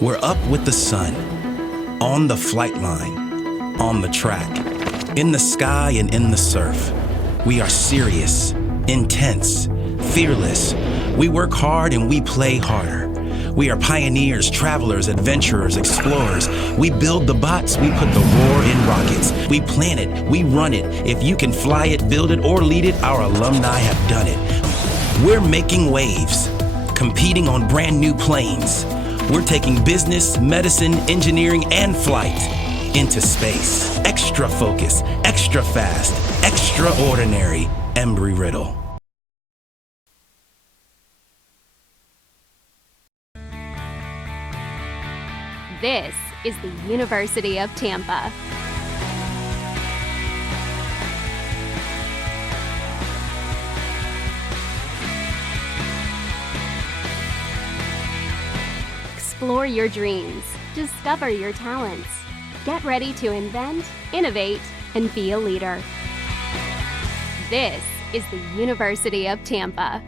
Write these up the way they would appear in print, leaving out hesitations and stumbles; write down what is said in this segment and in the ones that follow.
We're up with the sun, on the flight line, on the track, in the sky and in the surf. We are serious, intense, fearless. We work hard and we play harder. We are pioneers, travelers, adventurers, explorers. We build the bots, we put the roar in rockets. We plan it, we run it. If you can fly it, build it, or lead it, our alumni have done it. We're making waves, competing on brand new planes. We're taking business, medicine, engineering, and flight into space. Extra focus, extra fast, extraordinary. Embry Riddle. This is the University of Tampa. Explore your dreams, discover your talents. Get ready to invent, innovate, and be a leader. This is the University of Tampa.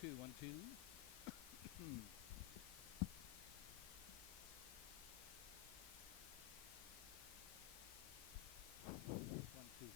two, 1, 2. One, two.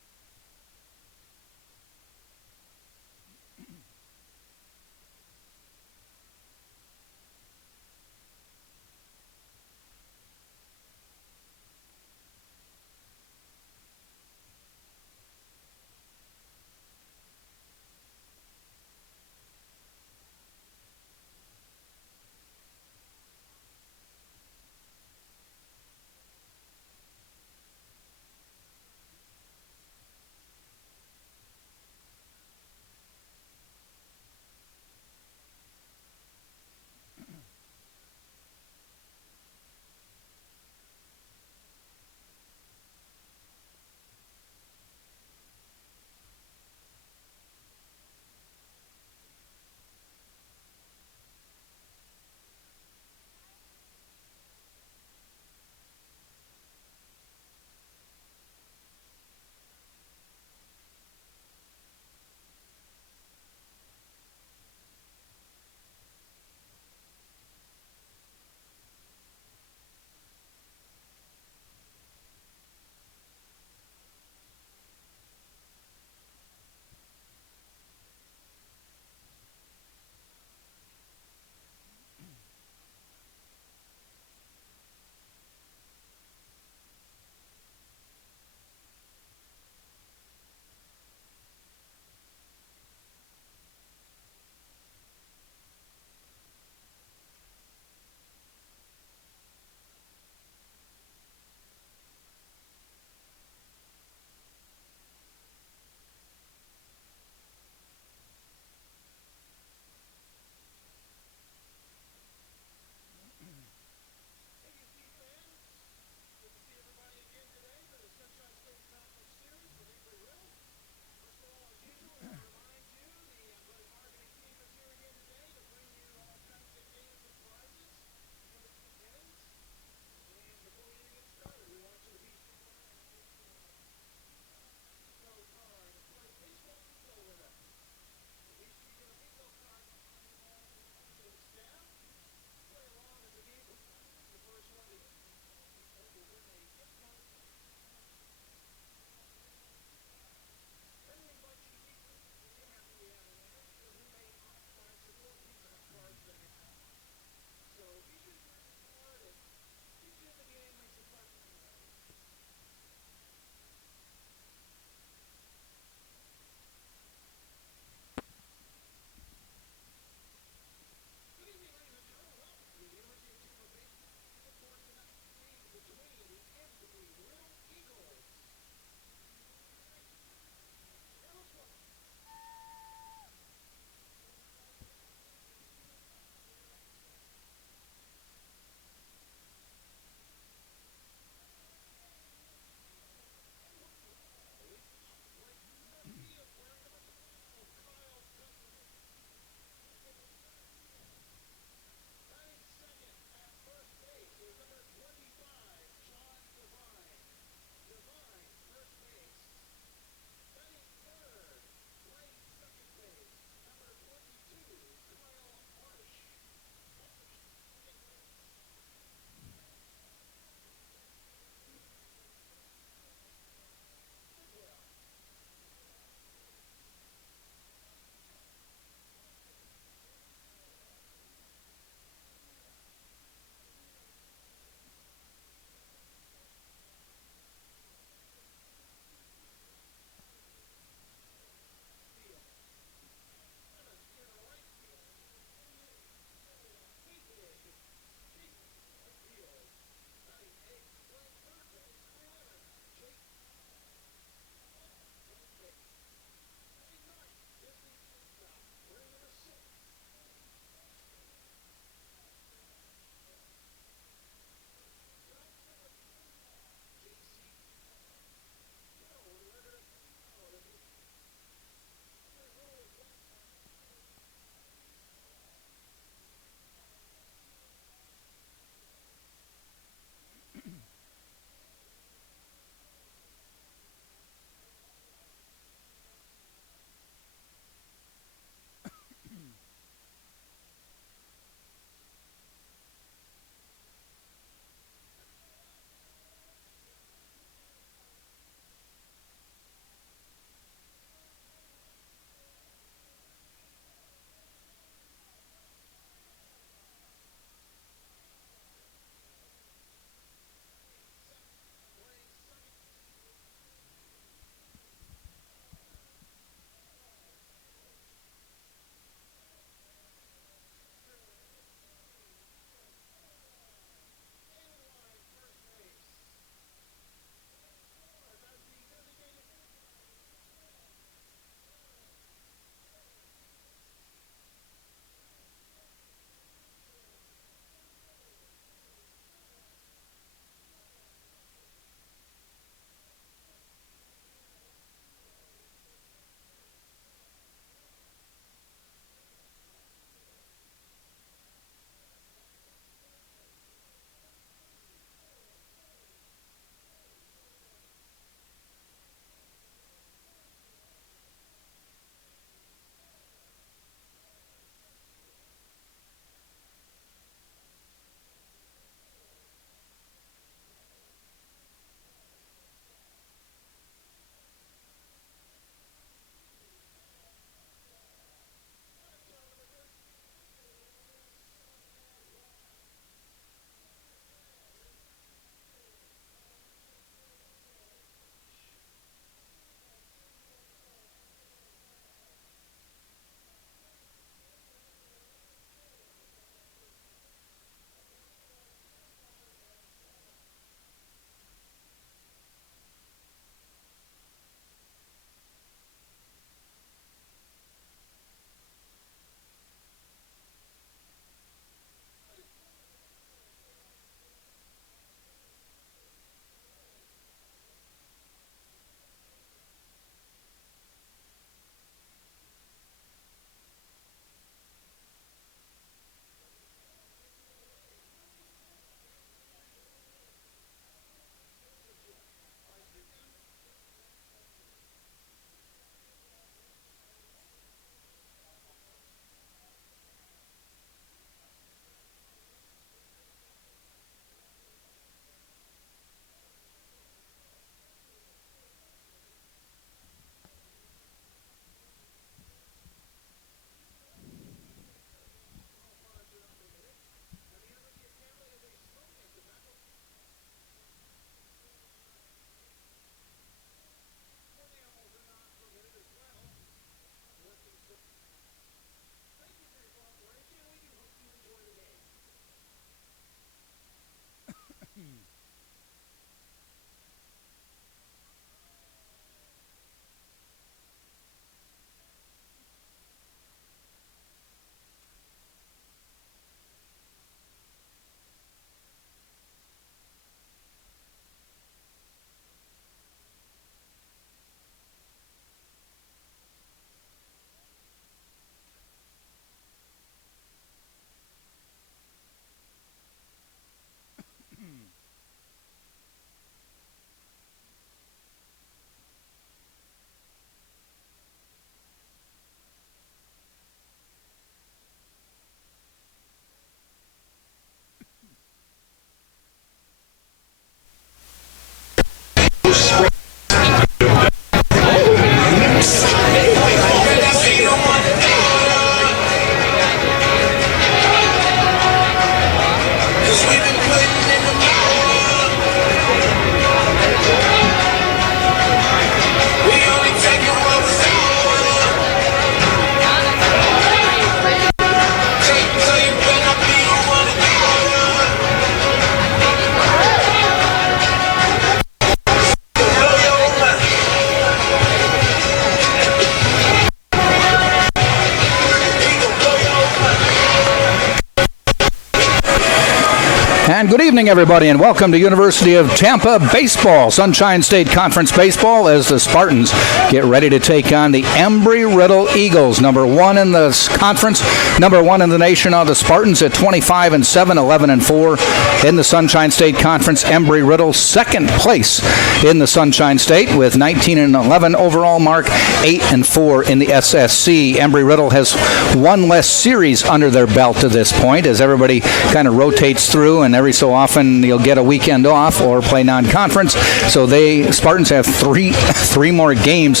And good evening, everybody, and welcome to University of Tampa Baseball, Sunshine State Conference Baseball, as the Spartans get ready to take on the Embry Riddle Eagles, number one in the conference, number one in the nation are the Spartans at 25-7, 11-4 in the Sunshine State Conference. Embry Riddle second place in the Sunshine State with 19-11 overall mark, 8-4 in the SSC. Embry Riddle has one less series under their belt to this point, as everybody kind of rotates through, and every so often you'll get a weekend off or play non-conference. So Spartans have three more games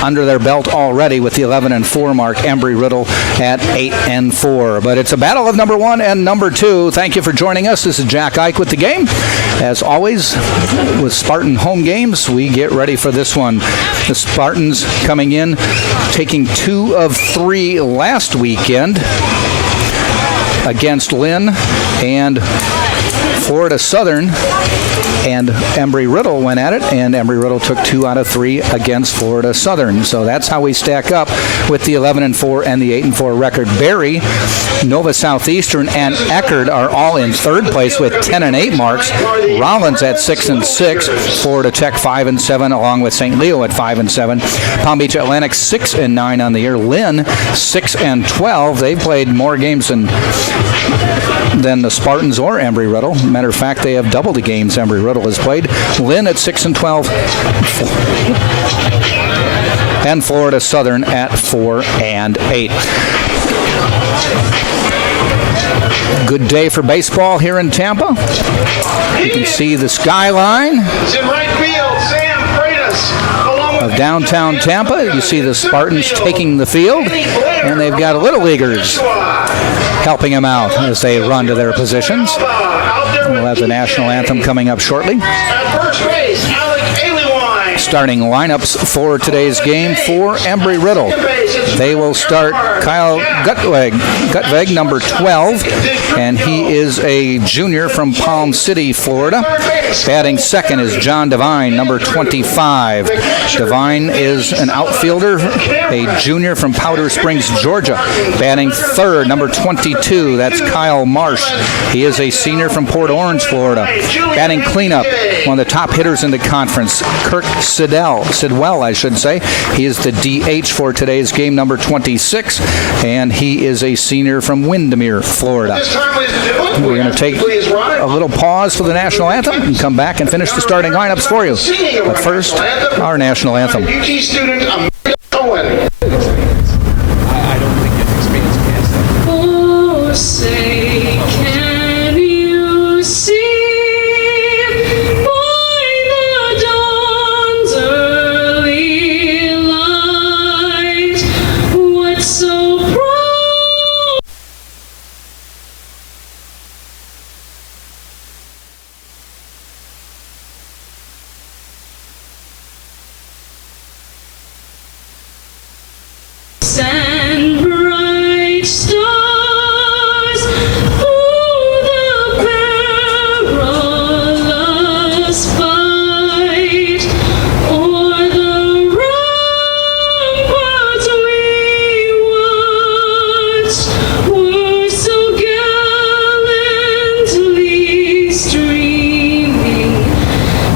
under their belt already with the 11-4 mark. Embry Riddle at 8-4. But it's a battle of number one and number two. Thank you for joining us. This is Jack Ike with the game. As always, with Spartan home games, we get ready for this one. The Spartans coming in, taking 2 of 3 last weekend against Lynn and Florida Southern, and Embry Riddle went at it, and Embry Riddle took 2 out of 3 against Florida Southern. So that's how we stack up with the 11-4 and the 8-4 record. Berry, Nova Southeastern, and Eckerd are all in third place with 10-8 marks. Rollins at 6-6, Florida Tech 5-7, along with St. Leo at 5-7. Palm Beach Atlantic 6-9 on the year. Lynn 6-12. They've played more games than the Spartans or Embry Riddle. Matter of fact, they have double the games Embry Riddle has played. Lynn at 6-12, and Florida Southern at 4-8. Good day for baseball here in Tampa. You can see the skyline of downtown Tampa. You see the Spartans taking the field, and they've got Little Leaguers helping them out as they run to their positions. We'll have the national anthem coming up shortly. Starting lineups for today's game for Embry Riddle. They will start Kyle Gutveg, number 12, and he is a junior from Palm City, Florida. Batting second is John Devine, number 25. Devine is an outfielder, a junior from Powder Springs, Georgia. Batting third, number 22, that's Kyle Marsh. He is a senior from Port Orange, Florida. Batting cleanup, one of the top hitters in the conference, Kirk Sidwell, I should say. He is the DH for today's game, number 26, and he is a senior from Windermere, Florida. We're going to take a little pause for the national anthem and come back and finish the starting lineups for you. But first, our national anthem. I don't think it expands past that. Oh, say, can you see? Send bright stars through the perilous fight, o'er the ramparts we watched were so gallantly streaming,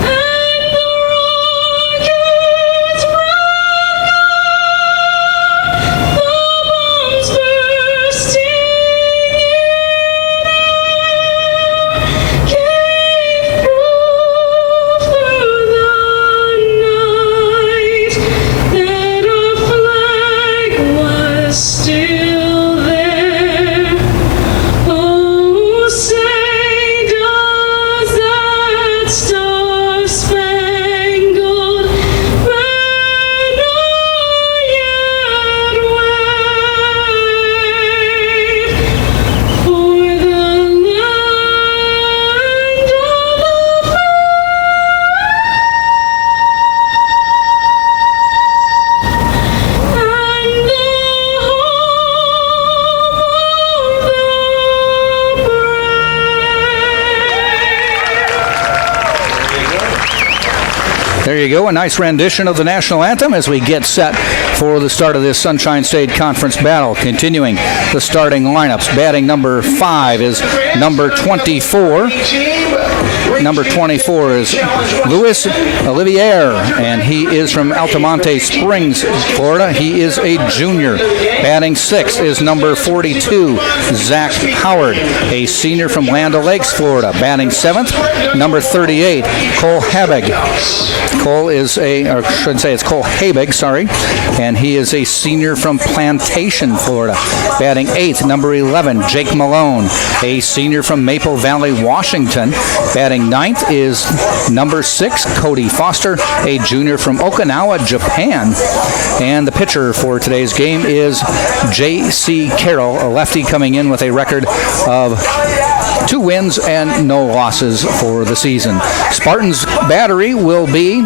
and the rockets still there. Oh, say does that star-spangled banner yet wave for the land of the free? There you go, a nice rendition of the national anthem as we get set for the start of this Sunshine State Conference battle. Continuing the starting lineups. Batting number 5 is number 24. Number 24 is Luis Olivier, and he is from Altamonte Springs, Florida. He is a junior. Batting 6 is number 42, Zach Howard, a senior from Land O'Lakes, Florida. Batting 7th, number 38, Cole Habig. Cole is or I should say it's Cole Habig, sorry, and he is a senior from Plantation, Florida. Batting 8th, number 11, Jake Malone, a senior from Maple Valley, Washington. Batting 9th is number 6, Cody Foster, a junior from Okinawa, Japan. And the pitcher for today's game is J.C. Carroll, a lefty coming in with a record of 2 wins and no losses for the season. Spartans battery will be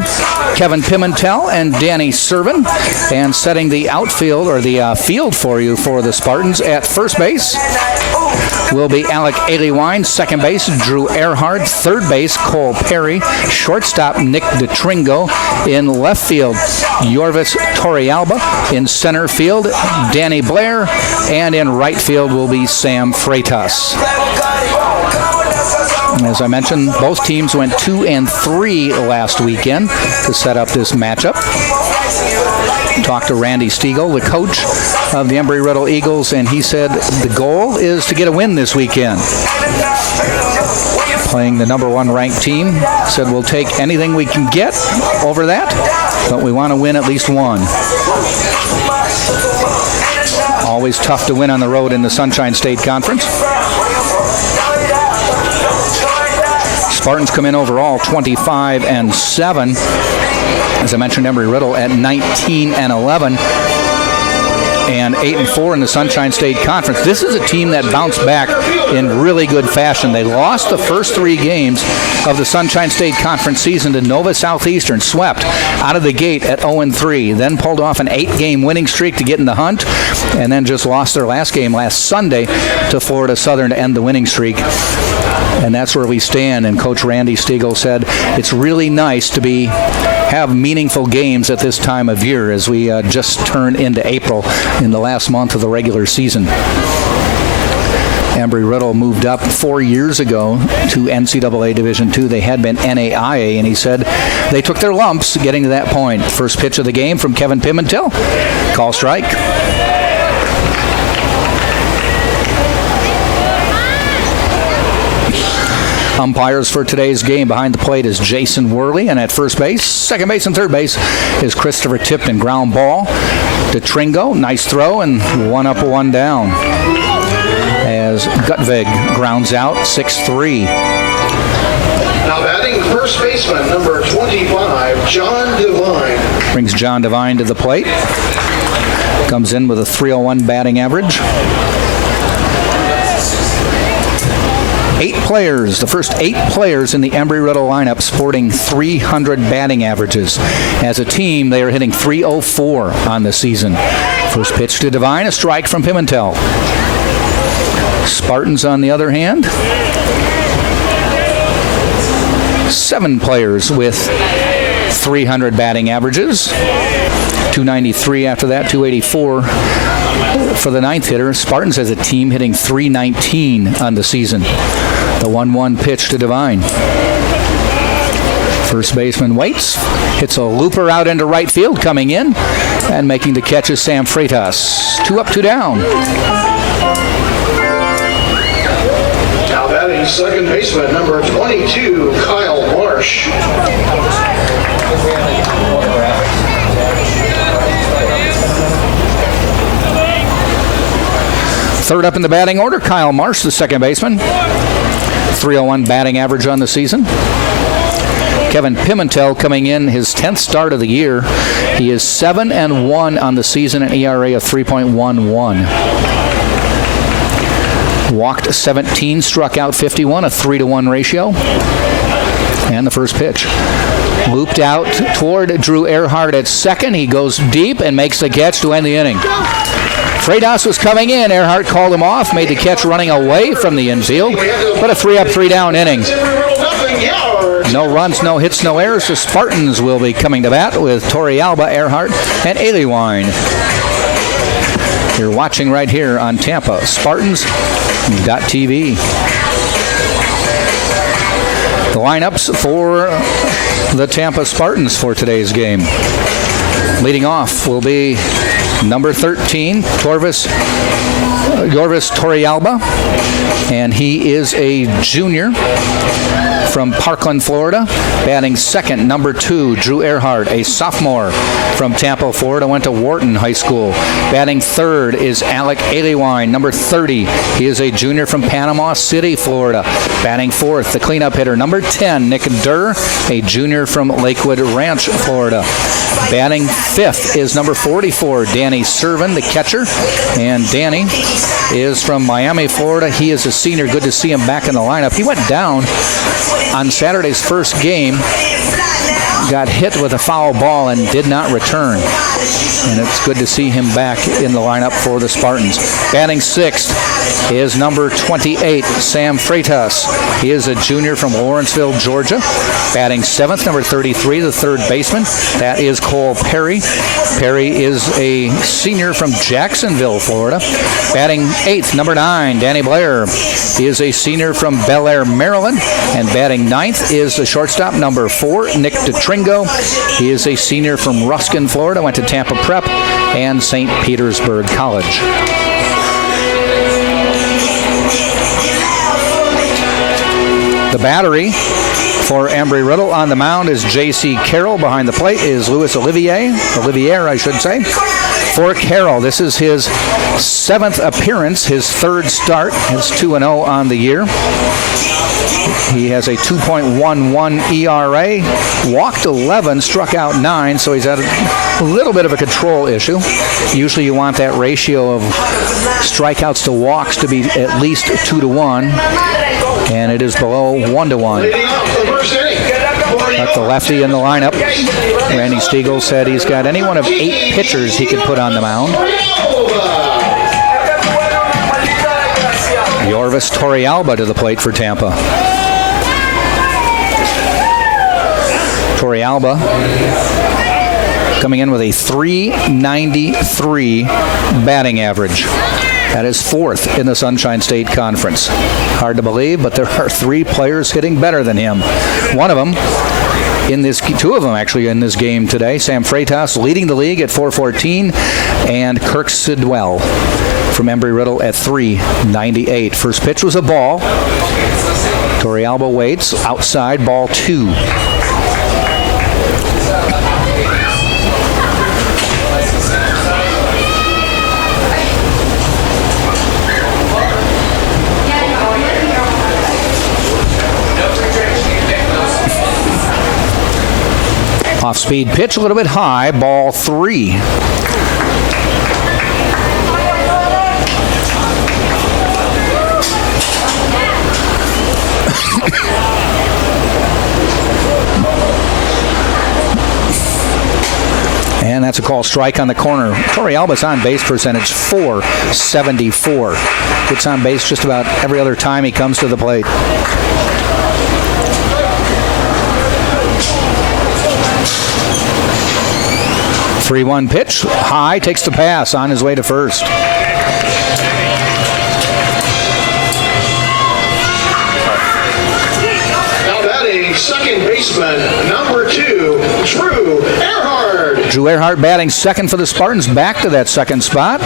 Kevin Pimentel and Danny Servin. And setting the outfield, or the field for you for the Spartans at first base will be Alec Aliwine. Second base, Drew Earhart. Third base, Cole Perry. Shortstop, Nick DeTringo. In left field, Yorvis Torrealba. In center field, Danny Blair. And in right field will be Sam Freitas. As I mentioned, both teams went 2-3 last weekend to set up this matchup. Talked to Randy Stiegel, the coach of the Embry Riddle Eagles, and he said the goal is to get a win this weekend. Playing the number 1 ranked team, said we'll take anything we can get over that, but we want to win at least one. Always tough to win on the road in the Sunshine State Conference. Spartans come in overall 25-7. As I mentioned, Embry Riddle at 19-11 and 8-4 in the Sunshine State Conference. This is a team that bounced back in really good fashion. They lost the first 3 games of the Sunshine State Conference season to Nova Southeastern, swept out of the gate at 0-3, then pulled off an 8-game winning streak to get in the hunt, and then just lost their last game last Sunday to Florida Southern to end the winning streak. And that's where we stand. And Coach Randy Stiegel said it's really nice to have meaningful games at this time of year as we just turn into April in the last month of the regular season. Embry Riddle moved up 4 years ago to NCAA Division II. They had been NAIA, and he said they took their lumps getting to that point. First pitch of the game from Kevin Pimentel. Call strike. Umpires for today's game behind the plate is Jason Worley, and at first base, second base, and third base is Christopher Tipton. Ground ball to Tringo. Nice throw, and 1 up, 1 down. As Gutvig grounds out 6-3. Now batting first baseman, number 25, John Devine. Brings John Devine to the plate. Comes in with a .301 batting average. 8 players, the first 8 players in the Embry Riddle lineup sporting 300 batting averages. As a team, they are hitting .304 on the season. First pitch to Devine, a strike from Pimentel. Spartans, on the other hand, 7 players with 300 batting averages. 293 after that, 284 for the 9th hitter. Spartans as a team hitting .319 on the season. The 1-1 pitch to Devine. First baseman waits, hits a looper out into right field, coming in, and making the catch is Sam Freitas. 2 up, 2 down. Now batting second baseman, number 22, Kyle Marsh. Third up in the batting order, Kyle Marsh, the second baseman. .301 batting average on the season. Kevin Pimentel coming in his 10th start of the year. He is 7-1 on the season, an ERA of 3.11. Walked 17, struck out 51, a 3-to-1 ratio. And the first pitch. Looped out toward Drew Earhart at second. He goes deep and makes the catch to end the inning. Freitas was coming in. Earhart called him off, made the catch running away from the infield, but a 3 up, 3 down inning. No runs, no hits, no errors. The Spartans will be coming to bat with Torrealba, Earhart, and Aliwine. You're watching right here on Tampa Spartans.tv. The lineups for the Tampa Spartans for today's game. Leading off will be number 13, Yorvis Torrealba, and he is a junior from Parkland, Florida. Batting second, number 2, Drew Earhart, a sophomore from Tampa, Florida, went to Wharton High School. Batting third is Alec Aliwine, number 30. He is a junior from Panama City, Florida. Batting fourth, the cleanup hitter, number 10, Nick Durr, a junior from Lakewood Ranch, Florida. Batting fifth is number 44, Danny Servin, the catcher. And Danny is from Miami, Florida. He is a senior. Good to see him back in the lineup. He went down on Saturday's first game, got hit with a foul ball and did not return. And it's good to see him back in the lineup for the Spartans. Batting sixth is number 28, Sam Freitas. He is a junior from Lawrenceville, Georgia. Batting seventh, number 33, the third baseman. That is Cole Perry. Perry is a senior from Jacksonville, Florida. Batting eighth, number 9, Danny Blair. He is a senior from Bel Air, Maryland. And batting ninth is the shortstop, number 4, Nick DeTringo. He is a senior from Ruskin, Florida. Went to Tampa Prep and St. Petersburg College. The battery for Embry Riddle on the mound is J.C. Carroll. Behind the plate is Louis Olivier, I should say. For Carroll, this is his 7th appearance, his 3rd start, his 2-0 on the year. He has a 2.11 ERA, walked 11, struck out 9, so he's had a little bit of a control issue. Usually you want that ratio of strikeouts to walks to be at least 2-1, and it is below 1-1. Got the lefty in the lineup. Randy Stiegel said he's got any one of 8 pitchers he could put on the mound. Yorvis Torrealba to the plate for Tampa. Torrealba coming in with a .393 batting average. That is 4th in the Sunshine State Conference. Hard to believe, but there are 3 players hitting better than him. One of them two of them actually in this game today. Sam Freitas leading the league at .414, and Kirk Sidwell from Embry Riddle at .398. First pitch was a ball. Torrealba waits outside, ball 2. Off-speed pitch, a little bit high, ball 3. And that's a call strike on the corner. Torrealba's on base percentage .474. Gets on base just about every other time he comes to the plate. 3-1 pitch, high, takes the pass on his way to first. Now batting second baseman, number 2, Drew Earhart. Drew Earhart batting second for the Spartans, back to that second spot.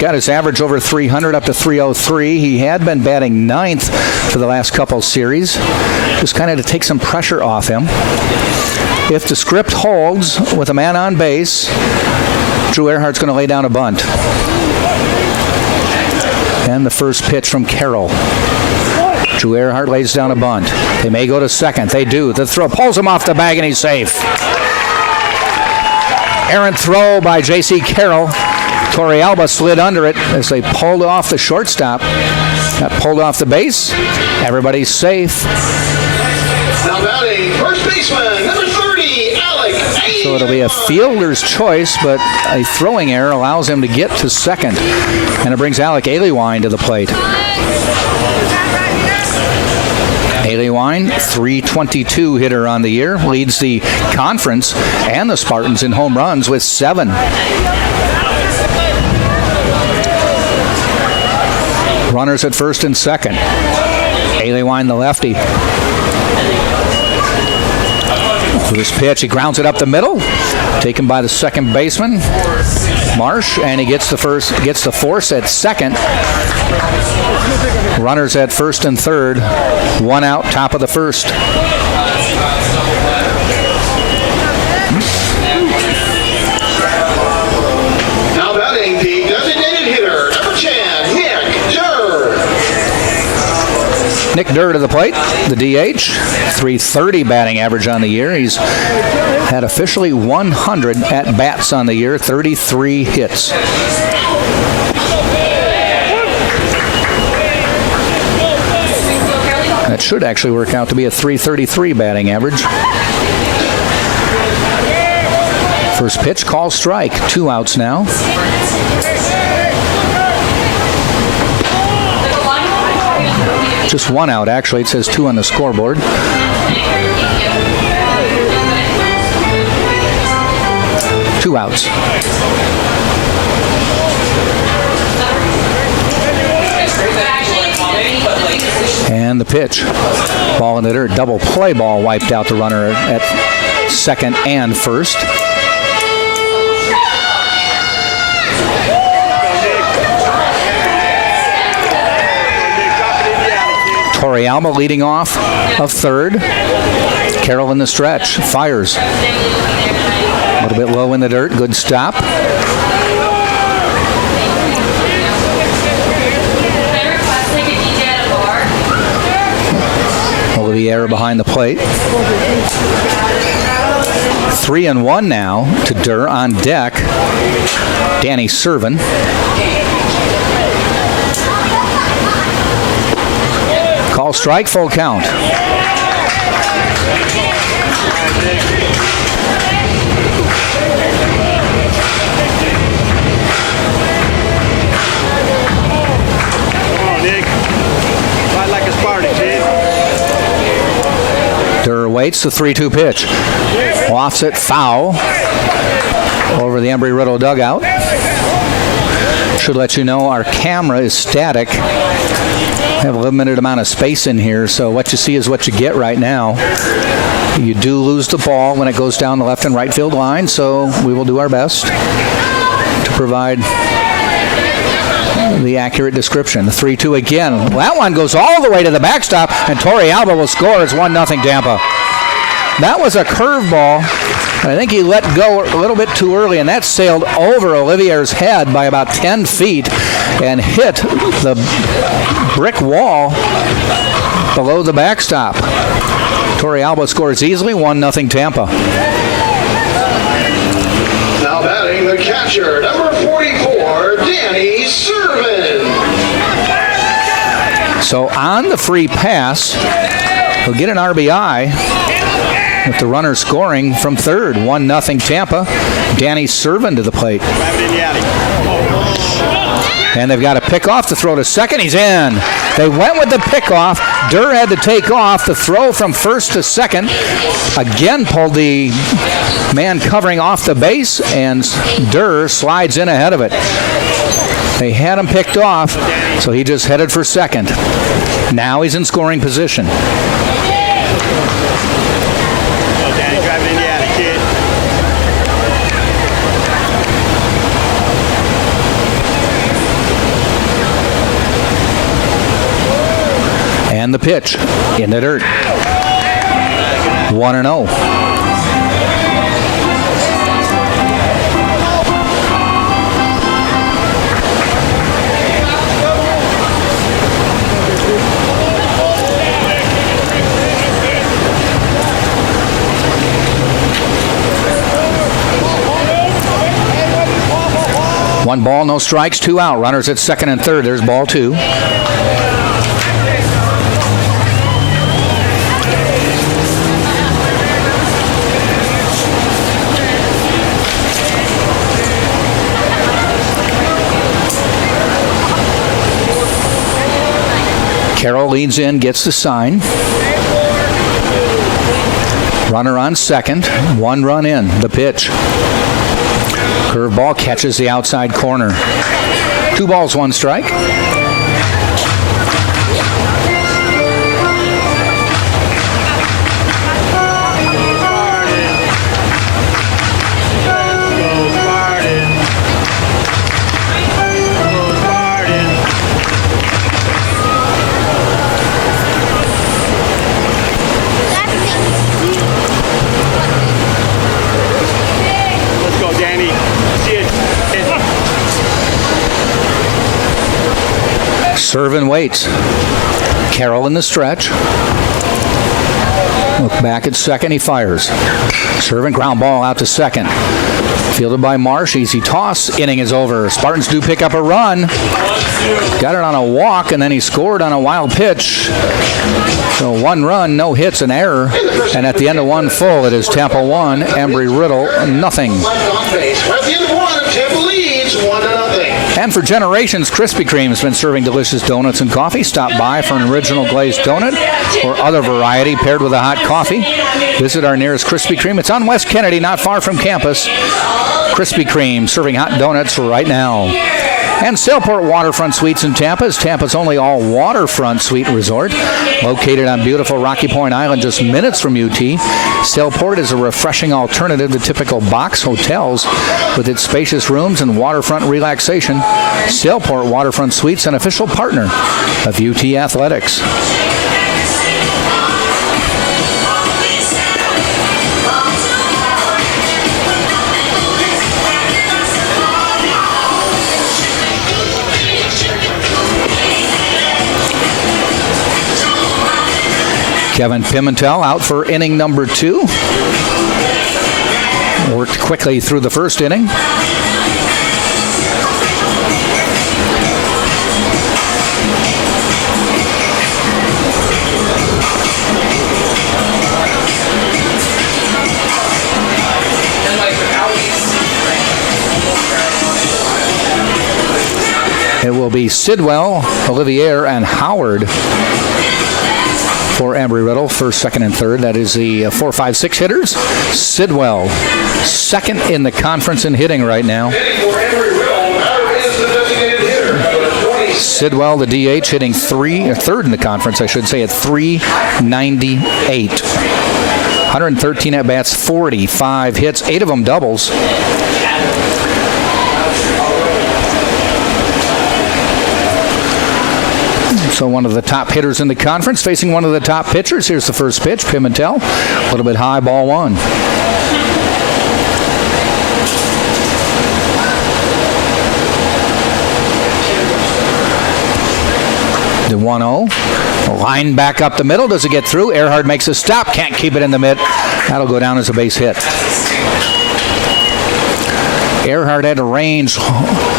Got his average over 300 up to 303. He had been batting 9th for the last couple series. Just kind of to take some pressure off him. If the script holds with a man on base, Drew Earhart's going to lay down a bunt. And the first pitch from Carroll. Drew Earhart lays down a bunt. They may go to second. They do. The throw pulls him off the bag, and he's safe. Errant throw by J.C. Carroll. Torrealba slid under it as they pulled off the shortstop. Got pulled off the base. Everybody's safe. Now batting first baseman, number 30, Alec. So it'll be a fielder's choice, but a throwing error allows him to get to second. And it brings Alec Aliwine to the plate. Haley Wine, 322 hitter on the year, leads the conference and the Spartans in home runs with 7. Runners at first and second. Haley Wine, the lefty. This pitch, he grounds it up the middle, taken by the second baseman, Marsh, and he gets the force at second. Runners at first and third, 1 out, top of the first. Now batting the designated hitter, number 10, Nick Durr. Nick Durr to the plate, the DH, 330 batting average on the year. He's had officially 100 at-bats on the year, 33 hits. That should actually work out to be a 333 batting average. First pitch, call strike. 2 outs now. Just 1 out, actually. It says 2 on the scoreboard. Two outs. And the pitch. Ball in the dirt. Double play ball wiped out the runner at second and first. Torrealba leading off of third. Carroll in the stretch. Fires. A little bit low in the dirt. Good stop. Olivier behind the plate. 3-1 now to Durr on deck. Danny Servin. Call strike, full count. Durr waits the 3-2 pitch. Offset foul over the Embry Riddle dugout. Should let you know our camera is static. We have a limited amount of space in here, so what you see is what you get right now. You do lose the ball when it goes down the left and right field line, so we will do our best to provide the accurate description. The 3-2 again. That one goes all the way to the backstop, and Torrealba will score. It's 1-0 Tampa. That was a curveball. I think he let go a little bit too early, and that sailed over Olivier's head by about 10 feet and hit the brick wall below the backstop. Torrealba scores easily, 1-0 Tampa. Now batting the catcher, number 44, Danny Servin. So on the free pass, he'll get an RBI with the runner scoring from third. 1-0 Tampa. Danny Servin to the plate. And they've got a pickoff to throw to second. He's in. They went with the pickoff. Durr had to take off. The throw from first to second again pulled the man covering off the base, and Durr slides in ahead of it. They had him picked off, so he just headed for second. Now he's in scoring position. And the pitch in the dirt. 1-0. One ball, no strikes, 2 out. Runners at second and third. There's ball 2. Carroll leads in, gets the sign. Runner on second. 1 run in. The pitch. Curveball catches the outside corner. 2 balls, 1 strike. Servin waits. Carroll in the stretch. Look back at second. He fires. Servin ground ball out to second. Fielded by Marsh. Easy toss. Inning is over. Spartans do pick up a run. Got it on a walk, and then he scored on a wild pitch. So 1 run, no hits, an error. And at the end of 1 full, it is Tampa 1, Embry Riddle nothing. At the end of 1, Tampa leads 1-0. And for generations, Krispy Kreme has been serving delicious donuts and coffee. Stop by for an original glazed donut or other variety paired with a hot coffee. Visit our nearest Krispy Kreme. It's on West Kennedy, not far from campus. Krispy Kreme serving hot donuts right now. And Sailport Waterfront Suites in Tampa is Tampa's only all-waterfront suite resort. Located on beautiful Rocky Point Island, just minutes from UT, Sailport is a refreshing alternative to typical box hotels with its spacious rooms and waterfront relaxation. Sailport Waterfront Suites, an official partner of UT Athletics. Kevin Pimentel out for inning number 2. Worked quickly through the first inning. It will be Sidwell, Olivier, and Howard for Embry Riddle, first, second, and third. That is the 4, 5, 6 hitters. Sidwell, second in the conference in hitting right now. Sidwell, the DH, hitting third in the conference, I should say, at 398. 113 at-bats, 45 hits, 8 of them doubles. So one of the top hitters in the conference facing one of the top pitchers. Here's the first pitch. Pimentel, a little bit high, ball 1. The 1-0. Line back up the middle. Does it get through? Earhart makes a stop. Can't keep it in the mid. That'll go down as a base hit. Earhart had a range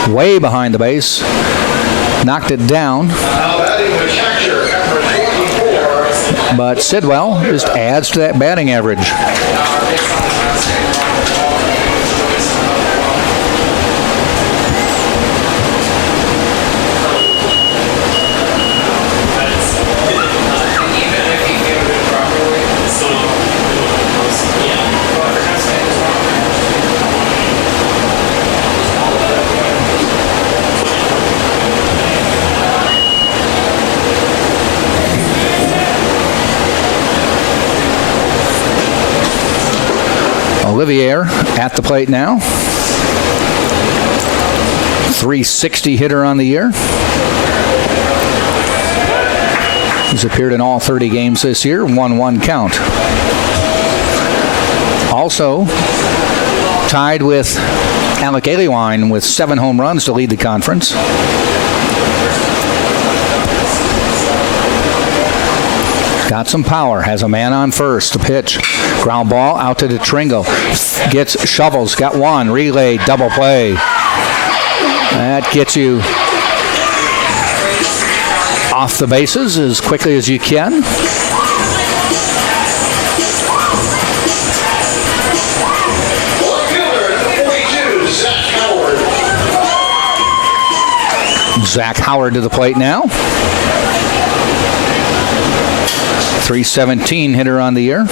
way behind the base. Knocked it down. But Sidwell just adds to that batting average. Olivier at the plate now. 360 hitter on the year. He's appeared in all 30 games this year. 1-1 count. Also tied with Alec Aliwine with 7 home runs to lead the conference. Got some power. Has a man on first. The pitch. Ground ball out to DeTringo. Gets shovels. Got one. Relay. Double play. That gets you off the bases as quickly as you can. Zach Howard to the plate now. 317 hitter on the year.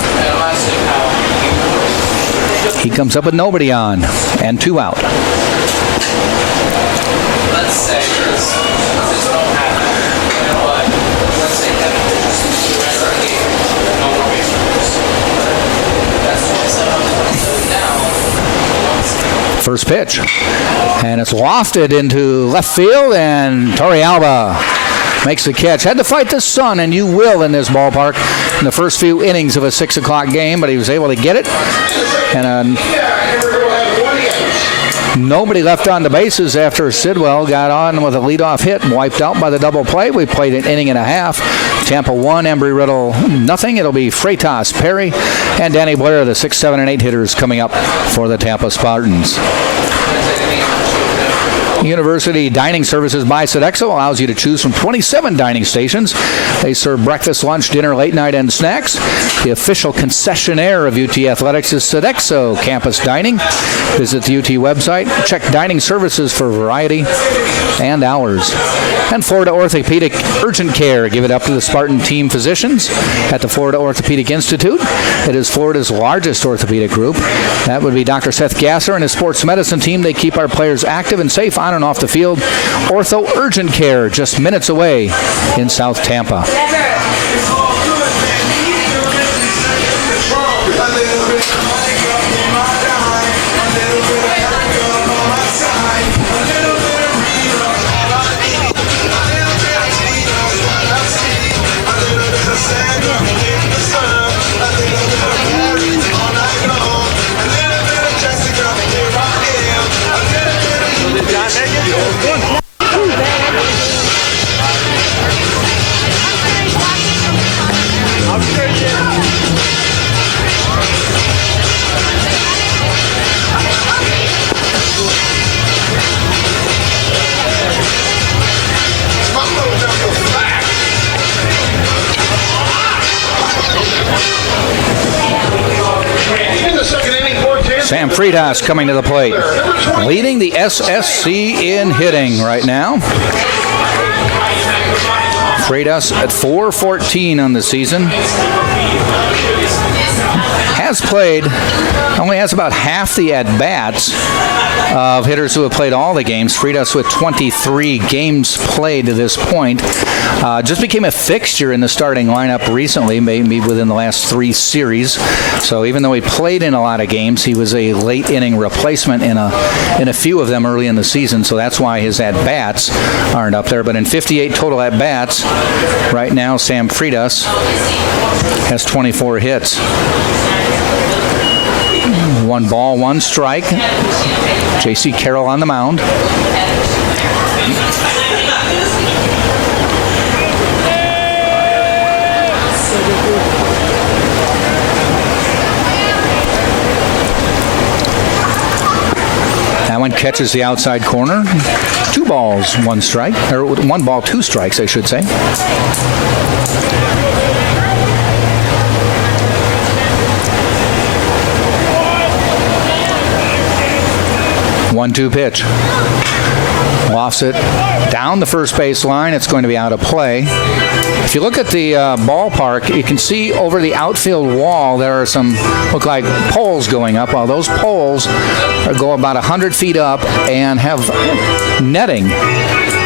He comes up with nobody on and 2 out. First pitch, and it's lofted into left field, and Torrealba makes the catch. Had to fight the sun, and you will in this ballpark in the first few innings of a 6 o'clock game, but he was able to get it. And nobody left on the bases after Sidwell got on with a leadoff hit and wiped out by the double play. We played an inning and a half. Tampa 1, Embry Riddle nothing. It'll be Freitas, Perry, and Danny Blair, the 6, 7, and 8 hitters coming up for the Tampa Spartans. University Dining Services by Sodexo allows you to choose from 27 dining stations. They serve breakfast, lunch, dinner, late night, and snacks. The official concessionaire of UT Athletics is Sodexo Campus Dining. Visit the UT website. Check dining services for variety and hours. And Florida Orthopedic Urgent Care. Give it up to the Spartan team physicians at the Florida Orthopedic Institute. It is Florida's largest orthopedic group. That would be Dr. Seth Gasser and his sports medicine team. They keep our players active and safe on and off the field. Ortho Urgent Care, just minutes away in South Tampa. Sam Freitas coming to the plate, leading the SSC in hitting right now. Freitas at .414 on the season. Only has about half the at-bats of hitters who have played all the games. Freitas with 23 games played to this point. Just became a fixture in the starting lineup recently, maybe within the last 3 series. So even though he played in a lot of games, he was a late inning replacement in a few of them early in the season. So that's why his at-bats aren't up there. But in 58 total at-bats, right now Sam Freitas has 24 hits. 1 ball, 1 strike. J.C. Carroll on the mound. That one catches the outside corner. 2 balls, 1 strike. Or 1 ball, 2 strikes, I should say. 1-2 pitch. Lofts it down the first base line. It's going to be out of play. If you look at the ballpark, you can see over the outfield wall there are some look like poles going up. Well, those poles go about 100 feet up and have netting.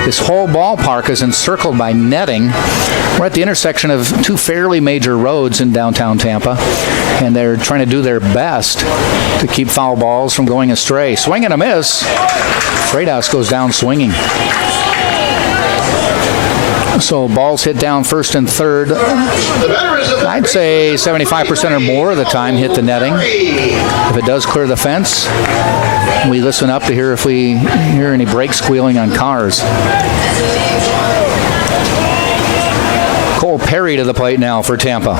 This whole ballpark is encircled by netting. We're at the intersection of 2 fairly major roads in downtown Tampa, and they're trying to do their best to keep foul balls from going astray. Swing and a miss. Freitas goes down swinging. So balls hit down first and third. I'd say 75% or more of the time hit the netting. If it does clear the fence, we listen up to hear if we hear any brake squealing on cars. Cole Perry to the plate now for Tampa.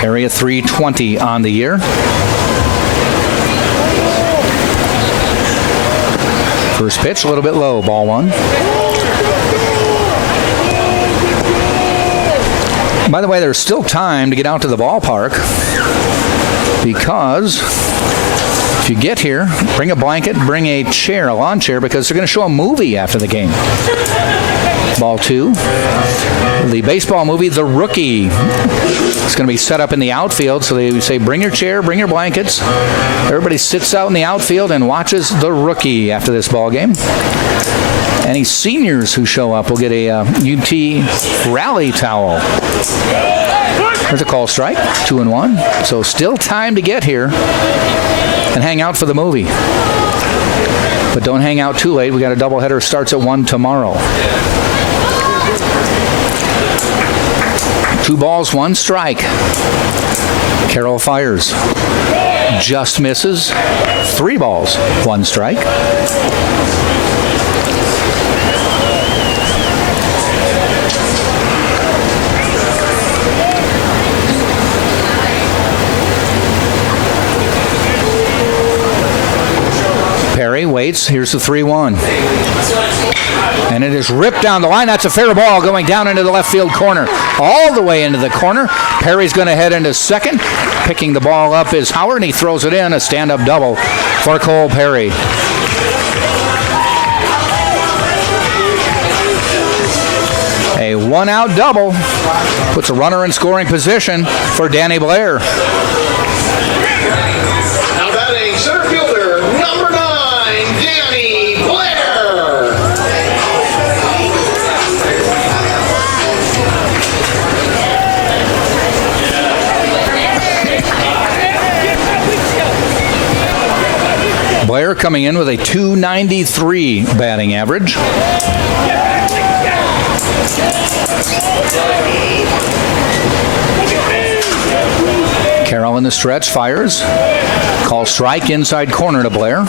Perry at .320 on the year. First pitch, a little bit low, ball 1. By the way, there's still time to get out to the ballpark because if you get here, bring a blanket, bring a chair, a lawn chair, because they're going to show a movie after the game. Ball 2. The baseball movie, The Rookie. It's going to be set up in the outfield, so they say, bring your chair, bring your blankets. Everybody sits out in the outfield and watches The Rookie after this ball game. Any seniors who show up will get a UT rally towel. There's a call strike, 2-1. So still time to get here and hang out for the movie. But don't hang out too late. We got a doubleheader, starts at 1 tomorrow. 2 balls, 1 strike. Carroll fires. Just misses. 3 balls, 1 strike. Perry waits. Here's the 3-1. And it is ripped down the line. That's a fair ball going down into the left field corner. All the way into the corner. Perry's going to head into second. Picking the ball up is Howard, and he throws it in. A stand-up double for Cole Perry. A 1-out double puts a runner in scoring position for Danny Blair. Now batting center fielder, number 9, Danny Blair. Blair coming in with a .293 batting average. Carroll in the stretch, fires. Call strike, inside corner to Blair.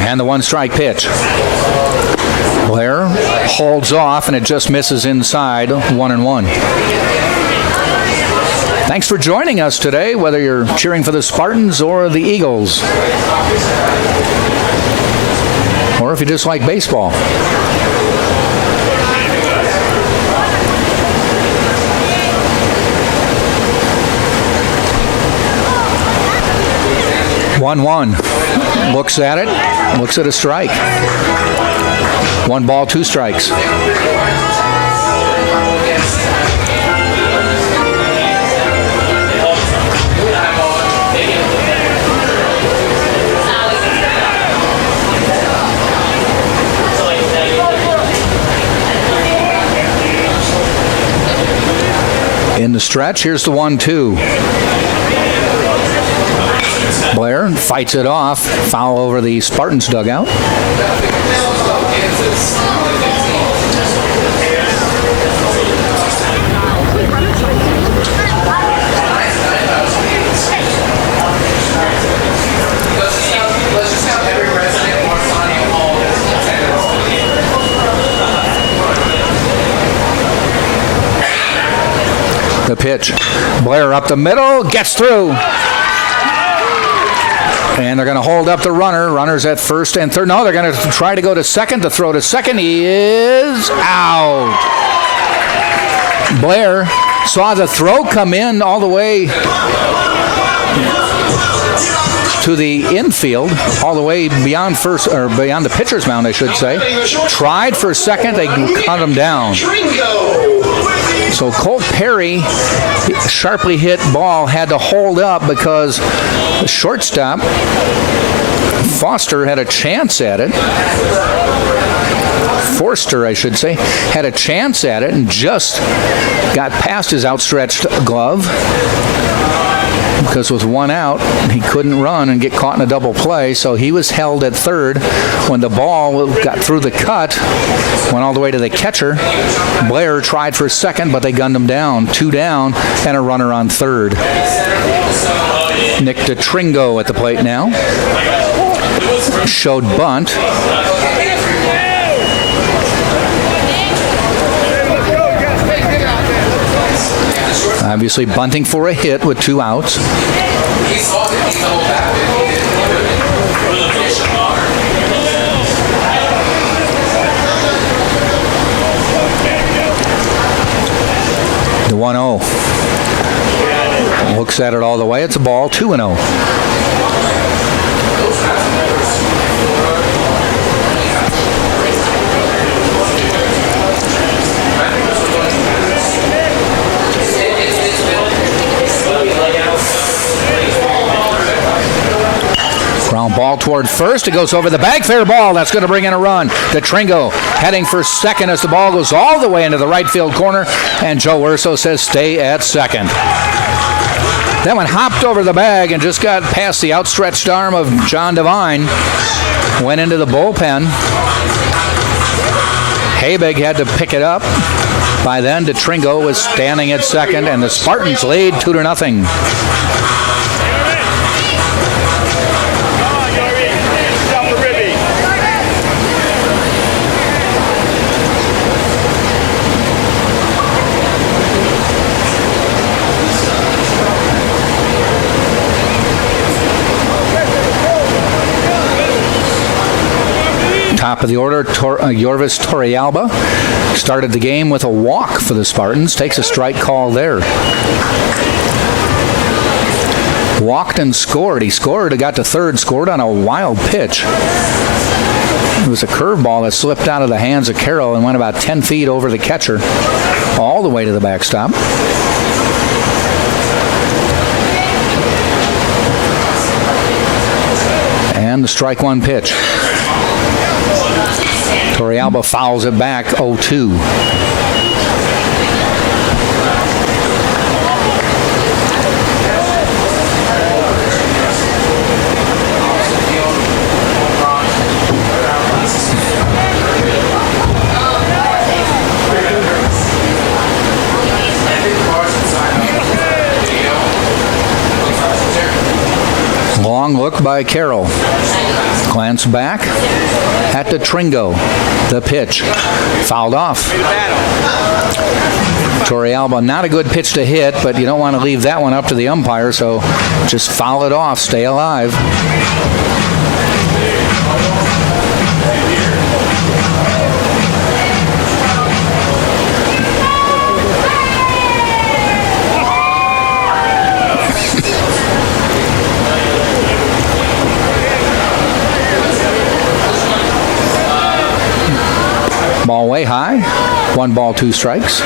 And the 1-strike pitch. Blair holds off, and it just misses inside, 1-1. Thanks for joining us today, whether you're cheering for the Spartans or the Eagles, or if you just like baseball. One. Looks at it. Looks at a strike. 1 ball, 2 strikes. In the stretch, here's the 1-2. Blair fights it off. Foul over the Spartans dugout. The pitch. Blair up the middle, gets through. And they're going to hold up the runner. Runner's at first and third. No, they're going to try to go to second. To throw to second. He is out. Blair saw the throw come in all the way to the infield, all the way beyond first, or beyond the pitcher's mound, I should say. Tried for second. They cut him down. So Cole Perry, sharply hit ball, had to hold up because the shortstop, Foster, had a chance at it. Forster, I should say, had a chance at it and just got past his outstretched glove. Because with 1 out, he couldn't run and get caught in a double play, so he was held at third. When the ball got through the cut, went all the way to the catcher. Blair tried for second, but they gunned him down. 2 down, and a runner on third. Nick DeTringo at the plate now. Showed bunt. Obviously bunting for a hit with 2 outs. 1-0. Looks at it all the way. It's a ball, 2-0. Ground ball toward first. It goes over the bag. Fair ball. That's going to bring in a run. DeTringo heading for second as the ball goes all the way into the right field corner. And Joe Urso says stay at second. That one hopped over the bag and just got past the outstretched arm of John Devine. Went into the bullpen. Habig had to pick it up. By then, DeTringo was standing at second, and the Spartans lead 2-0. Top of the order, Yorvis Torrealba started the game with a walk for the Spartans. Takes a strike call there. Walked and scored. He scored, got to third, scored on a wild pitch. It was a curveball that slipped out of the hands of Carroll and went about 10 feet over the catcher, all the way to the backstop. And the strike one pitch. Torrealba fouls it back, 0-2. Long look by Carroll. Glance back at DeTringo. The pitch. Fouled off. Torrealba, not a good pitch to hit, but you don't want to leave that one up to the umpire, so just foul it off. Stay alive. Ball way high. 1 ball, 2 strikes.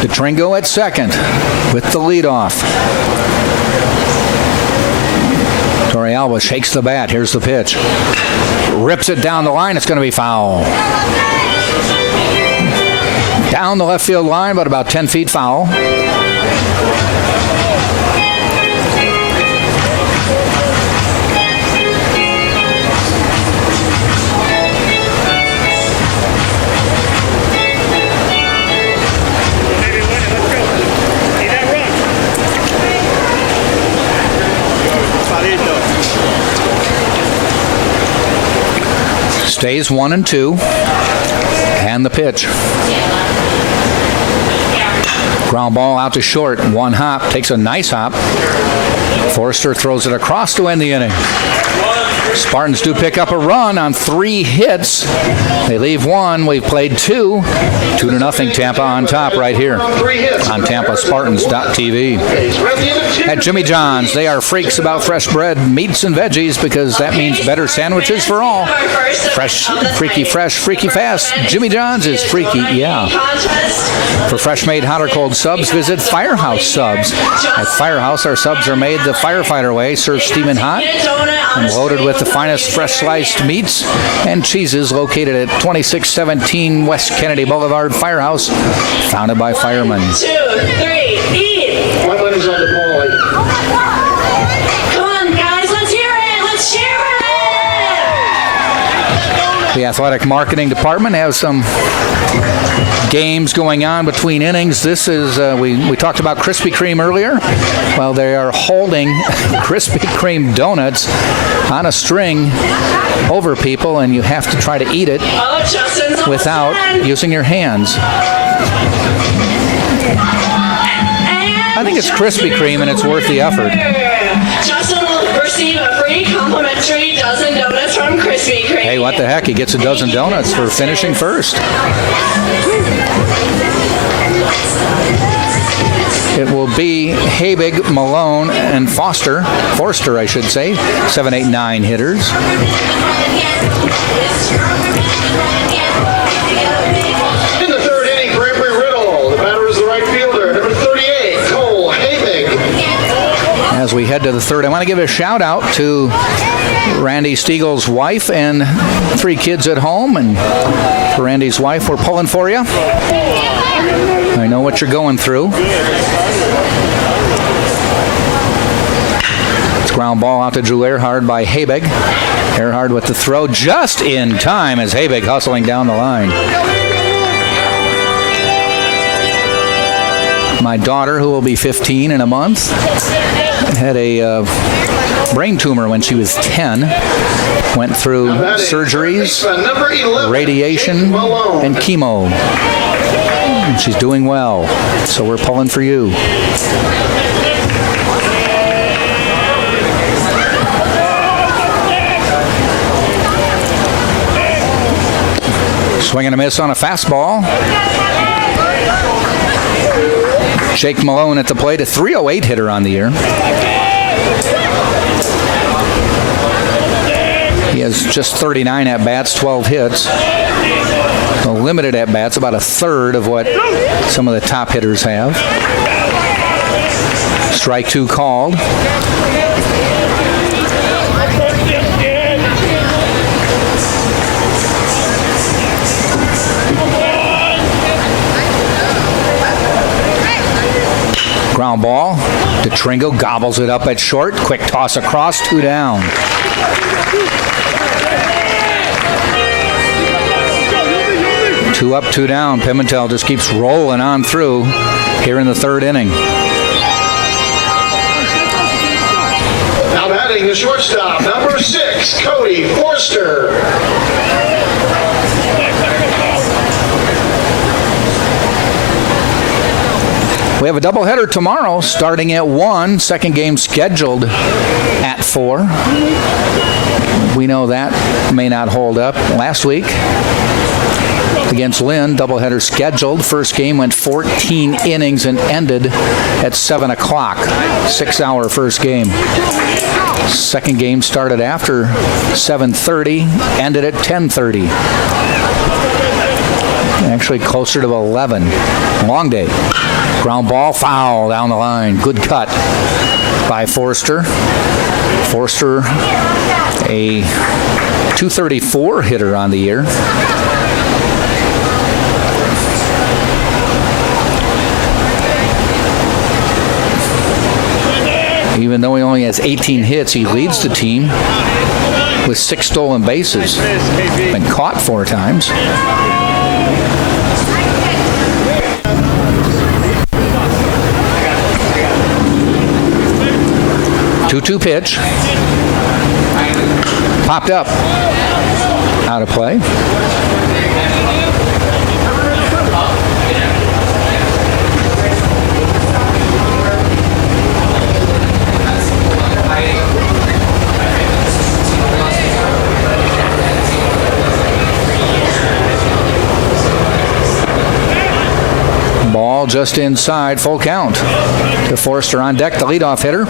DeTringo at second with the leadoff. Torrealba shakes the bat. Here's the pitch. Rips it down the line. It's going to be foul. Down the left field line, but about 10 feet foul. Stays 1-2. And the pitch. Ground ball out to short. 1 hop. Takes a nice hop. Forrester throws it across to end the inning. Spartans do pick up a run on 3 hits. They leave 1. We've played 2. 2-0 Tampa on top right here on TampaSpartans.tv. At Jimmy John's, they are freaks about fresh bread, meats, and veggies because that means better sandwiches for all. Fresh, freaky fast. Jimmy John's is freaky, yeah. For fresh-made hot or cold subs, visit Firehouse Subs. At Firehouse, our subs are made the firefighter way, served steaming hot and loaded with the finest fresh sliced meats and cheeses, located at 2617 West Kennedy Boulevard. Firehouse, founded by firemen. 1, 2, 3, eat! One is on the ball. Come on, guys, let's hear it! Let's cheer it! The athletic marketing department has some games going on between innings. This is, we talked about Krispy Kreme earlier. Well, they are holding Krispy Kreme donuts on a string over people, and you have to try to eat it without using your hands. I think it's Krispy Kreme, and it's worth the effort. Justin will receive a free complimentary dozen donuts from Krispy Kreme. Hey, what the heck? He gets a dozen donuts for finishing first. It will be Habig, Malone, and Forster, I should say, 7, 8, 9 hitters. In the third inning for Embry Riddle, the batter is the right fielder, number 38, Cole Habig. As we head to the third, I want to give a shout out to Randy Stiegel's wife and 3 kids at home. And for Randy's wife, we're pulling for you. I know what you're going through. It's ground ball out to Drew Earhart by Habig. Earhart with the throw just in time as Habig hustling down the line. My daughter, who will be 15 in a month, had a brain tumor when she was 10. Went through surgeries, radiation, and chemo. And she's doing well, so we're pulling for you. Swing and a miss on a fastball. Jake Malone at the plate, a .308 hitter on the year. He has just 39 at-bats, 12 hits. So limited at-bats, about a third of what some of the top hitters have. Strike 2 called. Ground ball. DeTringo gobbles it up at short. Quick toss across, 2 down. Two up, 2 down. Pimentel just keeps rolling on through here in the third inning. Now batting the shortstop, number 6, Cody Forster. We have a doubleheader tomorrow starting at 1. Second game scheduled at 4. We know that may not hold up. Last week against Lynn, doubleheader scheduled. First game went 14 innings and ended at 7 o'clock. 6-hour first game. Second game started after 7:30, ended at 10:30. Actually closer to 11. Long day. Ground ball, foul down the line. Good cut by Forster. Forster, a .234 hitter on the year. Even though he only has 18 hits, he leads the team with 6 stolen bases. Been caught 4 times. 2-2 pitch. Popped up. Out of play. Ball just inside, full count. To Forster on deck, the leadoff hitter,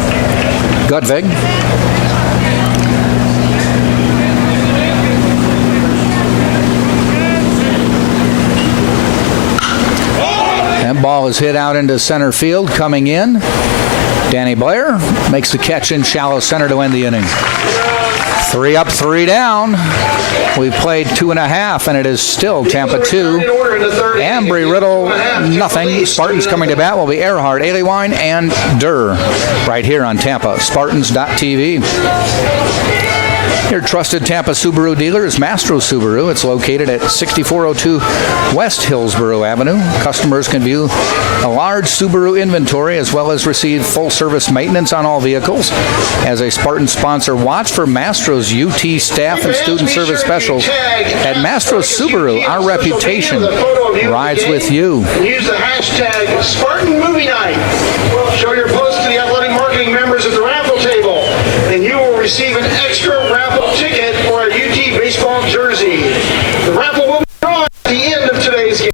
Gudvig. That ball is hit out into center field. Coming in, Danny Blair makes the catch in shallow center to end the inning. 3 up, 3 down. We've played 2.5, and it is still Tampa 2. Embry, Riddle, nothing. Spartans coming to bat will be Earhart, Aliwine, and Durr right here on Tampa. Spartans.tv. Your trusted Tampa Subaru dealer is Mastro Subaru. It's located at 6402 West Hillsborough Avenue. Customers can view a large Subaru inventory as well as receive full-service maintenance on all vehicles. As a Spartan sponsor, watch for Mastro's UT staff and student service specials. At Mastro Subaru, our reputation rides with you. And use the hashtag Spartan Movie Night. Show your post to the athletic marketing members at the raffle table, and you will receive an extra raffle ticket or a UT baseball jersey. The raffle will be drawn at the end of today's game.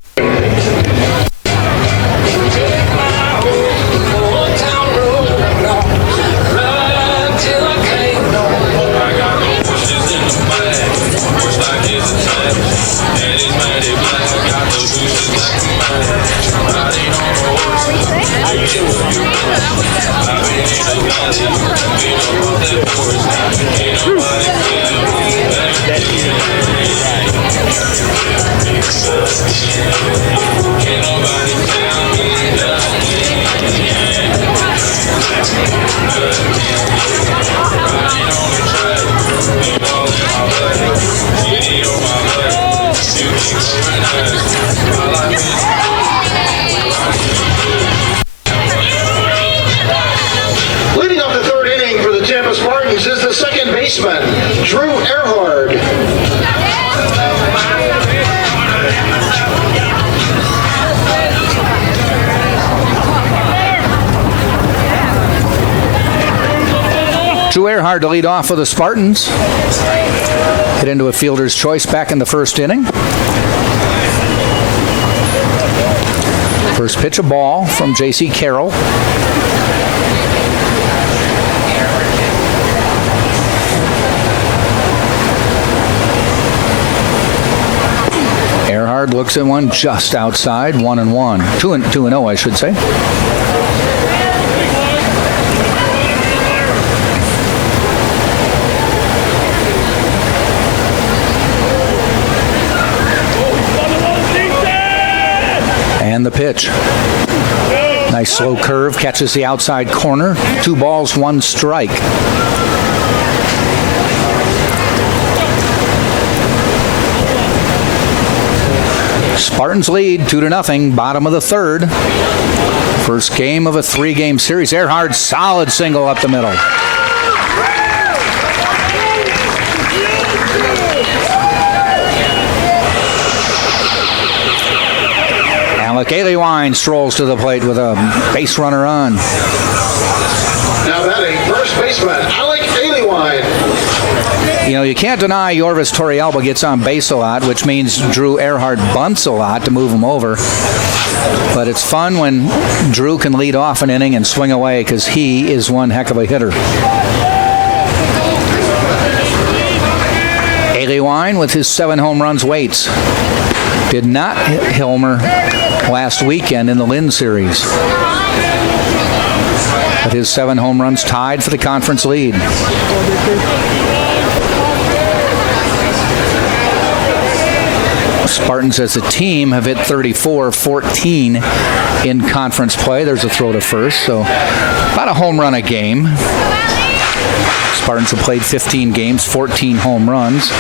Leading off the third inning for the Tampa Spartans is the second baseman, Drew Earhart. Drew Earhart to lead off for the Spartans. Hit into a fielder's choice back in the first inning. First pitch, a ball from J.C. Carroll. Earhart looks at one just outside, 1-1. 2-0, I should say. And the pitch. Nice slow curve, catches the outside corner. 2 balls, 1 strike. Spartans lead 2-0, bottom of the third. First game of a 3-game series. Earhart, solid single up the middle. Alec Aliwine strolls to the plate with a base runner on. Now batting first baseman, Alec Aliwine. You know, you can't deny Yorvis Torrealba gets on base a lot, which means Drew Earhart bunts a lot to move him over. But it's fun when Drew can lead off an inning and swing away because he is one heck of a hitter. Aliwine with his 7 home runs waits. Did not hit Hilmer last weekend in the Lynn series. But his 7 home runs tied for the conference lead. Spartans as a team have hit 34-14 in conference play. There's a throw to first, so about a home run a game. Spartans have played 15 games, 14 home runs.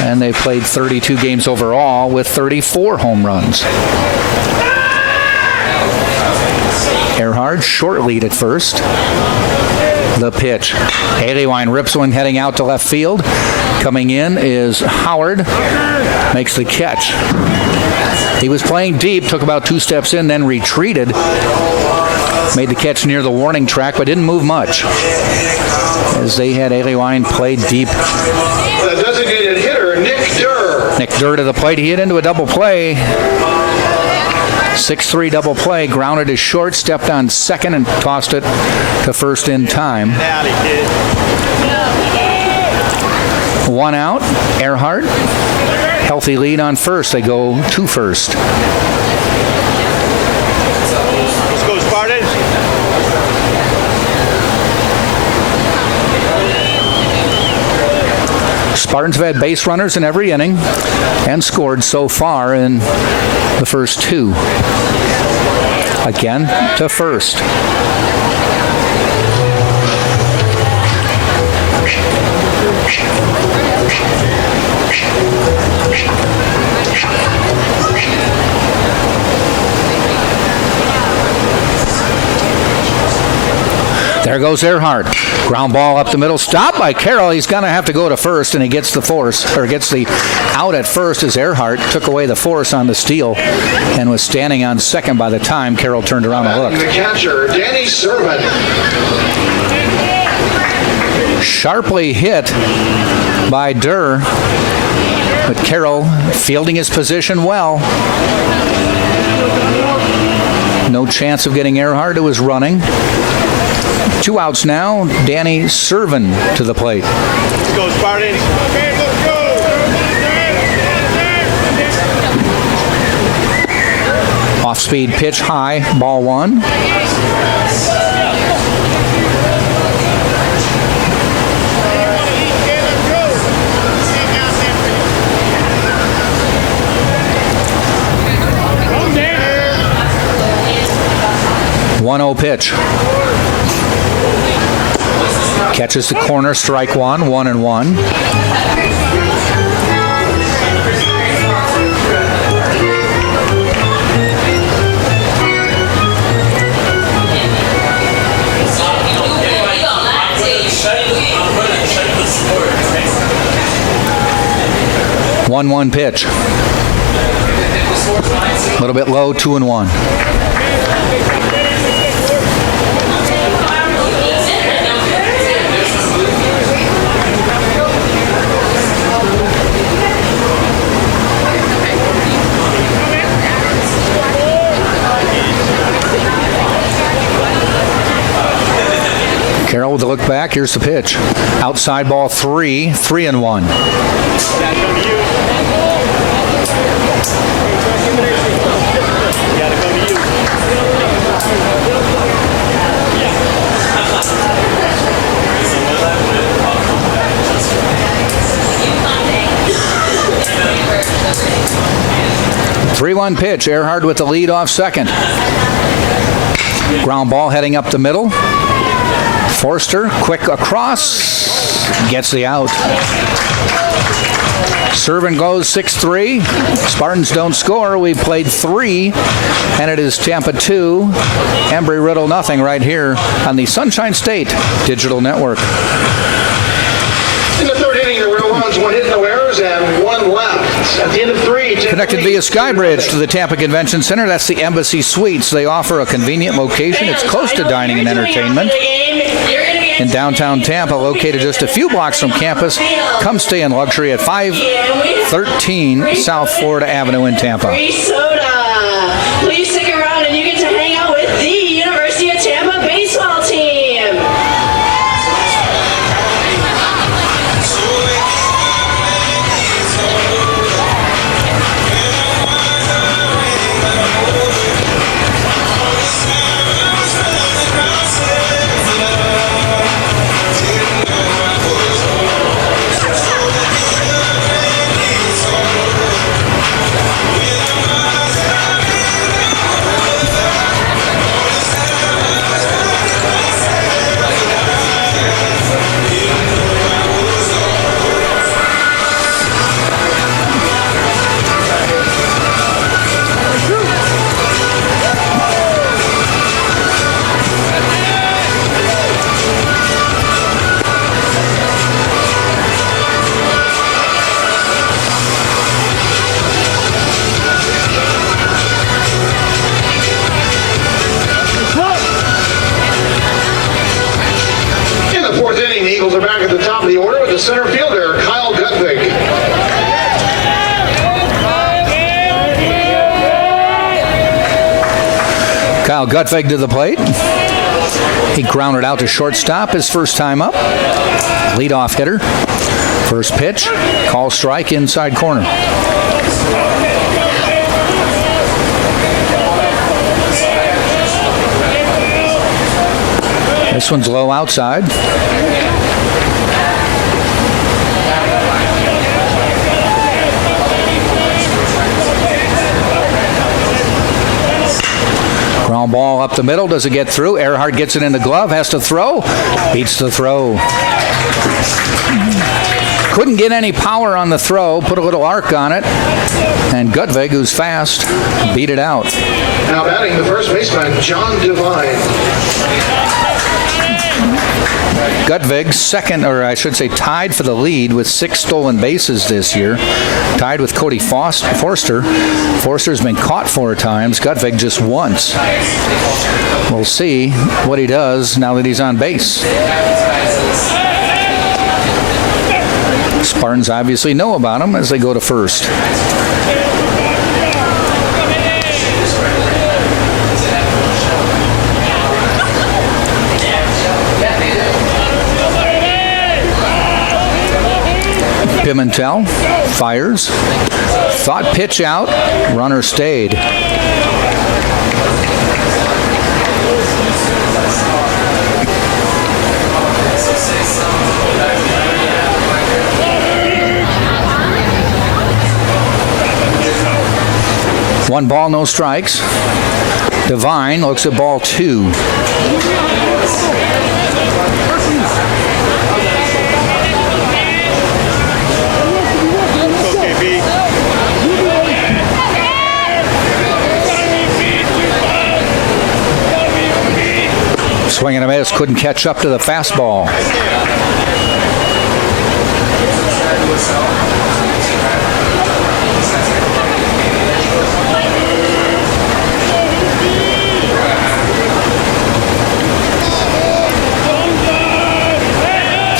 And they've played 32 games overall with 34 home runs. Earhart, short lead at first. The pitch. Aliwine rips one heading out to left field. Coming in is Howard. Makes the catch. He was playing deep, took about 2 steps in, then retreated. Made the catch near the warning track, but didn't move much. As they had Aliwine play deep. The designated hitter, Nick Durr. Nick Durr to the plate. He hit into a double play. 6-3 double play. Grounded to short, stepped on second, and tossed it to first in time. 1 out. Earhart. Healthy lead on first. They go to first. Let's go, Spartans. Spartans have had base runners in every inning and scored so far in the first 2. Again to first. There goes Earhart. Ground ball up the middle. Stopped by Carroll. He's going to have to go to first, and he gets the out at first as Earhart took away the force on the steal and was standing on second by the time Carroll turned around and looked. The catcher, Danny Servant. Sharply hit by Durr, but Carroll fielding his position well. No chance of getting Earhart, who was running. 2 outs now. Danny Servant to the plate. Let's go, Spartans. Off-speed pitch high, ball 1. One-0 pitch. Catches the corner, strike 1, 1-1. One pitch. A little bit low, 2-1. Carroll with a look back. Here's the pitch. Outside ball 3, 3-1. Three-one pitch. Earhart with the lead off second. Ground ball heading up the middle. Forster, quick across, gets the out. Servant goes 6-3. Spartans don't score. We've played 3, and it is Tampa 2, Embry Riddle nothing right here on the Sunshine State Digital Network. In the third inning, the Riddle runs 1 hit, no errors, and 1 left. At the end of 3, connected via Skybridge to the Tampa Convention Center. That's the Embassy Suites. They offer a convenient location. It's close to dining and entertainment. In downtown Tampa, located just a few blocks from campus. Come stay in luxury at 513 South Florida Avenue in Tampa. Free soda. Please stick around and you get to hang out with the University of Tampa baseball team. The center fielder, Kyle Gutwig. Kyle Gutwig to the plate. He grounded out to shortstop his first time up. Leadoff hitter. First pitch, call strike, inside corner. This one's low outside. Ground ball up the middle. Does it get through? Earhart gets it in the glove. Has to throw. Beats the throw. Couldn't get any power on the throw. Put a little arc on it. And Gutwig, who's fast, beat it out. Now batting the first baseman, John Devine. Gutvig second, or I should say tied for the lead with 6 stolen bases this year. Tied with Cody Forster. Forster's been caught 4 times. Gutvig just once. We'll see what he does now that he's on base. Spartans obviously know about him as they go to first. Pimentel fires. Thought pitch out. Runner stayed. One ball, no strikes. Devine looks at ball 2. Swing and a miss, couldn't catch up to the fastball.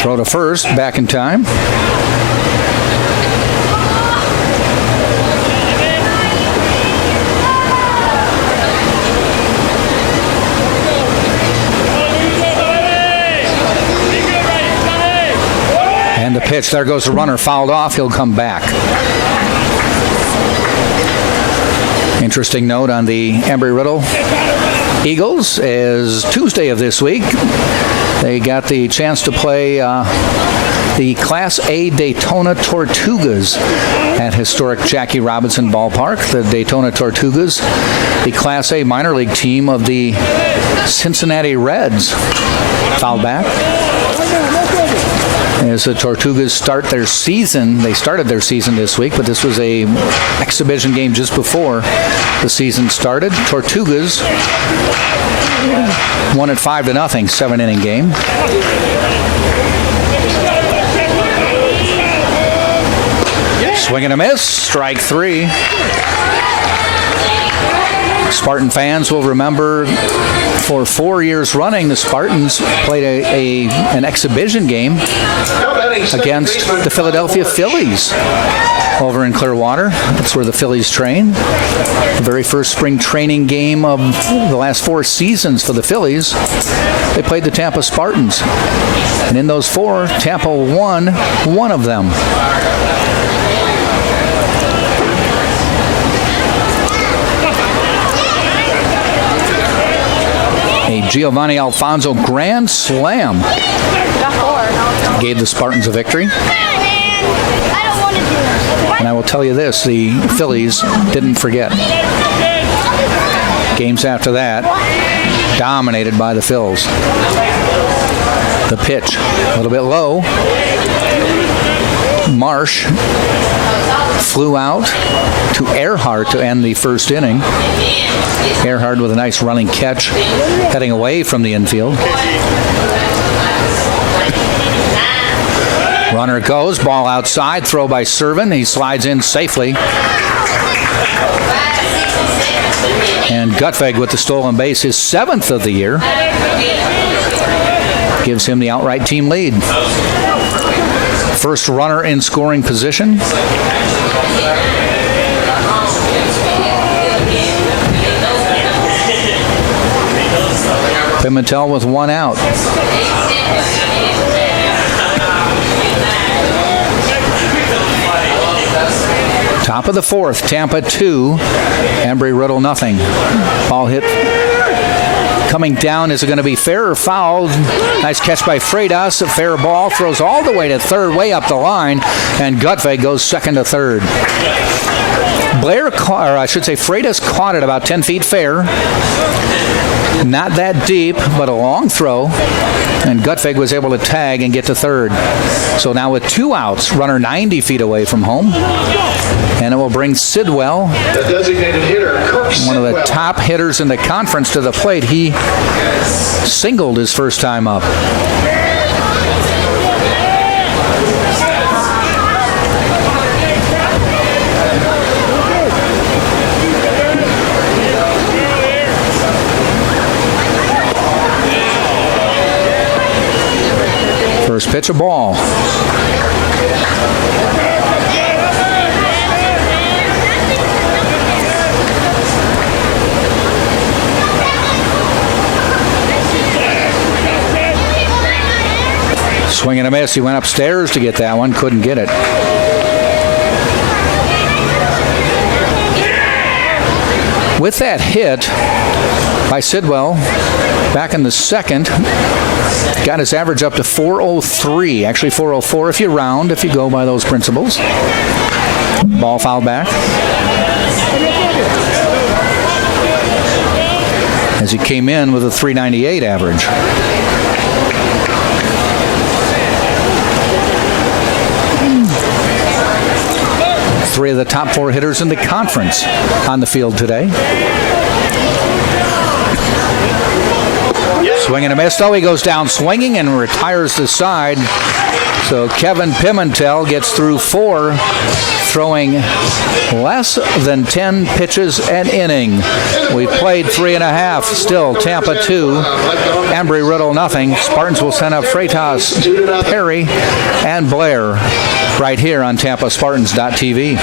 Throw to first, back in time. And the pitch, there goes the runner, fouled off, he'll come back. Interesting note on the Embry Riddle Eagles is Tuesday of this week. They got the chance to play the Class A Daytona Tortugas at historic Jackie Robinson Ballpark. The Daytona Tortugas, the Class A minor league team of the Cincinnati Reds. Foul back. As the Tortugas start their season, they started their season this week, but this was a exhibition game just before the season started. Tortugas won it 5-0, 7-inning game. Swing and a miss, strike 3. Spartan fans will remember for 4 years running, the Spartans played an exhibition game against the Philadelphia Phillies over in Clearwater. That's where the Phillies train. The very first spring training game of the last 4 seasons for the Phillies, they played the Tampa Spartans. And in those 4, Tampa won 1 of them. A Giovanni Alfonso grand slam gave the Spartans a victory. And I will tell you this, the Phillies didn't forget. Games after that, dominated by the Phils. The pitch, a little bit low. Marsh flew out to Earhart to end the first inning. Earhart with a nice running catch, heading away from the infield. Runner goes, ball outside, throw by Servin. He slides in safely. And Gutvig with the stolen base, his 7th of the year. Gives him the outright team lead. First runner in scoring position. Pimentel with 1 out. Top of the 4th, Tampa 2, Embry Riddle nothing. Ball hit coming down. Is it going to be fair or foul? Nice catch by Freitas. A fair ball, throws all the way to third, way up the line, and Gutvig goes second to third. Freitas caught it about 10 feet fair. Not that deep, but a long throw. And Gutfig was able to tag and get to third. So now with 2 outs, runner 90 feet away from home. And it will bring Sidwell, The designated hitter, Kirk one of the Sidwell. top hitters in the conference, to the plate. He singled his first time up. First pitch, a ball. Swing and a miss. He went upstairs to get that one. Couldn't get it. With that hit by Sidwell back in the second, got his average up to 403. Actually 404 if you round, if you go by those principles. Ball fouled back. As he came in with a 398 average. Three of the top 4 hitters in the conference on the field today. Swing and a miss, though. He goes down swinging and retires the side. So Kevin Pimentel gets through 4, throwing less than 10 pitches an inning. We played 3.5. Still Tampa 2, Embry Riddle nothing. Spartans will send up Freitas, Perry, and Blair right here on TampaSpartans.tv.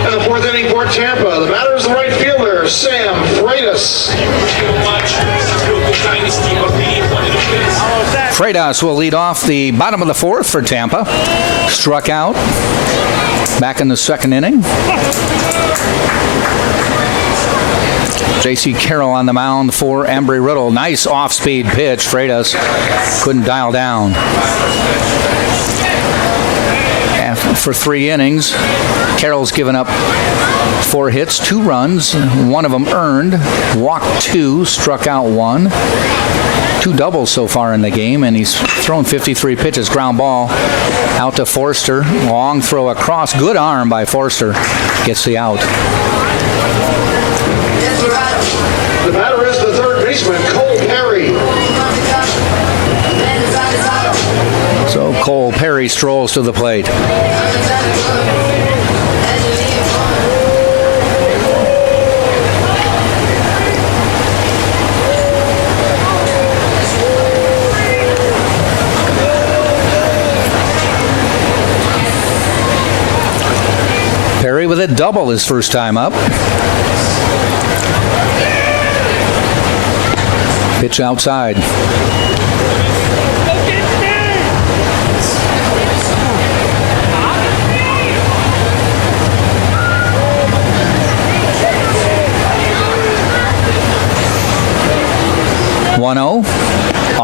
In the 4th inning for Tampa, the batter is the right fielder, Sam Freitas. Freitas will lead off the bottom of the 4th for Tampa. Struck out back in the 2nd inning. J.C. Carroll on the mound for Embry Riddle. Nice off-speed pitch. Freitas couldn't dial down. For 3 innings, Carroll's given up 4 hits, 2 runs, 1 of them earned, walked 2, struck out 1. 2 doubles so far in the game, and he's thrown 53 pitches. Ground ball out to Forster. Long throw across. Good arm by Forster. Gets the out. The batter is the 3rd baseman, Cole Perry. So Cole Perry strolls to the plate. Perry with a double his first time up. Pitch outside.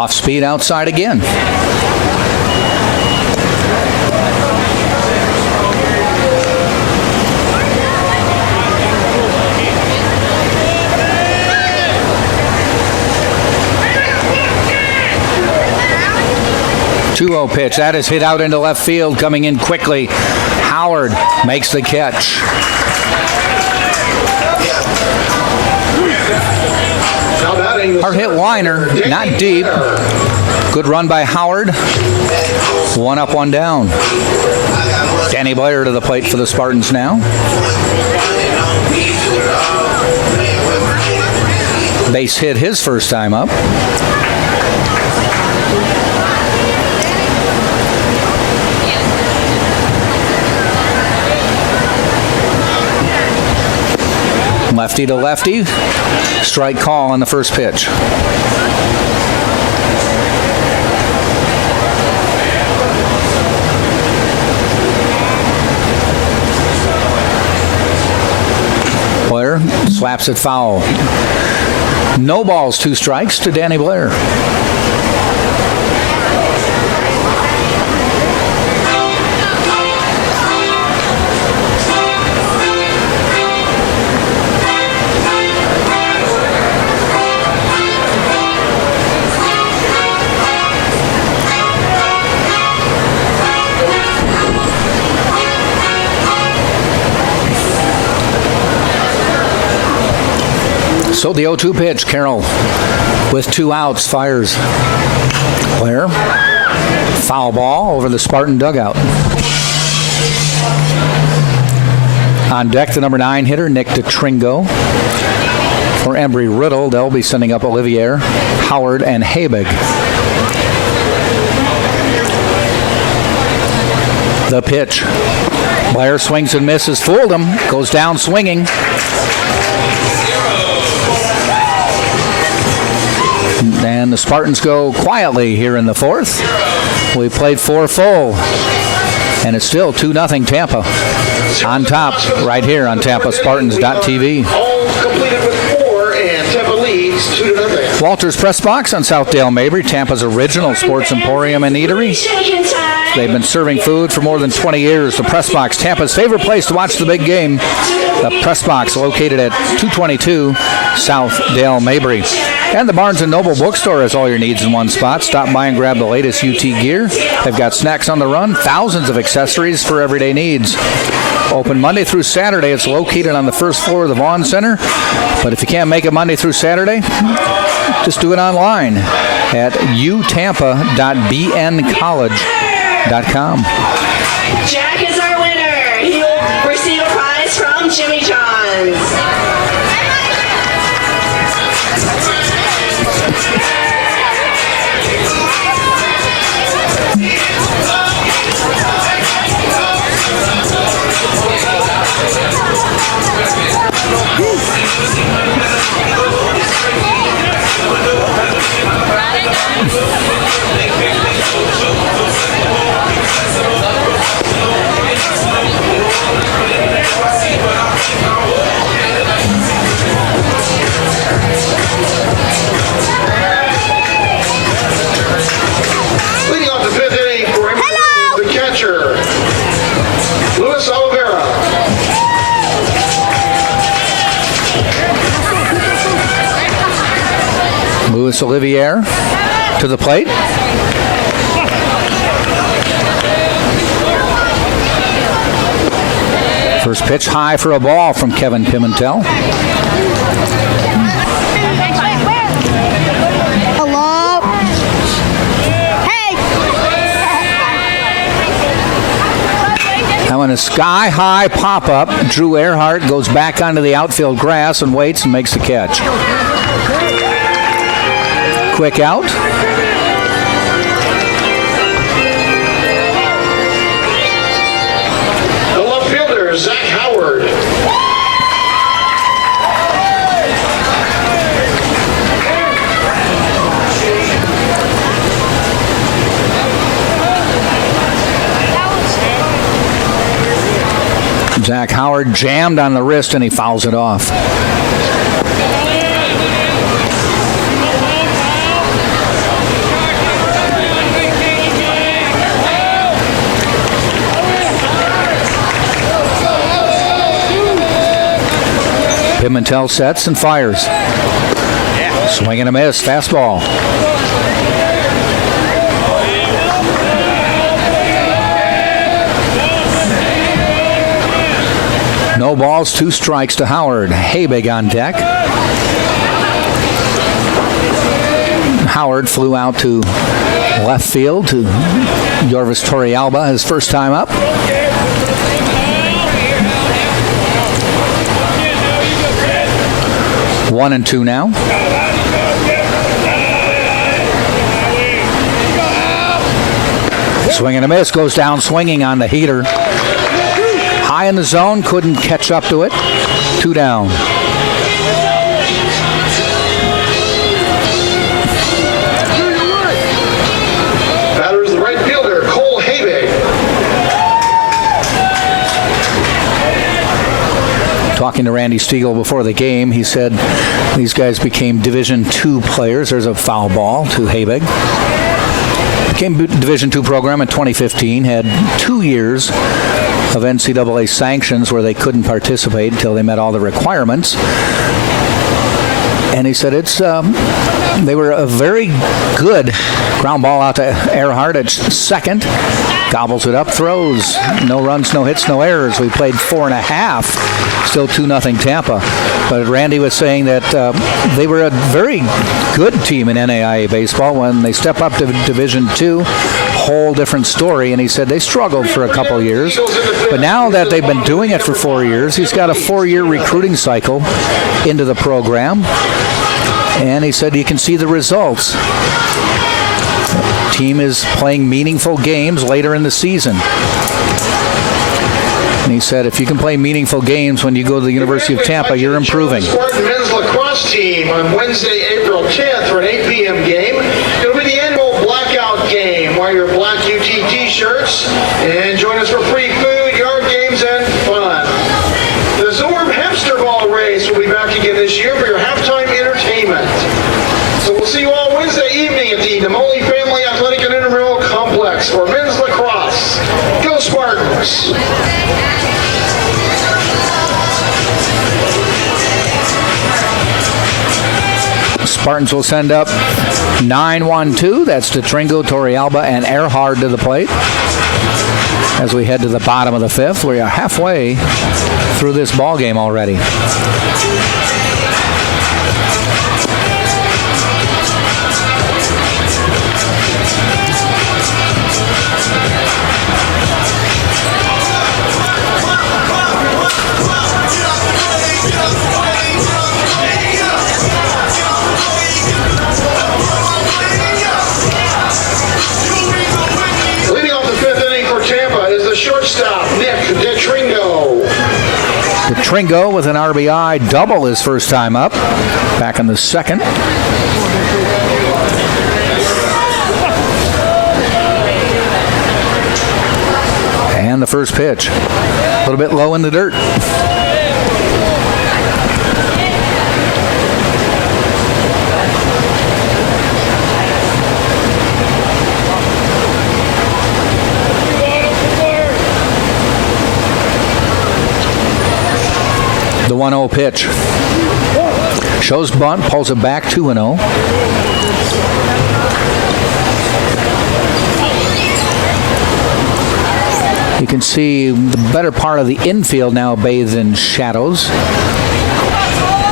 Off speed outside again. Two-0 pitch. That is hit out into left field. Coming in quickly. Howard makes the catch. Hard hit liner, not deep. Good run by Howard. One up, one down. Danny Blair to the plate for the Spartans now. Base hit his first time up. Lefty to lefty. Strike call on the first pitch. Blair slaps it foul. No balls, 2 strikes to Danny Blair. So the 0-2 pitch, Carroll with 2 outs, fires. Blair, foul ball over the Spartan dugout. On deck, the number 9 hitter, Nick DeTringo. For Embry Riddle, they'll be sending up Olivier, Howard, and Habig. The pitch. Blair swings and misses, fooled him, goes down swinging. And the Spartans go quietly here in the 4th. We played 4 full. And it's still 2-0 Tampa. On top right here on TampaSpartans.tv. All completed with 4, and Tampa leads 2-0. Walter's Press Box on Southdale Mabry, Tampa's original sports emporium and eatery. They've been serving food for more than 20 years. The Press Box, Tampa's favorite place to watch the big game. The Press Box, located at 222 Southdale Mabry. And the Barnes & Noble bookstore has all your needs in one spot. Stop by and grab the latest UT gear. They've got snacks on the run, thousands of accessories for everyday needs. Open Monday through Saturday. It's located on the first floor of the Vaughn Center. But if you can't make it Monday through Saturday, just do it online at utampa.bncollege.com. Jack is our winner. He will receive a prize from Jimmy John's. Leading off the 5th inning for Embry, the catcher, Luis Oliveira. Luis Olivier to the plate. First pitch high for a ball from Kevin Pimentel. Hello? Hey! Now in a sky-high pop-up, Drew Earhart goes back onto the outfield grass and waits and makes the catch. Quick out. The left fielder, Zach Howard. Zach Howard jammed on the wrist and he fouls it off. Pimentel sets and fires. Swing and a miss. Fastball. No balls, 2 strikes to Howard. Habig on deck. Howard flew out to left field to Yorvis Torrealba his first time up. One and two now. Swing and a miss, goes down swinging on the heater. High in the zone, couldn't catch up to it. 2 down. Batter is the right fielder, Cole Habig. Talking to Randy Stiegel before the game, he said these guys became Division II players. There's a foul ball to Habig. Became Division II program in 2015, had 2 years of NCAA sanctions where they couldn't participate until they met all the requirements. And he said they were a very good ground ball out to Earhart at second. Gobbles it up, throws. No runs, no hits, no errors. We played 4.5. Still 2-0 Tampa. But Randy was saying that they were a very good team in NAIA baseball. When they step up to Division II, whole different story. And he said they struggled for a couple years. But now that they've been doing it for 4 years, he's got a 4-year recruiting cycle into the program. And he said you can see the results. Team is playing meaningful games later in the season. And he said if you can play meaningful games when you go to the University of Tampa, you're improving. Spartan men's lacrosse team on Wednesday, April 10th for an 8 p.m. game. It'll be the annual blackout game. Wear your black UT t-shirts and join us for free food, yard games, and fun. The Zorb Hamster Ball race will be back again this year for your halftime entertainment. So we'll see you all Wednesday evening at the Namoli Family Athletic and Intramural Complex for men's lacrosse. Go Spartans! Spartans will send up 9-1-2. That's Tetringo, Torrealba, and Earhart to the plate. As we head to the bottom of the 5th, we are halfway through this ball game already. Shortstop, Nick Tetringo. Tetringo with an RBI double his first time up. Back in the 2nd. And the first pitch. A little bit low in the dirt. The 1-0 pitch. Shows bunt, pulls it back 2-0. You can see the better part of the infield now bathed in shadows.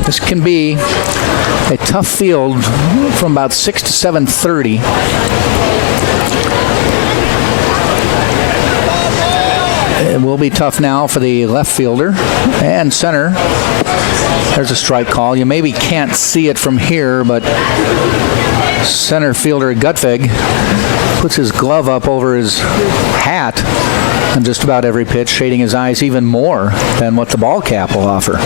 This can be a tough field from about 6 to 7:30. It will be tough now for the left fielder and center. There's a strike call. You maybe can't see it from here, but center fielder Gutvig puts his glove up over his hat on just about every pitch, shading his eyes even more than what the ball cap will offer.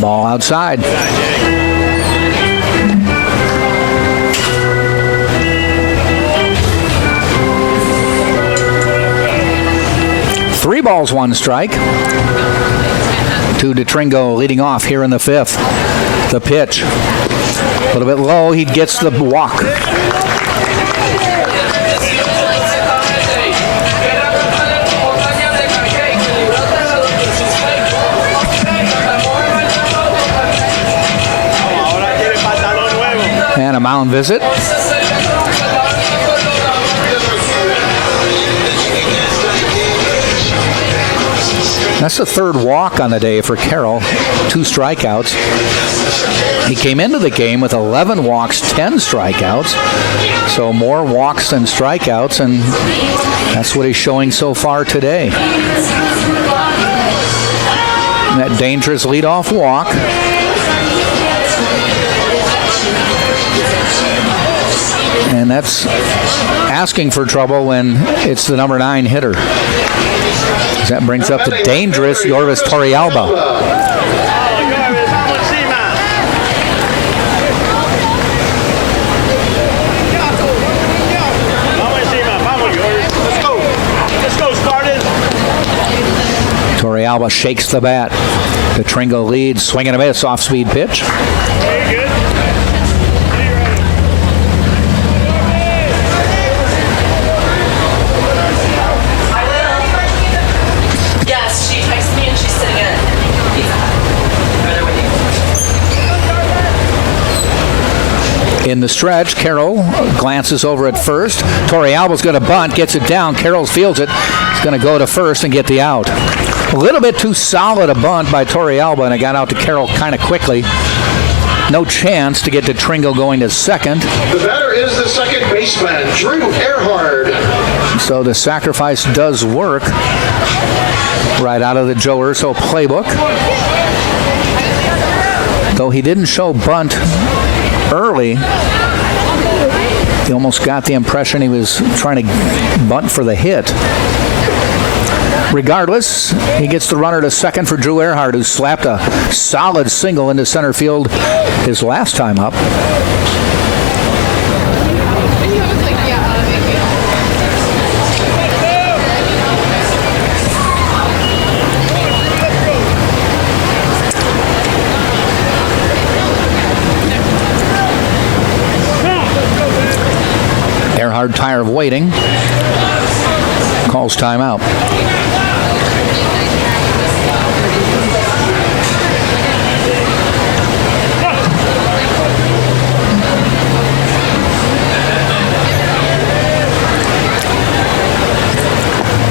Ball outside. 3 balls, 1 strike. To Tetringo leading off here in the 5th. The pitch. A little bit low. He gets the walk. And a mound visit. That's the third walk on the day for Carroll. 2 strikeouts. He came into the game with 11 walks, 10 strikeouts. So more walks than strikeouts, and that's what he's showing so far today. That dangerous leadoff walk. And that's asking for trouble when it's the number 9 hitter. That brings up the dangerous Yorvis Torrealba. Torrealba shakes the bat. Petringo leads, swinging a miss, off-speed pitch. In the stretch, Carroll glances over at first. Torrealba's going to bunt, gets it down. Carroll fields it. He's going to go to first and get the out. A little bit too solid a bunt by Torrealba, and it got out to Carroll kind of quickly. No chance to get to Tringo going to second. The batter is the second baseman, Drew Earhart. So the sacrifice does work right out of the Joe Urso playbook. Though he didn't show bunt early, you almost got the impression he was trying to bunt for the hit. Regardless, he gets the runner to second for Drew Earhart, who slapped a solid single into center field his last time up. Earhart, tired of waiting, calls timeout.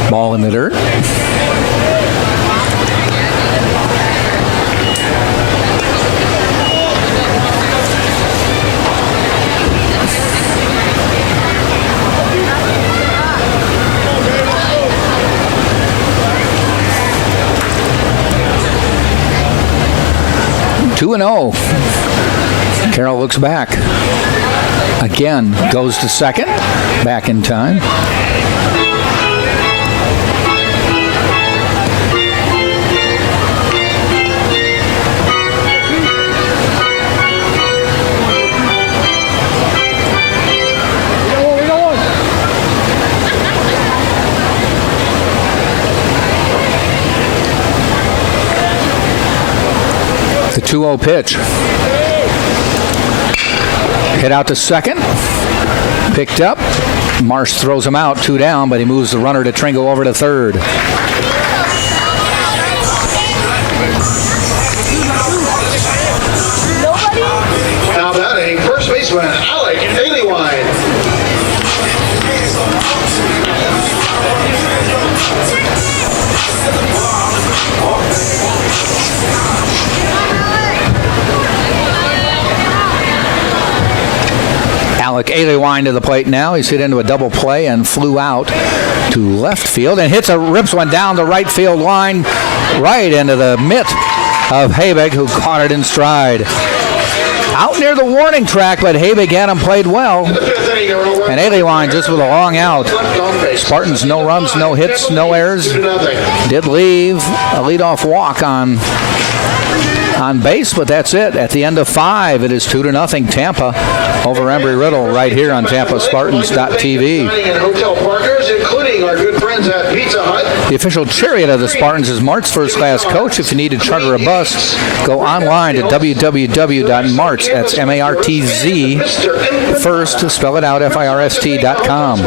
Ball in the dirt. Two and 0. Carroll looks back. Again, goes to second. Back in time. The 2-0 pitch. Hit out to second. Picked up. Marsh throws him out, 2 down, but he moves the runner to Tringo over to third. Now batting, first baseman, Alec Aliewine. Alec Aliewine to the plate now. He's hit into a double play and flew out to left field and rips one down the right field line, right into the mitt of Habig, who caught it in stride. Out near the warning track, but Habig had him played well. And Aliewine just with a long out. Spartans, no runs, no hits, no errors. Did leave a leadoff walk on base, but that's it. At the end of 5, it is 2-0 Tampa over Embry Riddle right here on TampaSpartans.tv. And hotel partners, including including our good friends at Pizza Hut. The official chariot of the Spartans is Mart's First Class Coach. If you need to charter a bus, go online to www.martz, that's M-A-R-T-Z, first, spell it out, F-I-R-S-T.com.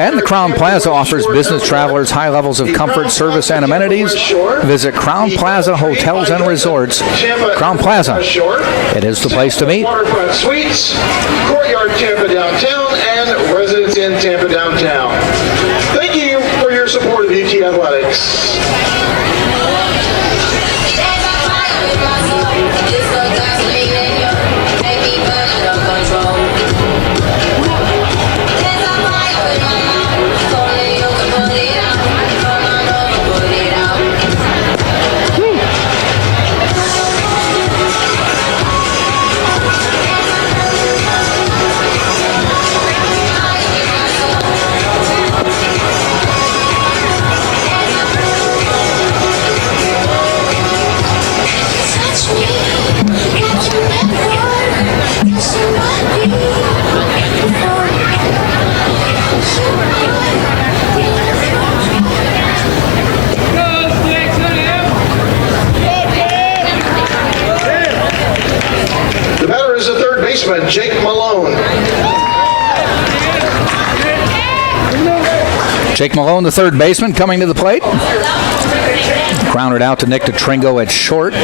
And the Crown Plaza offers business travelers high levels of comfort, service, and amenities. Visit Crown Plaza Hotels and Resorts. Crown Plaza, it is the place to meet. Waterfront Suites, Courtyard Tampa Downtown, and Residence Inn Tampa Downtown. Thank you for your support of UT Athletics. The batter is the third baseman, Jake Malone. Jake Malone, the third baseman, coming to the plate. Grounded out to Nick DeTringo at short.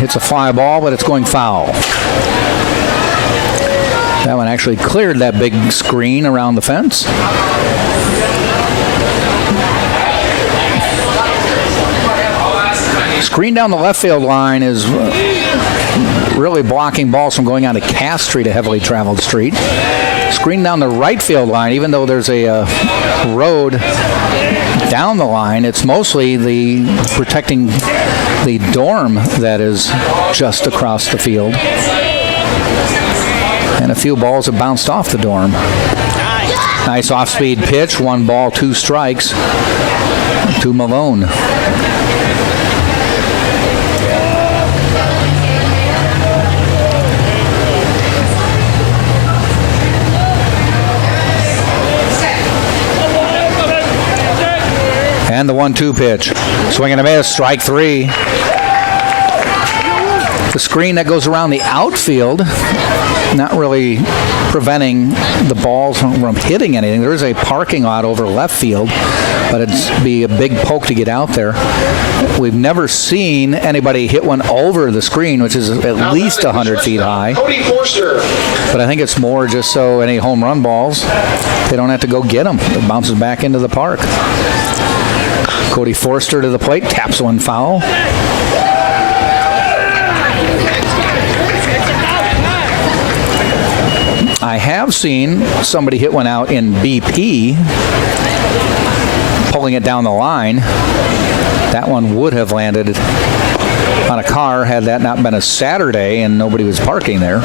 Hits a fly ball, but it's going foul. That one actually cleared that big screen around the fence. Screen down the left field line is really blocking balls from going onto Cass Street, a heavily traveled street. Screen down the right field line, even though there's a road down the line, it's mostly the protecting the dorm that is just across the field. And a few balls have bounced off the dorm. Nice off-speed pitch, 1 ball, 2 strikes to Malone. And the 1-2 pitch. Swing and a miss, strike 3. The screen that goes around the outfield, not really preventing the balls from hitting anything. There is a parking lot over left field, but it'd be a big poke to get out there. We've never seen anybody hit one over the screen, which is at least 100 feet high. Cody Forster. But I think it's more just so any home run balls, they don't have to go get them. It bounces back into the park. Cody Forster to the plate, taps one foul. I have seen somebody hit one out in BP, pulling it down the line. That one would have landed on a car had that not been a Saturday and nobody was parking there.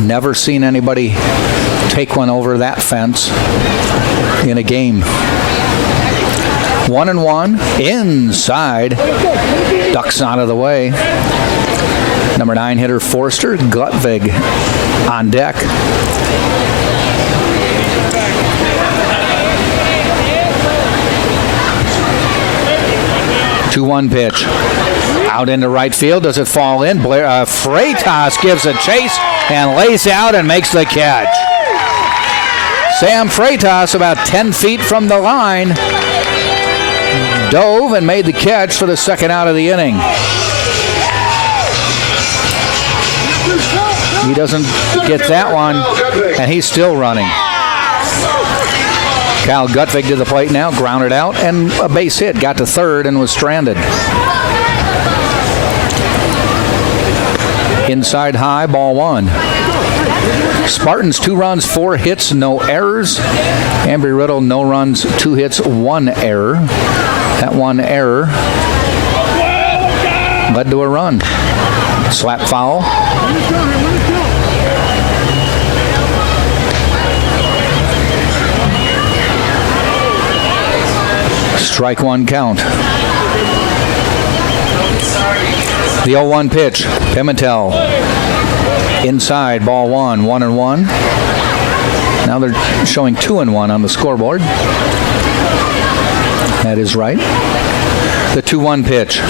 Never seen anybody take one over that fence in a game. 1-1 inside. Ducks out of the way. Number 9 hitter Forster, Gutvig on deck. Two-one pitch. Out into right field. Does it fall in? Freitas gives a chase and lays out and makes the catch. Sam Freitas, about 10 feet from the line, dove and made the catch for the second out of the inning. He doesn't get that one, and he's still running. Kyle Gutvig to the plate now, grounded out, and a base hit. Got to third and was stranded. Inside high, ball 1. Spartans 2 runs, 4 hits, no errors. Embry Riddle, no runs, 2 hits, 1 error. That 1 error led to a run. Slap foul. Strike 1 count. The 0-1 pitch. Pimentel Inside, ball 1, 1-1. Now they're showing 2-1 on the scoreboard. That is right. The 2-1 pitch.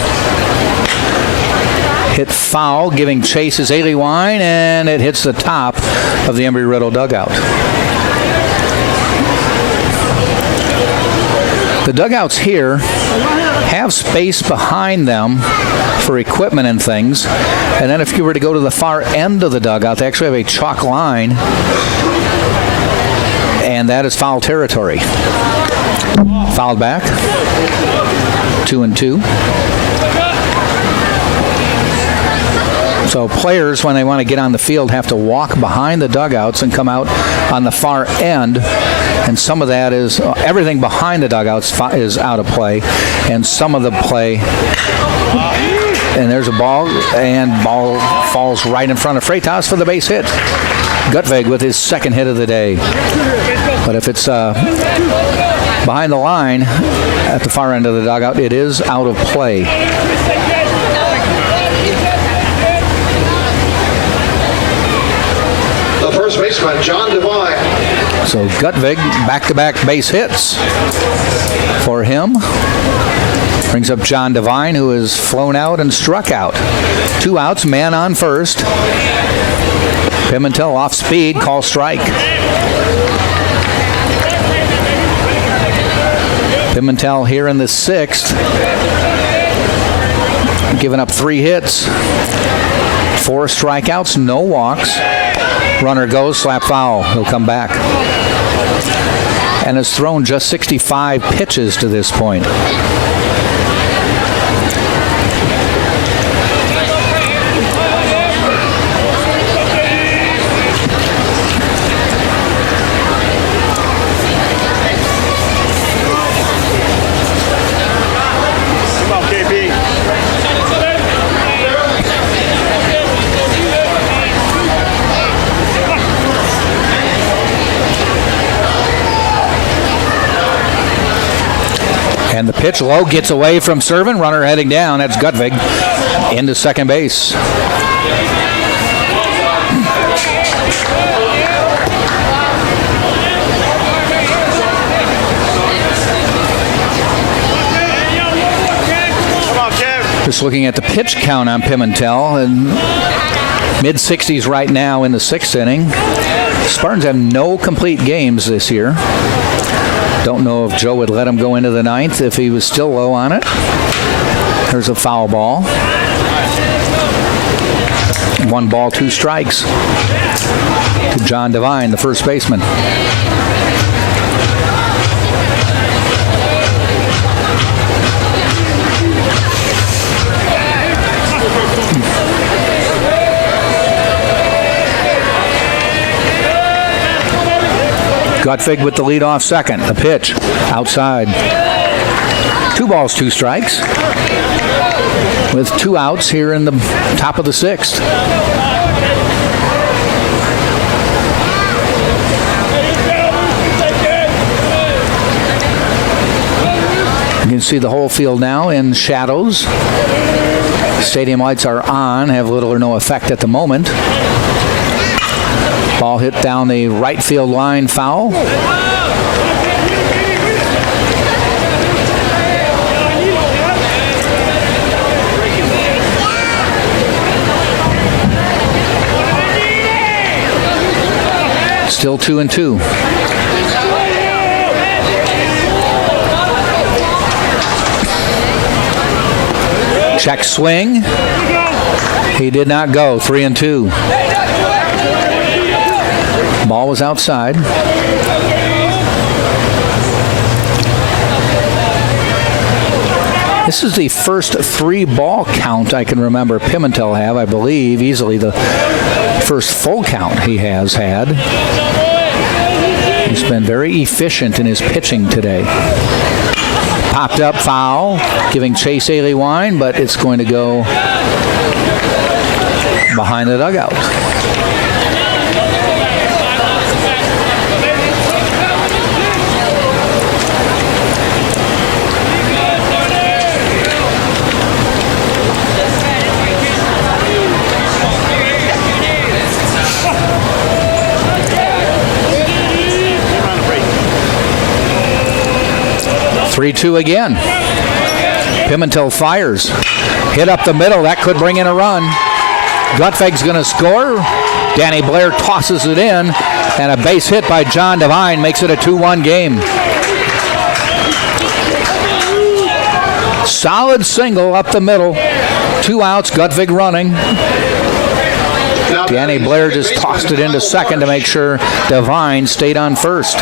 Hit foul, giving chase is Aliwine, and it hits the top of the Embry Riddle dugout. The dugouts here have space behind them for equipment and things. And then if you were to go to the far end of the dugout, they actually have a chalk line. And that is foul territory. Fouled back. 2-2. So players, when they want to get on the field, have to walk behind the dugouts and come out on the far end. And some of that is, everything behind the dugouts is out of play. And some of the play, and there's a ball, and ball falls right in front of Freitas for the base hit. Gutvig with his second hit of the day. But if it's behind the line at the far end of the dugout, it is out of play. First baseman, John Devine. So Gutvig, back-to-back base hits for him. Brings up John Devine, who has flown out and struck out. 2 outs, man on first. Pimentel off speed, call strike. Pimentel here in the 6th. Giving up 3 hits. 4 strikeouts, no walks. Runner goes, slap foul. He'll come back. And has thrown just 65 pitches to this point. And the pitch low, gets away from Servin. Runner heading down. That's Gutvig into second base. Just looking at the pitch count on Pimentel, and mid-60s right now in the 6th inning. Spartans have no complete games this year. Don't know if Joe would let him go into the 9th if he was still low on it. There's a foul ball. 1 ball, 2 strikes to John Devine, the first baseman. Gutvig with the leadoff second. The pitch outside. 2 balls, 2 strikes. With 2 outs here in the top of the 6th. You can see the whole field now in shadows. Stadium lights are on, have little or no effect at the moment. Ball hit down the right field line, foul. Still 2-2. Check swing. He did not go. 3-2. Ball was outside. This is the first 3-ball count I can remember Pimentel have, I believe, easily the first full count he has had. He's been very efficient in his pitching today. Popped up, foul, giving chase Aliwine, but it's going to go behind the dugout. 3-2 again. Pimentel fires. Hit up the middle. That could bring in a run. Gutveg's going to score. Danny Blair tosses it in. And a base hit by John Devine makes it a 2-1 game. Solid single up the middle. 2 outs. Gutvig running. Danny Blair just tossed it into second to make sure Devine stayed on first.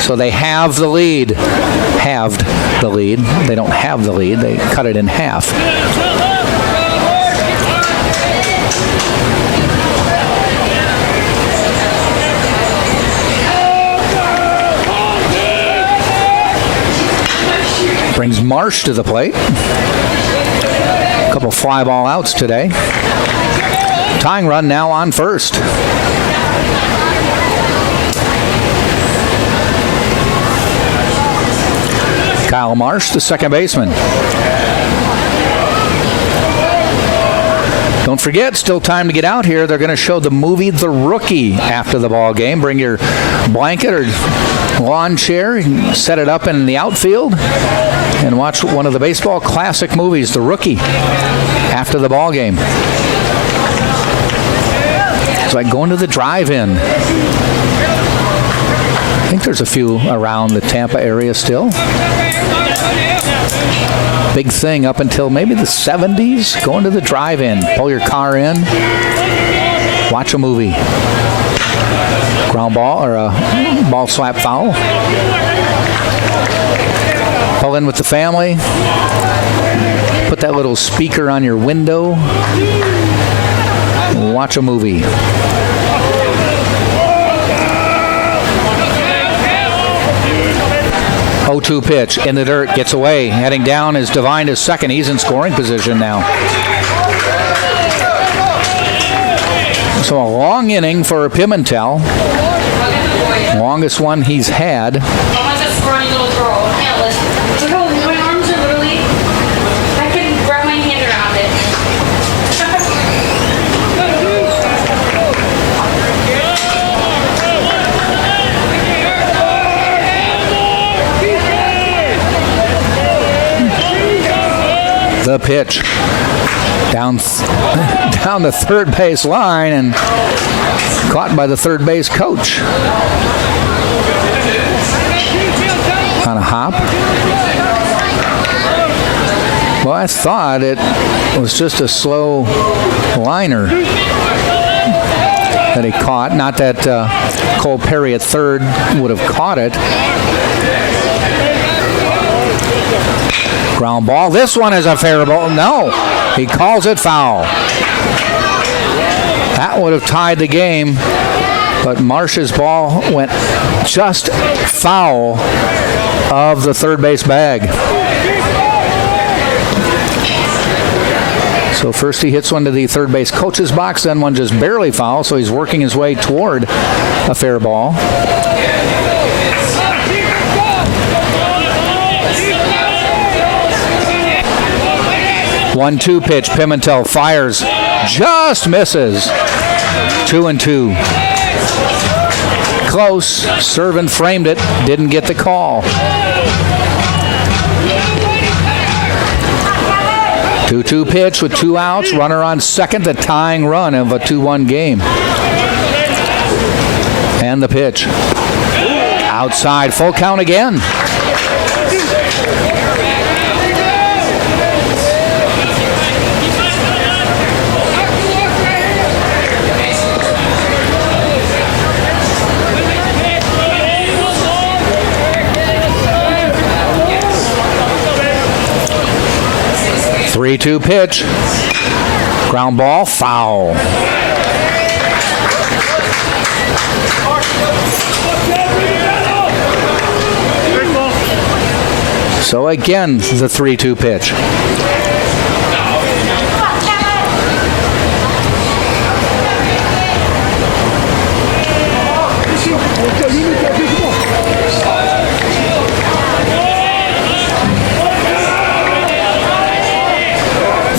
So they have the lead. Halved the lead. They don't have the lead. They cut it in half. Brings Marsh to the plate. A couple fly ball outs today. Tying run now on first. Kyle Marsh, the second baseman. Don't forget, still time to get out here. They're going to show the movie The Rookie after the ball game. Bring your blanket or lawn chair, you can set it up in the outfield and watch one of the baseball classic movies, The Rookie, after the ball game. It's like going to the drive-in. I think there's a few around the Tampa area still. Big thing up until maybe the 70s, going to the drive-in. Pull your car in, watch a movie. Ground ball or a ball slap foul. Pull in with the family. Put that little speaker on your window. Watch a movie. Oh-2 pitch in the dirt, gets away. Heading down is Devine to second. He's in scoring position now. So a long inning for Pimentel. Longest one he's had. The pitch down the third base line and caught by the third base coach on a hop. Well, I thought it was just a slow liner that he caught. Not that Cole Perry at third would have caught it. Ground ball. This one is a fair ball. No, he calls it foul. That would have tied the game, but Marsh's ball went just foul of the third base bag. So first he hits one to the third base coach's box, then one just barely foul, so he's working his way toward a fair ball. 1-2 pitch. Pimentel fires. Just misses. 2-2. Close. Servant framed it. Didn't get the call. 2-2 pitch with 2 outs. Runner on second. The tying run of a 2-1 game. And the pitch. Outside. Full count again. Three-two pitch. Ground ball, foul. So again, the 3-2 pitch.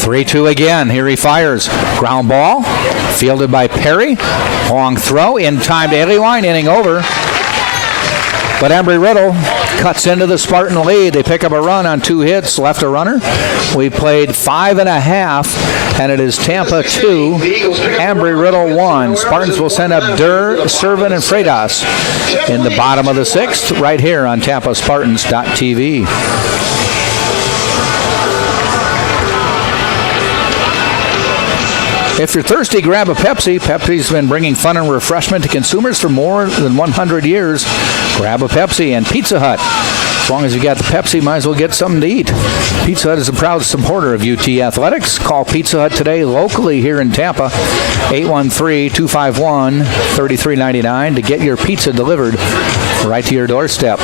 Three-two again. Here he fires. Ground ball. Fielded by Perry. Long throw. In time to Eddie Line. Inning over. But Embry Riddle cuts into the Spartan lead. They pick up a run on 2 hits, left a runner. We played 5.5, and it is Tampa 2, Embry Riddle 1. Spartans will send up Durr, Servin, and Freitas in the bottom of the 6th, right here on TampaSpartans.tv. If you're thirsty, grab a Pepsi. Pepsi's been bringing fun and refreshment to consumers for more than 100 years. Grab a Pepsi. And Pizza Hut. As long as you got the Pepsi, might as well get something to eat. Pizza Hut is a proud supporter of UT Athletics. Call Pizza Hut today locally here in Tampa, 813-251-3399 to get your pizza delivered right to your doorstep.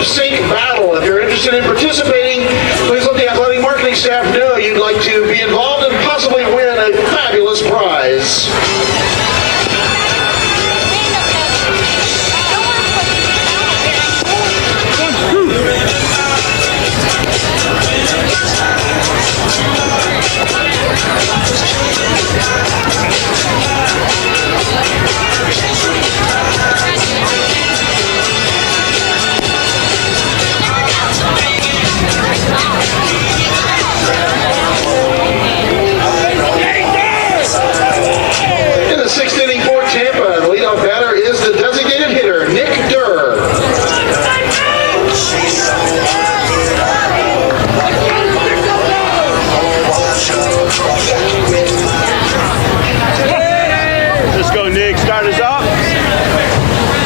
Sync battle. If you're interested in participating, please let the athletic marketing staff know you'd like to be involved and possibly win a fabulous prize.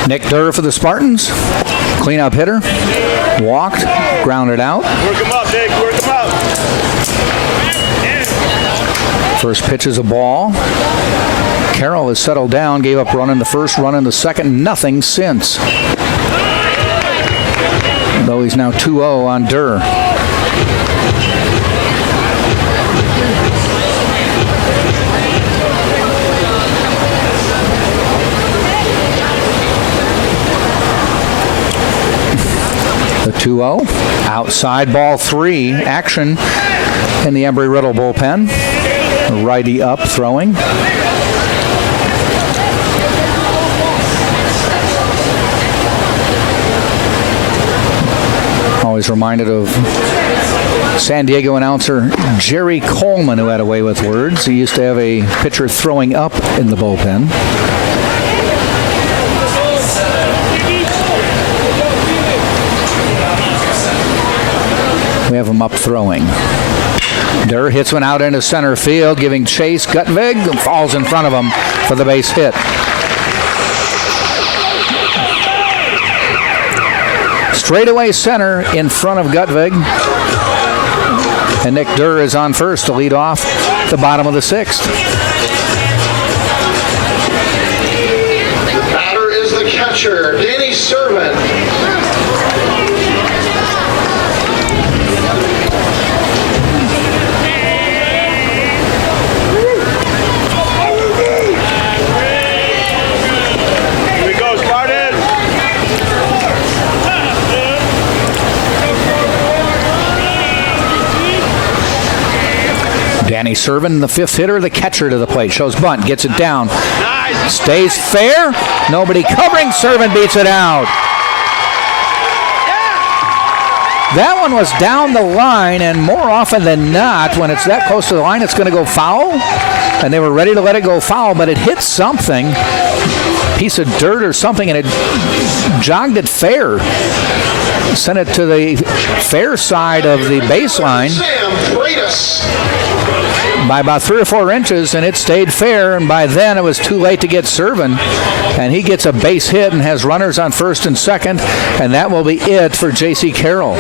Nick Durr for the Spartans. Cleanup hitter. Walked. Grounded out. Work him up, Nick. Work him up. First pitch is a ball. Carroll has settled down. Gave up run in the first, run in the second. Nothing since. Though he's now 2-0 on Durr. The 2-0. Outside ball 3. Action in the Embry Riddle bullpen. Righty up throwing. Always reminded of San Diego announcer Jerry Coleman, who had a way with words. He used to have a pitcher throwing up in the bullpen. We have him up throwing. Durr hits one out into center field, giving chase. Gutvig falls in front of him for the base hit. Straightaway center in front of Gutvig. And Nick Durr is on first to lead off the bottom of the 6th. Batter is the catcher, Danny Servin. Danny Servin, the 5th hitter, the catcher to the plate. Shows bunt, gets it down. Nice. Stays fair. Nobody covering. Servin beats it out. That one was down the line, and more often than not, when it's that close to the line, it's going to go foul. And they were ready to let it go foul, but it hit something, piece of dirt or something, and it jogged it fair. Sent it to the fair side of the baseline by about 3 or 4 inches, and it stayed fair, and by then it was too late to get Servin, and he gets a base hit and has runners on first and second, and that will be it for J.C. Carroll.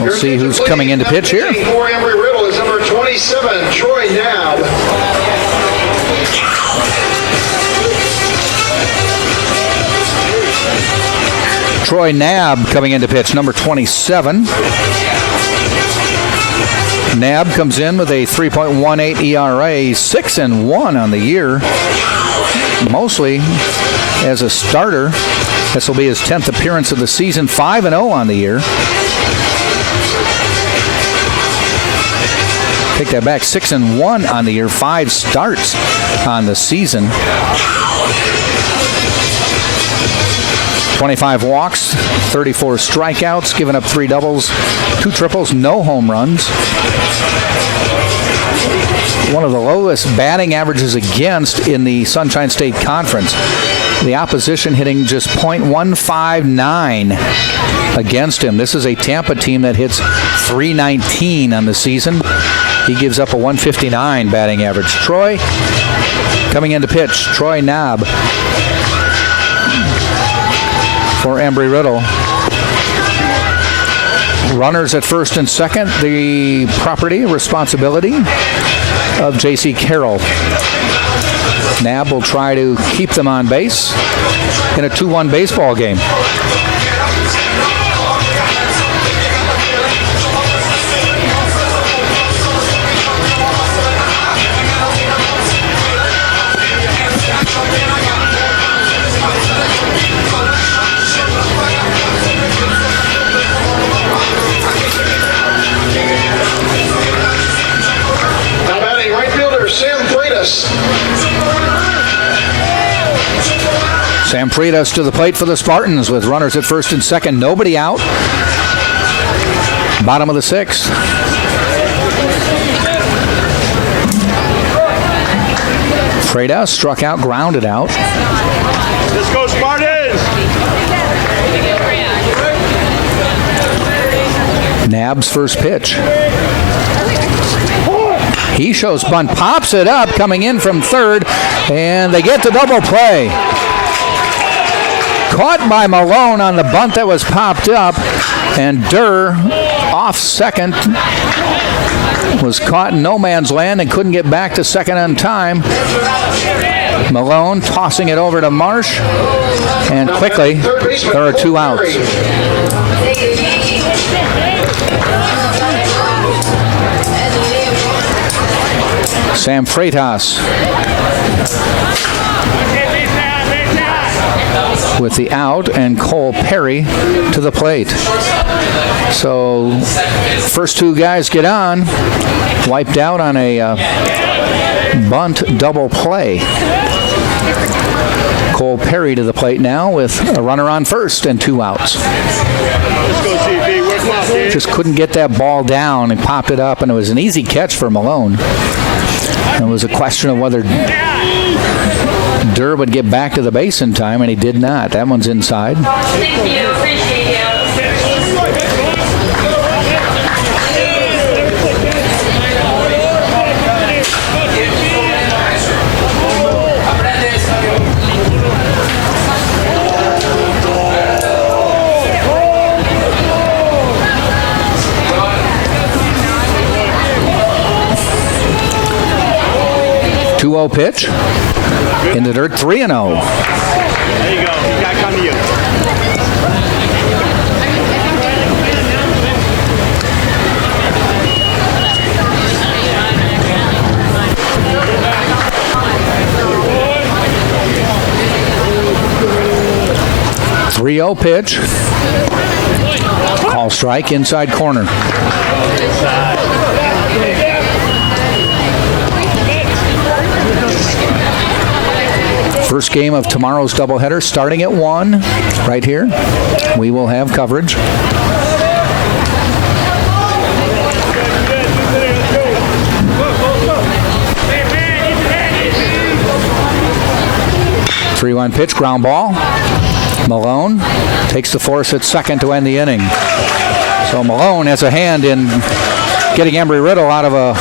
We'll see who's coming into pitch here. For Embry Riddle is number 27, Troy Nab. Troy Nab coming into pitch, number 27. Nab comes in with a 3.18 ERA, 6-1 on the year, mostly as a starter. This will be his 10th appearance of the season, 5-0 on the year. Take that back, 6-1 on the year, 5 starts on the season. 25 walks, 34 strikeouts, giving up 3 doubles, 2 triples, no home runs. One of the lowest batting averages against in the Sunshine State Conference. The opposition hitting just .159 against him. This is a Tampa team that hits .319 on the season. He gives up a .159 batting average. Troy coming into pitch. Troy Nab for Embry Riddle. Runners at first and second, the responsibility of J.C. Carroll. Nab will try to keep them on base in a 2-1 baseball game. Sam Freitas to the plate for the Spartans with runners at first and second. Nobody out. Bottom of the 6th. Freitas struck out, grounded out. Let's go, Spartans! Nab's first pitch. He shows bunt, pops it up, coming in from third, and they get the double play. Caught by Malone on the bunt that was popped up, and Durr off second was caught in no man's land and couldn't get back to second on time. Malone tossing it over to Marsh, and quickly there are 2 outs. Sam Freitas with the out, and Cole Perry to the plate. So first 2 guys get on, wiped out on a bunt double play. Cole Perry to the plate now with a runner on first and 2 outs. Just couldn't get that ball down and popped it up, and it was an easy catch for Malone. It was a question of whether Durr would get back to the base in time, and he did not. That one's inside. Thank you. Appreciate you. 2-0 pitch. In the dirt, 3-0. There you go. You got to come to you. 3-0 pitch. Call strike, inside corner. First game of tomorrow's doubleheader starting at 1 right here. We will have coverage. Three-one pitch, ground ball. Malone takes the force at second to end the inning. So Malone has a hand in getting Embry Riddle out of a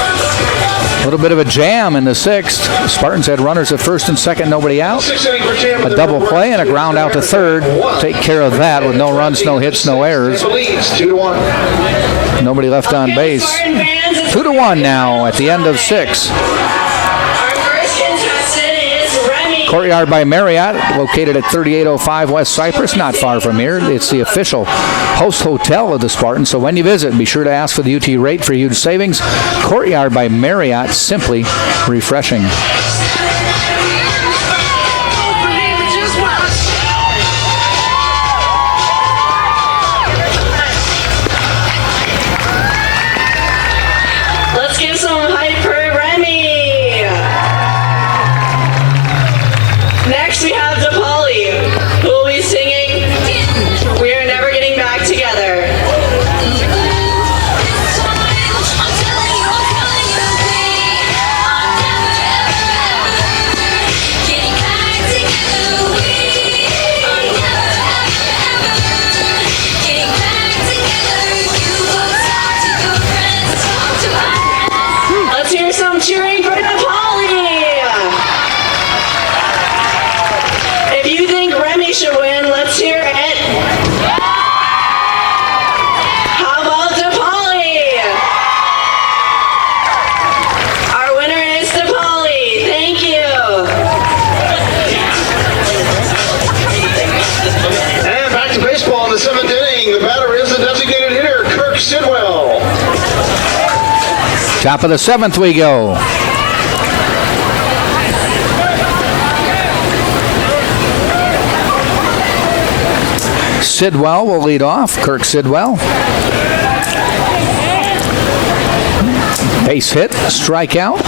little bit of a jam in the 6th. Spartans had runners at first and second, nobody out. A double play and a ground out to third. Take care of that with no runs, no hits, no errors. 2-1. Nobody left on base. 2-1 now at the end of 6. Courtyard by Marriott, located at 3805 West Cypress, not far from here. It's the official host hotel of the Spartans, so when you visit, be sure to ask for the UT rate for huge savings. Courtyard by Marriott, simply refreshing. Let's give some hype for Remy. Next we have DePauli, who will be singing "We Are Never Getting Back Together." Let's hear some cheering for DePauli. If you think Remy should win, let's hear it. How about DePauli? Our winner is DePauli. Thank you. And back to baseball in the 7th inning. The batter is the designated hitter, Kirk Sidwell. Top of the 7th we go. Sidwell will lead off. Kirk Sidwell. Base hit, strikeout.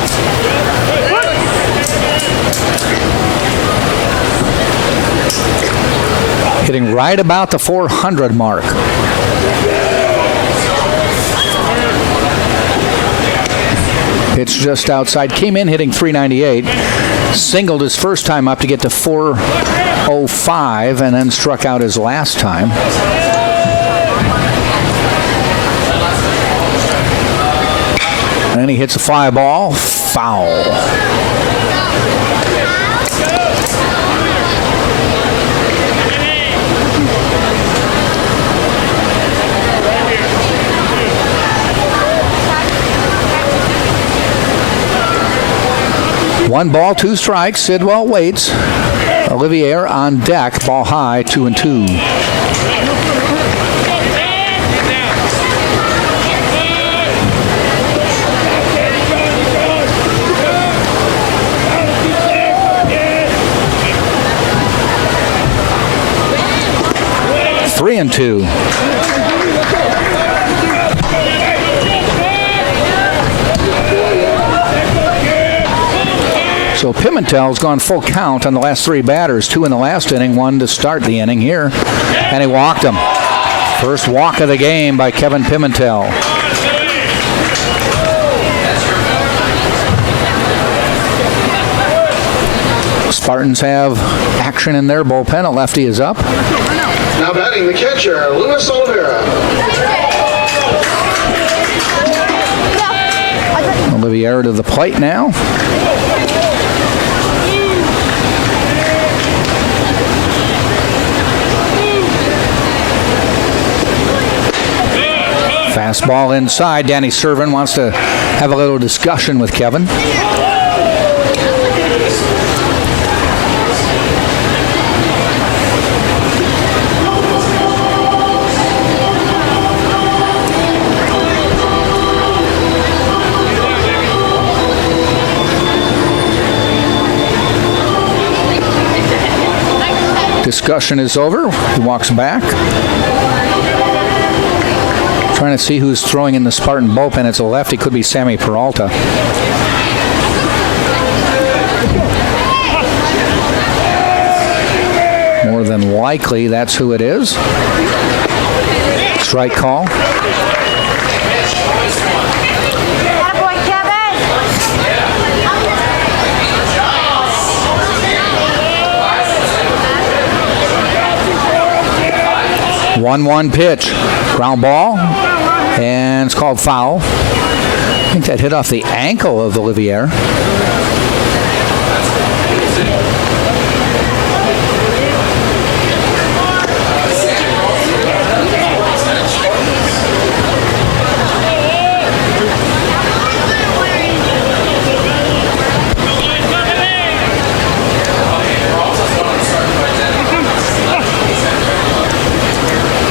Hitting right about the 400 mark. Pitch just outside. Came in hitting 398. Singled his first time up to get to 405 and then struck out his last time. And then he hits a fly ball. Foul. One ball, 2 strikes. Sidwell waits. Olivier on deck. Ball high, 2-2. Three and 2. So Pimentel's gone full count on the last 3 batters, 2 in the last inning, 1 to start the inning here. And he walked him. First walk of the game by Kevin Pimentel. Spartans have action in their bullpen. A lefty is up. Now batting the catcher, Luis Oliveira. Olivier to the plate now. Fastball inside. Danny Servin wants to have a little discussion with Kevin. Discussion is over. He walks back. Trying to see who's throwing in the Spartan bullpen. It's a lefty. Could be Sammy Peralta. More than likely, that's who it is. Strike call. Attaboy, Kevin. 1-1 pitch. Ground ball. And it's called foul. I think that hit off the ankle of Olivier.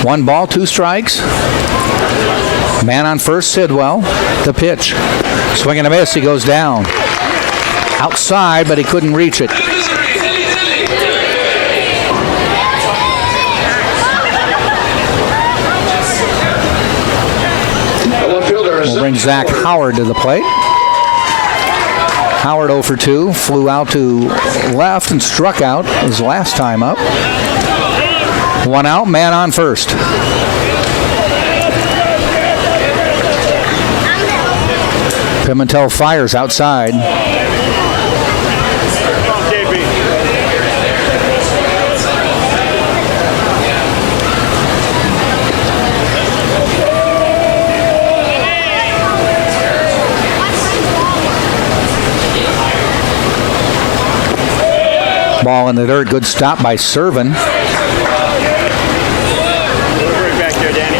1 ball, 2 strikes. Man on first, Sidwell. The pitch. Swing and a miss. He goes down. Outside, but he couldn't reach it. We'll bring Zach Howard to the plate. Howard 0 for 2. Flew out to left and struck out his last time up. 1 out, man on first. Pimentel fires outside. Ball in the dirt. Good stop by Servin. Back there, Danny.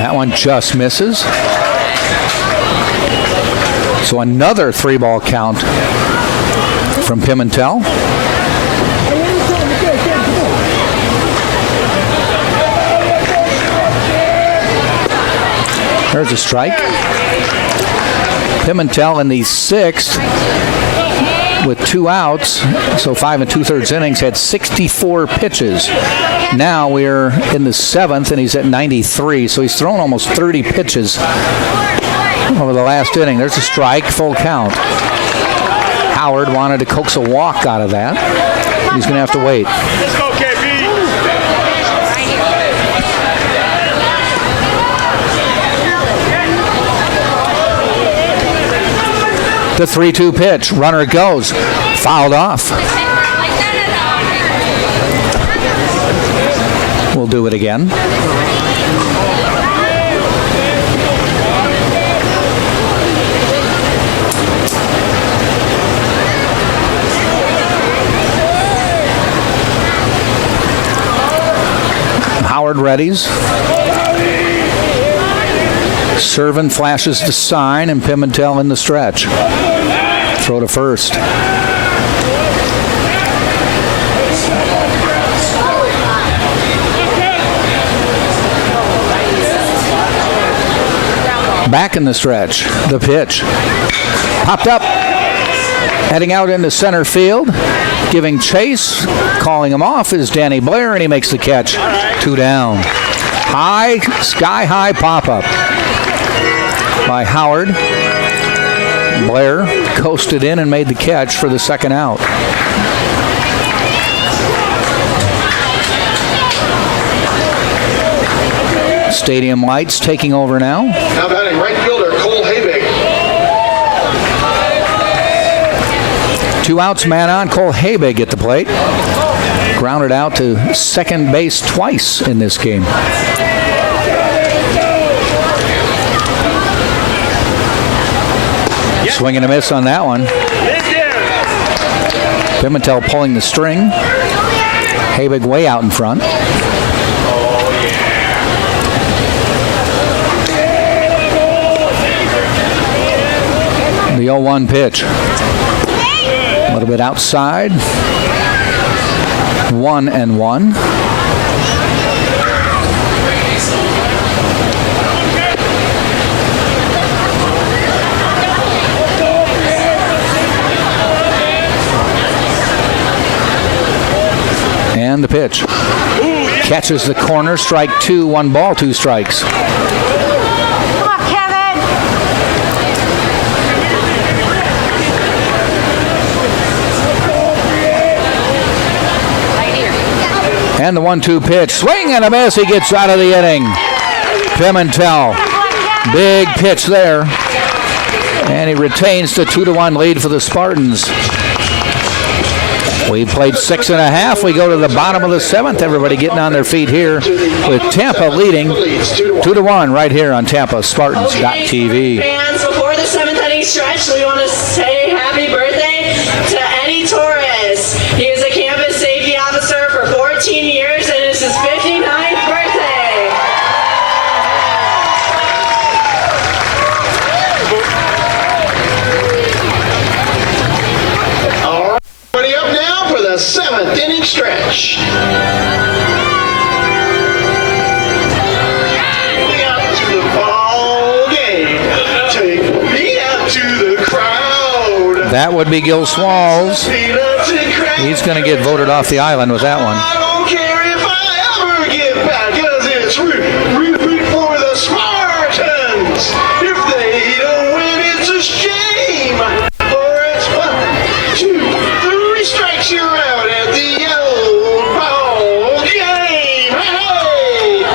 That one just misses. So another 3-ball count from Pimentel. There's a strike. Pimentel in the 6th with 2 outs, so 5 2/3 innings, had 64 pitches. Now we're in the 7th, and he's at 93, so he's thrown almost 30 pitches over the last inning. There's a strike, full count. Howard wanted to coax a walk out of that. He's going to have to wait. Let's go, KB. The 3-2 pitch. Runner goes. Fouled off. We'll do it again. Howard readies. Servin flashes the sign, and Pimentel in the stretch. Throw to first. Back in the stretch. The pitch. Popped up. Heading out into center field. Giving chase. Calling him off is Danny Blair, and he makes the catch. 2 down. High, sky-high pop-up by Howard. Blair coasted in and made the catch for the 2nd out. Stadium lights taking over now. Now batting right fielder Cole Habig. 2 outs, man on. Cole Habig at the plate. Grounded out to second base twice in this game. Swing and a miss on that one. Pimentel pulling the string. Habig way out in front. The 0-1 pitch. A little bit outside. 1-1. And the pitch. Catches the corner. Strike 2. 1 ball, 2 strikes. Come on, Kevin. And the 1-2 pitch. Swing and a miss. He gets out of the inning. Pimentel. Big pitch there. And he retains the 2-1 lead for the Spartans. We've played 6.5. We go to the bottom of the 7th. Everybody getting on their feet here with Tampa leading 2-1 right here on TampaSpartans.tv. Fans, before the 7th inning stretch, we want to say happy birthday to Eddie Torres. He is a campus safety officer for 14 years, and it's his 59th birthday. opening stretch. That would be Gil Swalls. He's going to get voted off the island with that one. I don't care if I ever get back, 'cause it's root for the Spartans. If they don't win, it's a shame. For it's 1, 2, 3 strikes, you're out at the old ball game. Hey!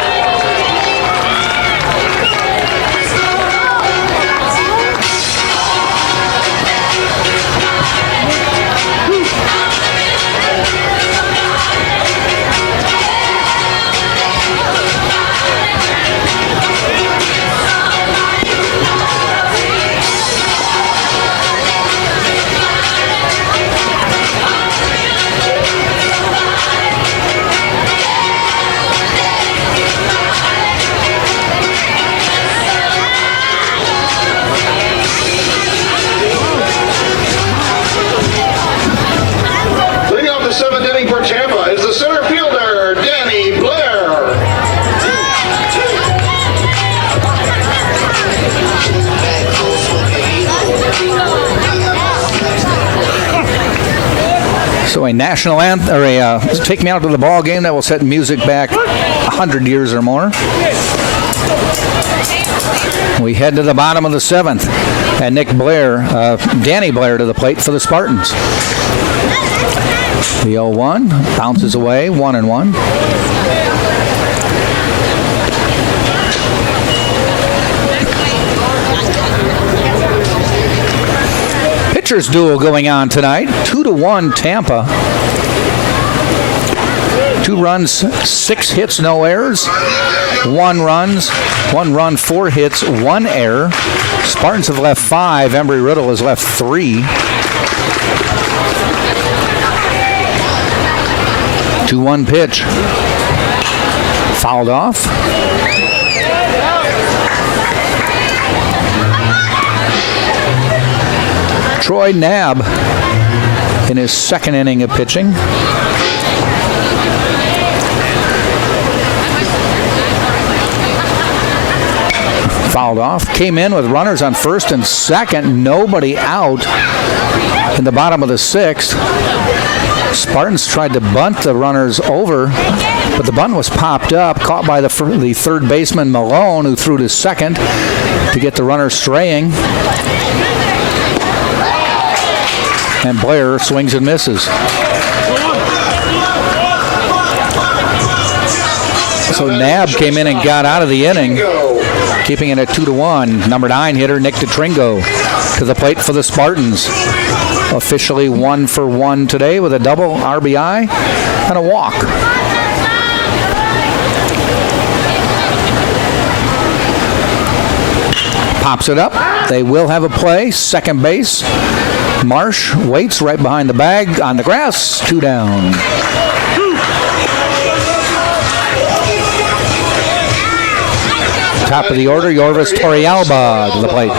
Leading off the 7th inning for Tampa is the center fielder, Danny Blair. So a national anthem, or a Take Me Out to the Ball Game that will set music back 100 years or more. We head to the bottom of the 7th, and Danny Blair to the plate for the Spartans. The 0-1 bounces away, 1-1. Pitchers duel going on tonight. 2-1 Tampa. 2 runs, 6 hits, no errors. 1 run, 4 hits, 1 error. Spartans have left 5. Embry Riddle has left 3. 2-1 pitch. Fouled off. Troy Knabb in his 2nd inning of pitching. Fouled off. Came in with runners on 1st and 2nd. Nobody out in the bottom of the 6th. Spartans tried to bunt the runners over, but the bunt was popped up, caught by the 3rd baseman Malone, who threw to 2nd to get the runner straying. And Blair swings and misses. So Knabb came in and got out of the inning, keeping it at 2-1. Number 9 hitter Nick DeTringo to the plate for the Spartans. Officially 1 for 1 today with a double RBI and a walk. Pops it up. They will have a play. 2nd base. Marsh waits right behind the bag on the grass. 2 down. Top of the order, Yorvis Torrealba to the plate.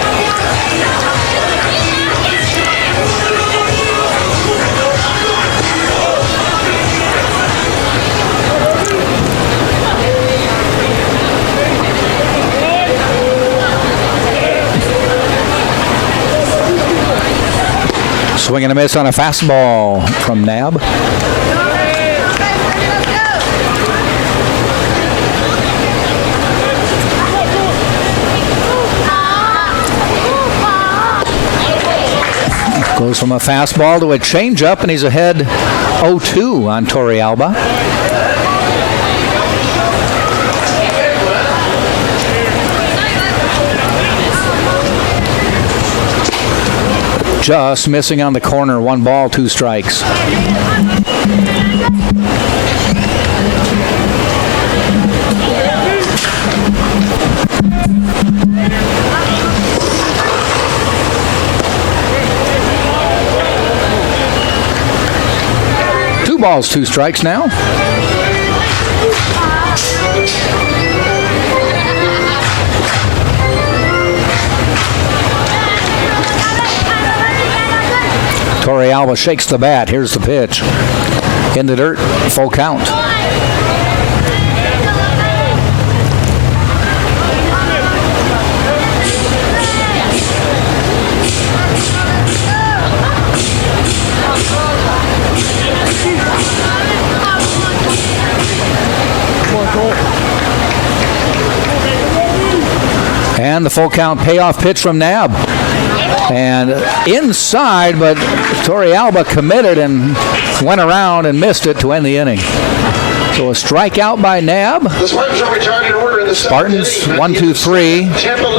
Swing and a miss on a fastball from Knabb. Goes from a fastball to a changeup, and he's ahead 0-2 on Torrealba. Just missing on the corner. 1 ball, 2 strikes. Two balls, 2 strikes now. Torrealba shakes the bat. Here's the pitch. in the dirt, full count. And the full count payoff pitch from Nab. And inside, but Torrealba committed and went around and missed it to end the inning. So a strikeout by Nab. The Spartans are retired in order in the Spartans 1, 2, 3.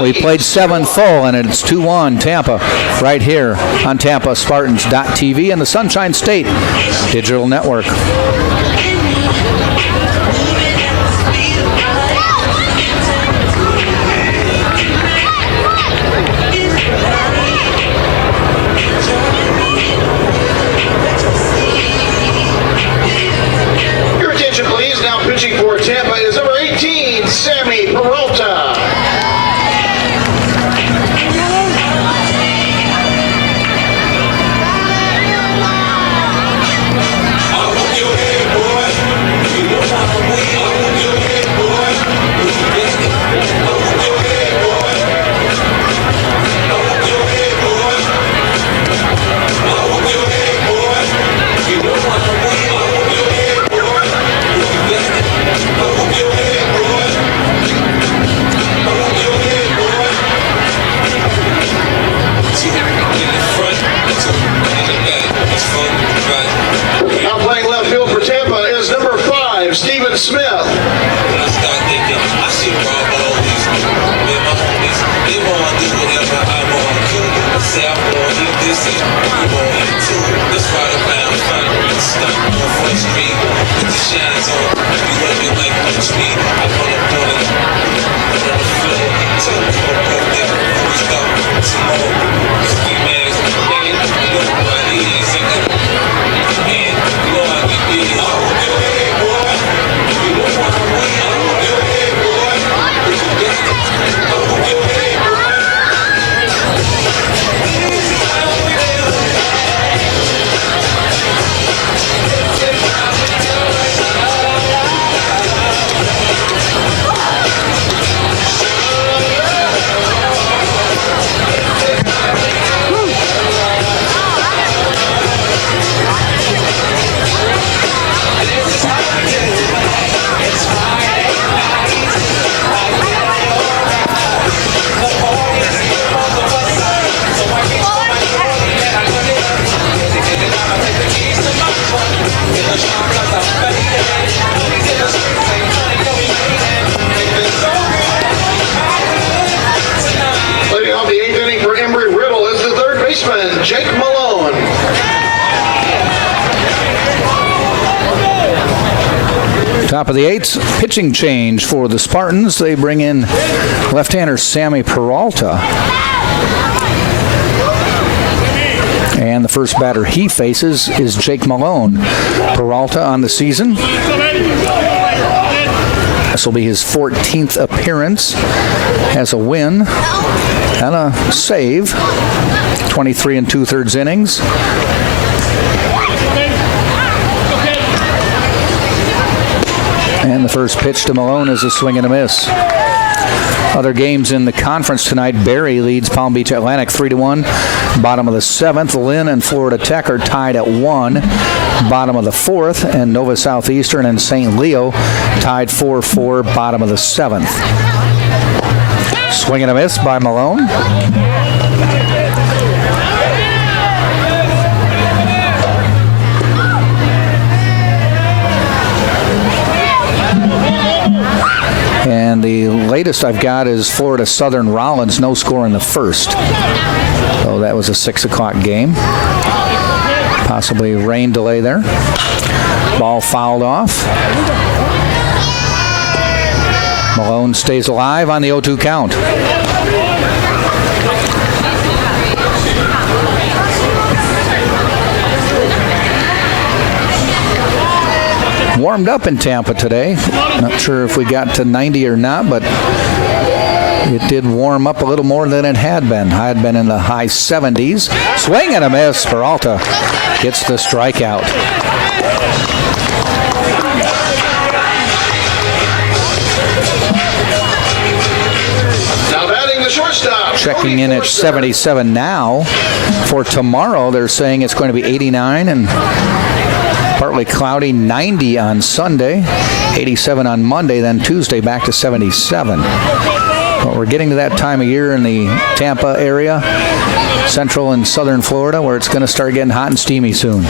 We played 7 full, and it's 2-1 Tampa right here on TampaSpartans.tv and the Sunshine State Digital Network. Pitching for Tampa is number 18, Sammy Peralta. Now playing left field for Tampa is number 5, Stephen Smith. When I start thinking, I see Rob all these with my homies. They want to do whatever I want to. I say I want to eat this and I want to eat too. That's why the pound find me stuck on Front Street with the shines on. You looking like Coach me. I want to put it on the floor until we go there. We start some more. Ski man, nobody is in it. And you know I get busy. Leading off the 8th inning for Embry, Riddle is the third baseman, Jake Malone. Top of the 8th, pitching change for the Spartans. They bring in left-hander Sammy Peralta. And the first batter he faces is Jake Malone. Peralta on the season. This will be his 14th appearance. Has a win and a save. 23 2/3 innings. And the first pitch to Malone is a swing and a miss. Other games in the conference tonight. Barry leads Palm Beach Atlantic 3-1. Bottom of the 7th. Lynn and Florida Tech are tied at 1. Bottom of the 4th. And Nova Southeastern and St. Leo tied 4-4. Bottom of the 7th. Swing and a miss by Malone. And the latest I've got is Florida Southern Rollins, no score in the first. So that was a 6 o'clock game. Possibly rain delay there. Ball fouled off. Malone stays alive on the 0-2 count. Warmed up in Tampa today. Not sure if we got to 90 or not, but it did warm up a little more than it had been. I had been in the high 70s. Swing and a miss. Peralta gets the strikeout. checking in at 77 now. For tomorrow, they're saying it's going to be 89 and partly cloudy, 90 on Sunday, 87 on Monday, then Tuesday back to 77. But we're getting to that time of year in the Tampa area, central and southern Florida, where it's going to start getting hot and steamy soon.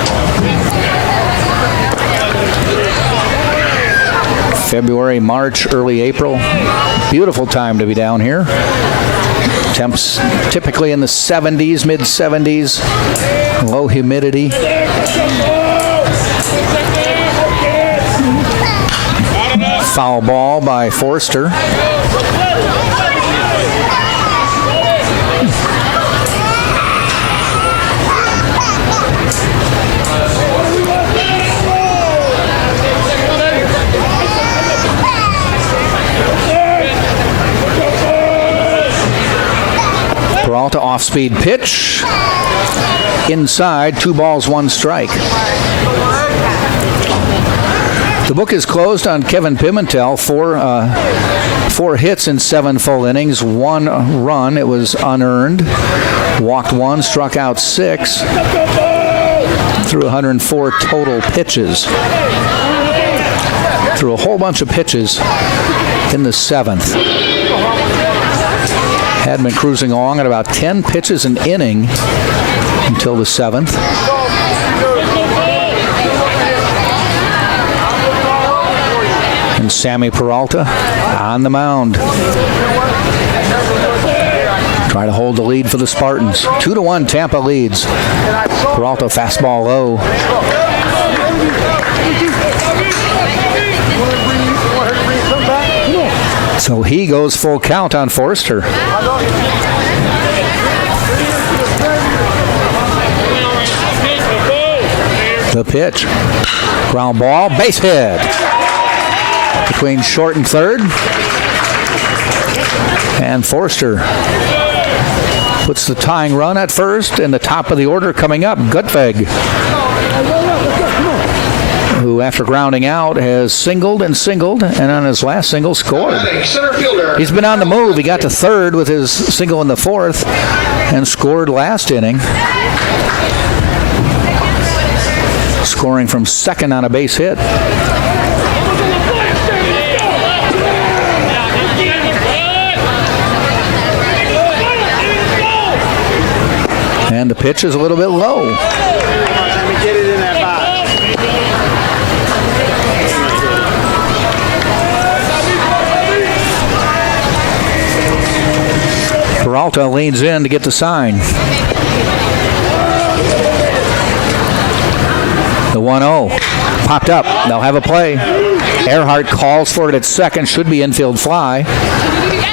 February, March, early April. Beautiful time to be down here. Temps typically in the 70s, mid-70s. Low humidity. Foul ball by Forster. Peralta off-speed pitch. Inside, 2 balls, 1 strike. The book is closed on Kevin Pimentel. 4 hits in 7 full innings, 1 run. It was unearned. Walked 1, struck out 6. Threw 104 total pitches. Threw a whole bunch of pitches in the 7th. Had been cruising along at about 10 pitches an inning until the 7th. And Sammy Peralta on the mound. Try to hold the lead for the Spartans. 2-1 Tampa leads. Peralta fastball low. So he goes full count on Forster. The pitch. Ground ball, base hit. Between short and third. And Forster puts the tying run at first, and the top of the order coming up, Gutveg, who after grounding out has singled, and on his last single scored. He's been on the move. He got to third with his single in the 4th and scored last inning. Scoring from second on a base hit. And the pitch is a little bit low. Peralta leans in to get the sign. The 1-0 popped up. They'll have a play. Earhart calls for it at second. Should be infield fly.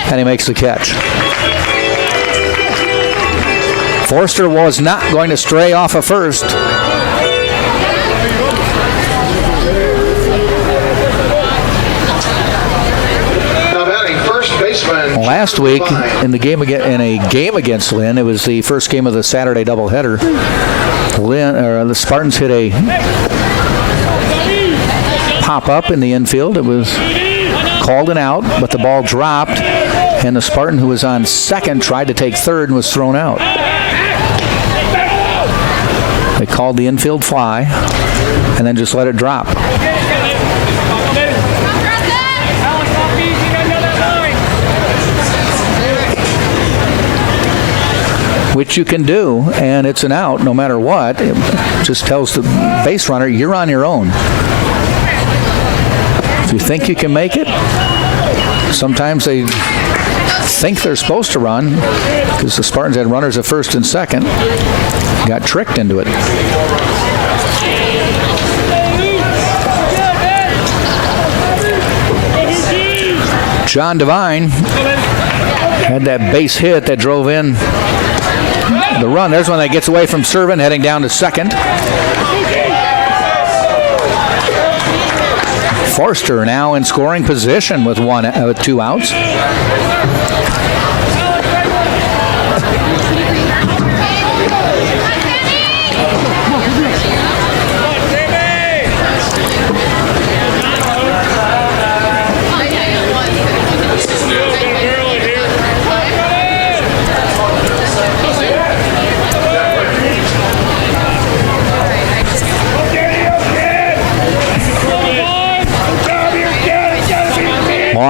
And he makes the catch. Forster was not going to stray off of first. Last week in a game against Lynn, it was the first game of the Saturday doubleheader. The Spartans hit a pop-up in the infield. It was called an out, but the ball dropped, and the Spartan who was on second tried to take third and was thrown out. They called the infield fly and then just let it drop. Which you can do, and it's an out no matter what. It just tells the base runner, you're on your own. If you think you can make it, sometimes they think they're supposed to run because the Spartans had runners at first and second. Got tricked into it. John Devine had that base hit that drove in the run. There's one that gets away from Servin, heading down to second. Forster now in scoring position with 2 outs.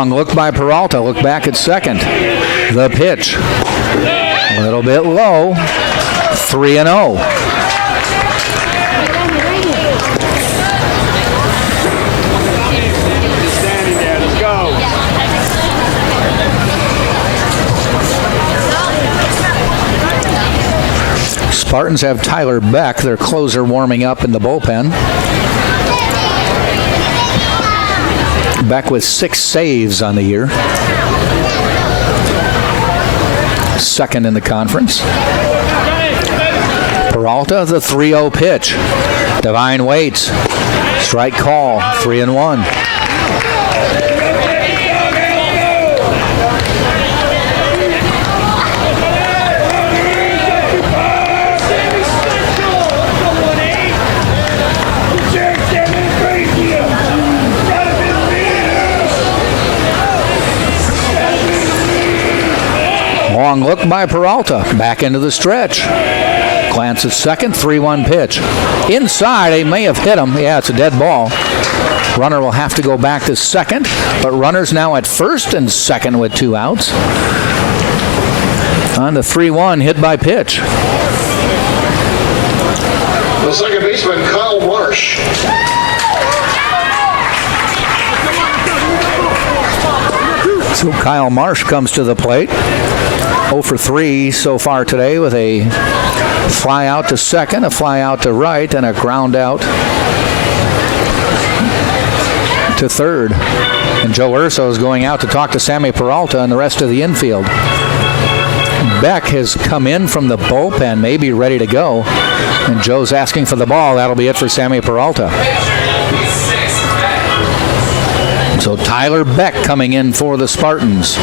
Long look by Peralta. Look back at second. The pitch. A little bit low. 3-0. Standing there. Let's go. Spartans have Tyler Beck, their closer, warming up in the bullpen. Beck with 6 saves on the year. Second in the conference. Peralta, the 3-0 pitch. Devine waits. Strike call, 3-1. Long look by Peralta. Back into the stretch. Glance at second. 3-1 pitch. Inside, they may have hit him. Yeah, it's a dead ball. Runner will have to go back to second. But runners now at first and second with 2 outs. On to 3-1, hit by pitch. The second baseman, Kyle Marsh. So Kyle Marsh comes to the plate. 0 for 3 so far today with a fly out to second, a fly out to right, and a ground out to third. And Joe Urso is going out to talk to Sammy Peralta and the rest of the infield. Beck has come in from the bullpen, maybe ready to go. And Joe's asking for the ball. That'll be it for Sammy Peralta. So Tyler Beck coming in for the Spartans.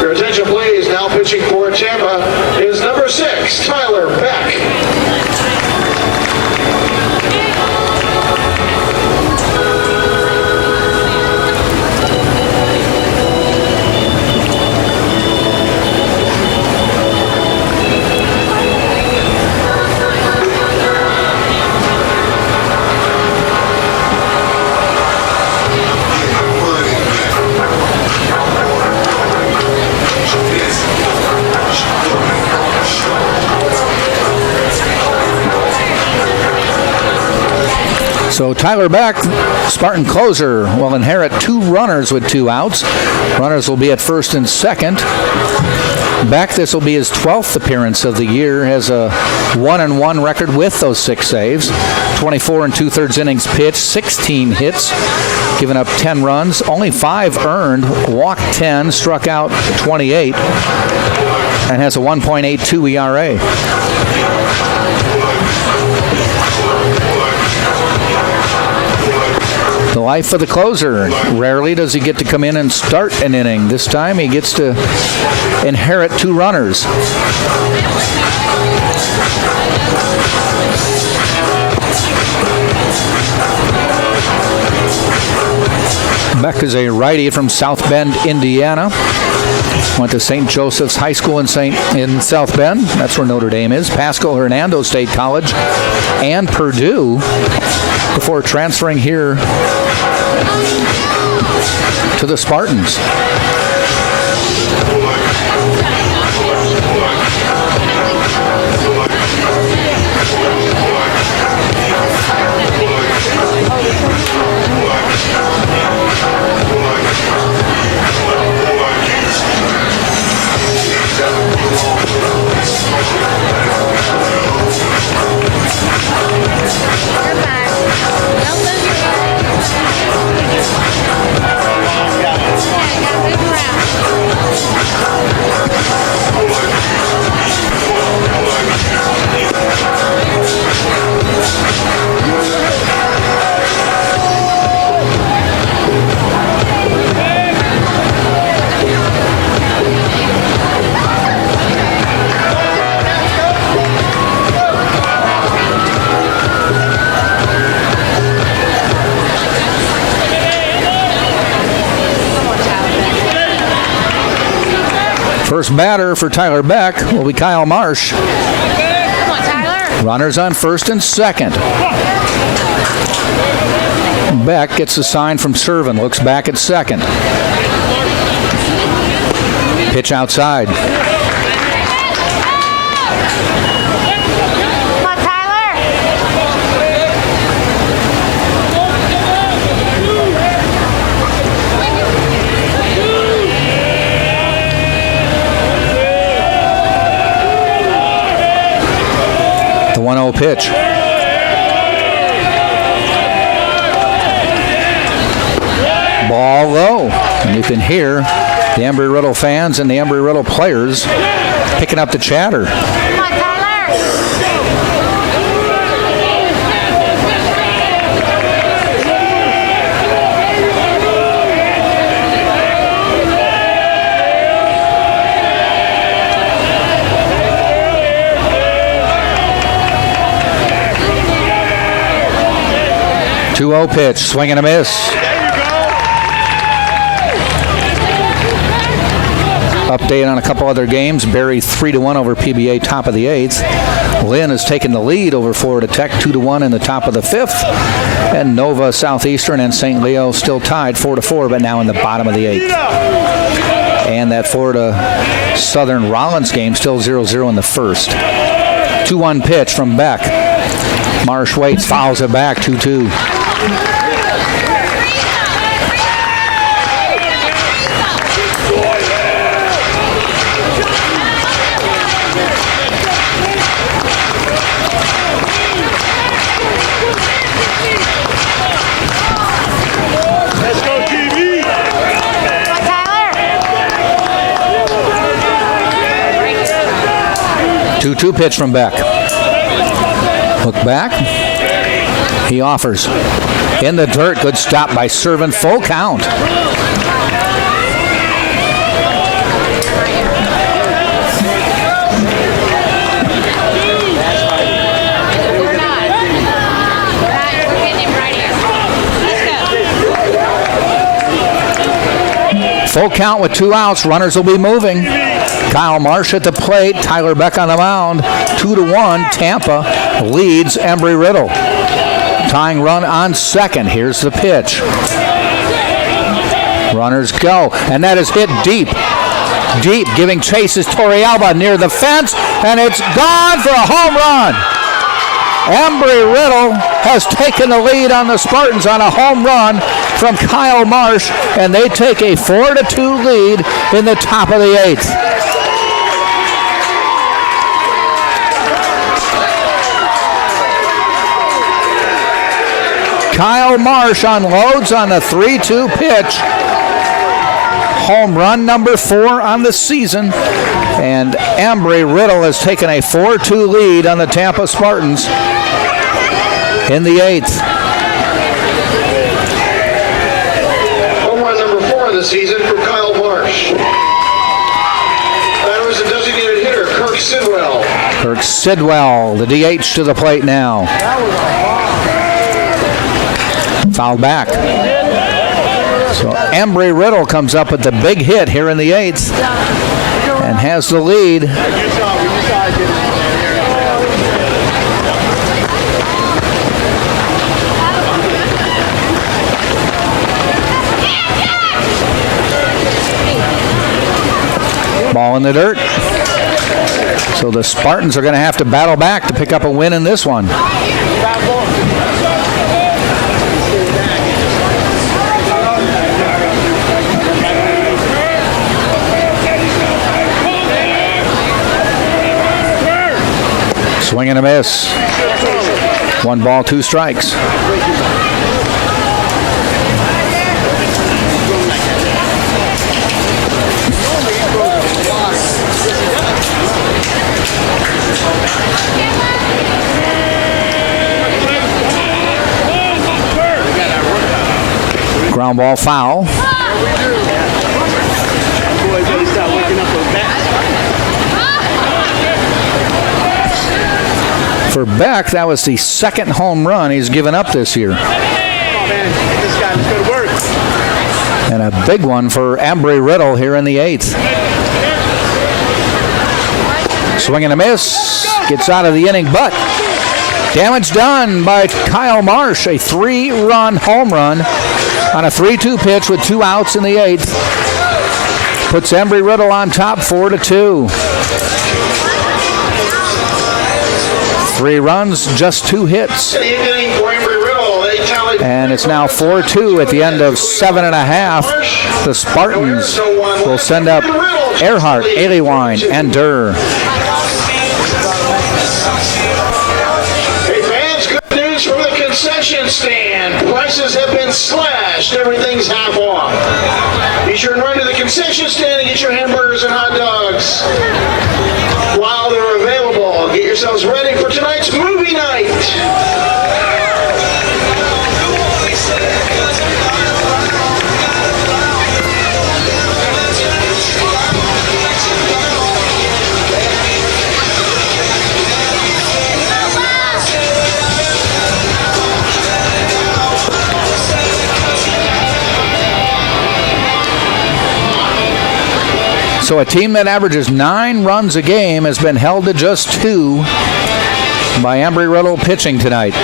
Your attention please, now pitching for Tampa is number 6, Tyler Beck. So Tyler Beck, Spartan closer, will inherit 2 runners with 2 outs. Runners will be at first and second. Beck, this will be his 12th appearance of the year, has a 1-1 record with those 6 saves. 24 2/3 innings pitched, 16 hits, given up 10 runs, only 5 earned, walked 10, struck out 28, and has a 1.82 ERA. The life of the closer. Rarely does he get to come in and start an inning. This time he gets to inherit 2 runners. Beck is a righty from South Bend, Indiana. Went to St. Joseph's High School in South Bend. That's where Notre Dame is. Pasco Hernando State College and Purdue before transferring here to the Spartans. First batter for Tyler Beck will be Kyle Marsh. Come on, Tyler. Runners on first and second. Beck gets the sign from Servin, looks back at second. Pitch outside. Come on, Tyler. The 1-0 pitch. Ball low. And you can hear the Embry Riddle fans and the Embry Riddle players picking up the chatter. Come on, Tyler. 2-0 pitch, swing and a miss. Update on a couple other games. Barry 3-1 over PBA, top of the 8th. Lynn has taken the lead over Florida Tech 2-1 in the top of the 5th. And Nova, Southeastern, and St. Leo still tied 4-4, but now in the bottom of the 8th. And that Florida Southern Rollins game still 0-0 in the first. 2-1 pitch from Beck. Marsh waits, fouls it back, 2-2. Let's go, TV! Come on, Tyler. 2-2 pitch from Beck. Look back. He offers. In the dirt. Good stop by Servin. Full count. Full count with 2 outs. Runners will be moving. Kyle Marsh at the plate. Tyler Beck on the mound. 2-1. Tampa leads Embry Riddle. Tying run on second. Here's the pitch. Runners go. And that is hit deep. Deep. Giving chase is Torrealba near the fence. And it's gone for a home run. Embry Riddle has taken the lead on the Spartans on a home run from Kyle Marsh, and they take a 4-2 lead in the top of the 8th. Kyle Marsh unloads on the 3-2 pitch. Home run number 4 on the season. And Embry Riddle has taken a 4-2 lead on the Tampa Spartans in the 8th. Home run number 4 of the season for Kyle Marsh. That was the designated hitter, Kirk Sidwell. Kirk Sidwell, the DH to the plate now. Fouled back. So Embry Riddle comes up with the big hit here in the 8th and has the lead. Ball in the dirt. So the Spartans are going to have to battle back to pick up a win in this one. Swing and a miss. 1 ball, 2 strikes. Ground ball foul. For Beck, that was the second home run he's given up this year. And a big one for Embry Riddle here in the 8th. Swing and a miss. Gets out of the inning, but damage done by Kyle Marsh. A 3-run home run on a 3-2 pitch with 2 outs in the 8th. Puts Embry Riddle on top 4-2. 3 runs, just 2 hits. And it's now 4-2 at the end of 7.5. The Spartans will send up Earhart, Aliwine, and Durr. Hey fans, good news from the concession stand. Prices have been slashed. Everything's half off. Be sure and run to the concession stand and get your hamburgers and hot dogs while they're available. Get yourselves ready for tonight's movie night. So a team that averages 9 runs a game has been held to just 2 by Embry Riddle pitching tonight.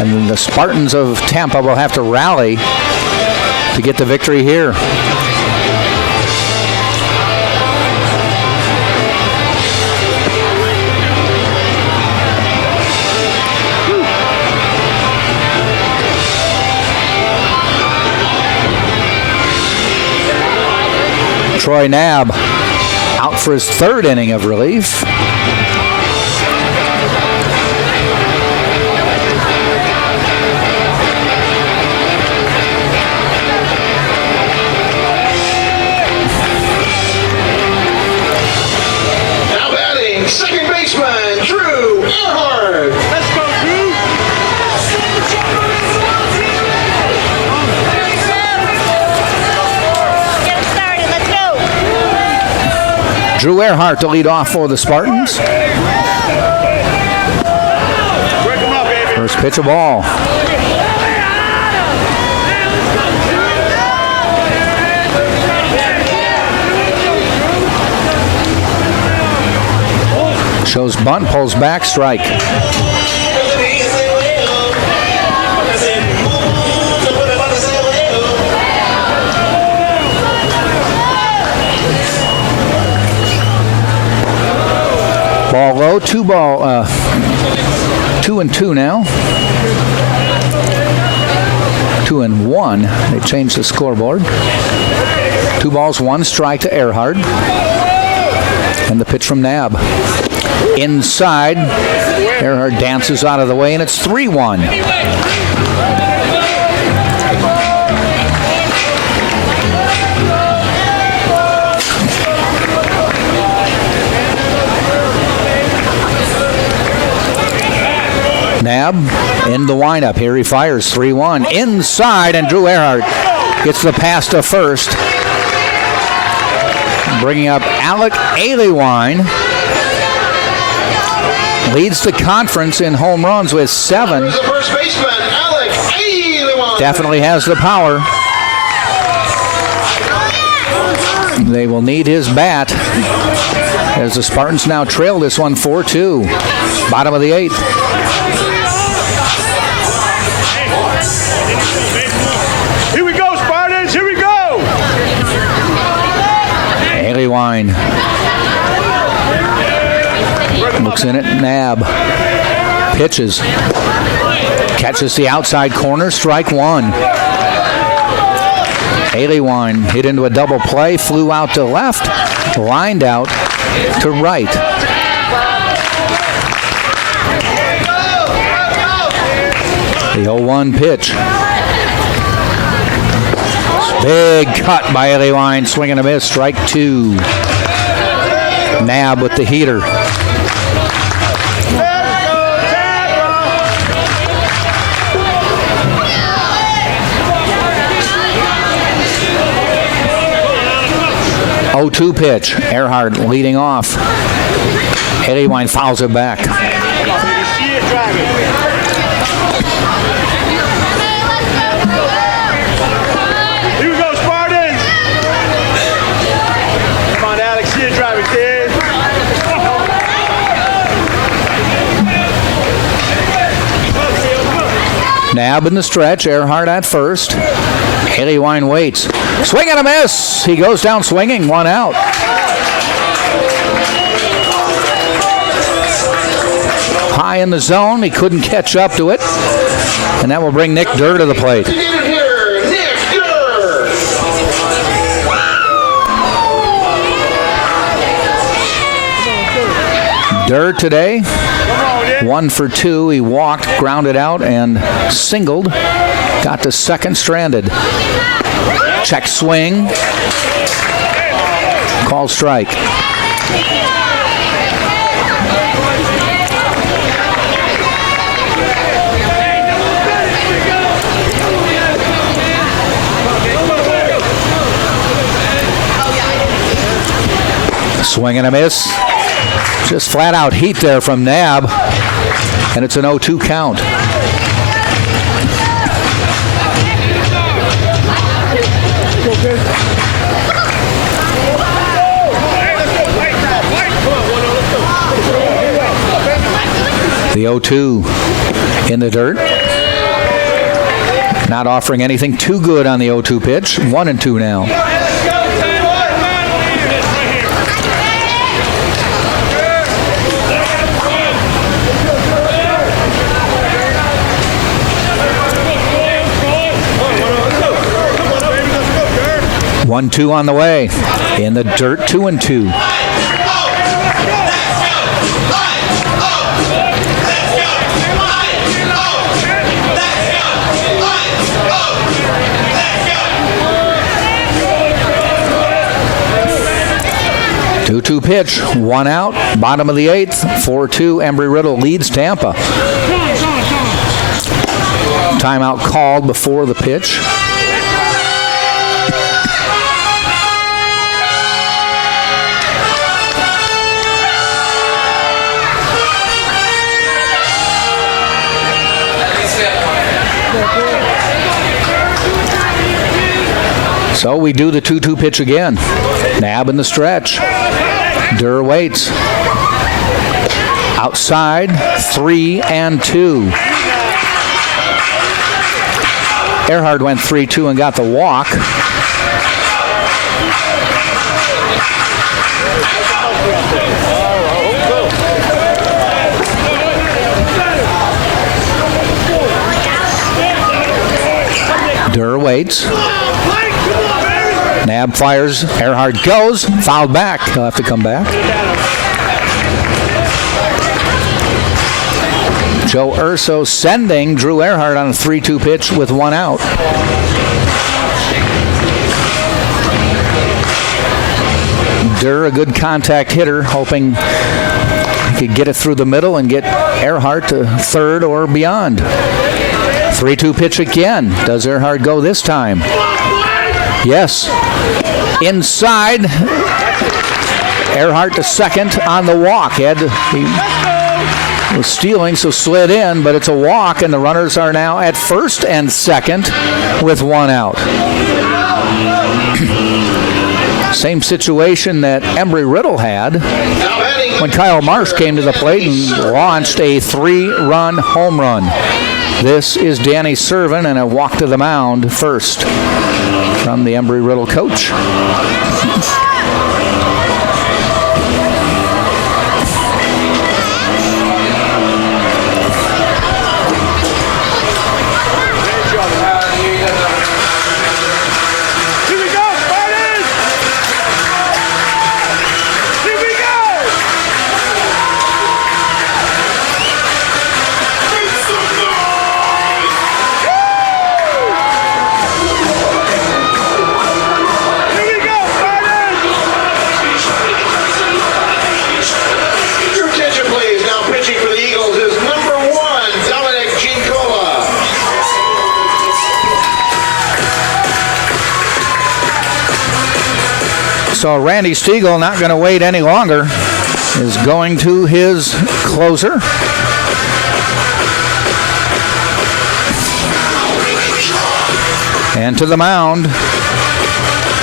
And the Spartans of Tampa will have to rally to get the victory here. Troy Knabb out for his 3rd inning of relief. Now batting, second baseman, Drew Earhart. Let's go, Drew. Get it started. Let's go. Drew Earhart to lead off for the Spartans. Break him up, baby. First pitch of ball. Shows bunt, pulls back, strike. Ball low, 2-2 now. 2-1. They changed the scoreboard. 2 balls, 1 strike to Earhart. And the pitch from Knabb. Inside, Earhart dances out of the way, and it's 3-1. Knabb in the windup. Here he fires 3-1. Inside, and Drew Earhart gets the pass to first. Bringing up Alec Aliwine. Leads the conference in home runs with 7. The first baseman, Alec Aliwine. Definitely has the power. They will need his bat as the Spartans now trail this one 4-2. Bottom of the 8th. Here we go, Spartans. Here we go. Aliwine looks in at Knabb. Pitches. Catches the outside corner. Strike 1. Aliwine hit into a double play. Flew out to left. Lined out to right. The 0-1 pitch. Big cut by Aliwine. Swing and a miss. Strike 2. Knabb with the heater. Oh, 2 pitch. Earhart leading off. Aliwine fouls it back. Here we go, Spartans. Come on, Alex. See it driving, kid. Nab in the stretch. Earhart at first. Haley Wine waits. Swing and a miss. He goes down swinging. 1 out. High in the zone. He couldn't catch up to it. And that will bring Nick Durr to the plate. Durr today, 1 for 2. He walked, grounded out, and singled. Got to second stranded. Check swing. Call strike. Swing and a miss. Just flat out heat there from Nab. And it's an 0-2 count. The 0-2 in the dirt. Not offering anything too good on the 0-2 pitch. 1-2 now. One, two on the way. In the dirt, 2-2. Two pitch, 1 out, bottom of the 8th, 4-2. Embry Riddle leads Tampa. Timeout called before the pitch. So we do the 2-2 pitch again. Nab in the stretch. Durr waits. Outside, 3-2. Earhart went 3-2 and got the walk. Durr waits. Nab fires. Earhart goes. Fouled back. He'll have to come back. Joe Urso sending Drew Earhart on a 3-2 pitch with 1 out. Durr, a good contact hitter, hoping he could get it through the middle and get Earhart to third or beyond. 3-2 pitch again. Does Earhart go this time? Yes. Inside. Earhart to second on the walk. He was stealing, so slid in, but it's a walk, and the runners are now at first and second with 1 out. Same situation that Embry Riddle had when Kyle Marsh came to the plate and launched a 3-run home run. This is Danny Servin and a walk to the mound first from the Embry Riddle coach. So Randy Stiegel, not going to wait any longer, is going to his closer. And to the mound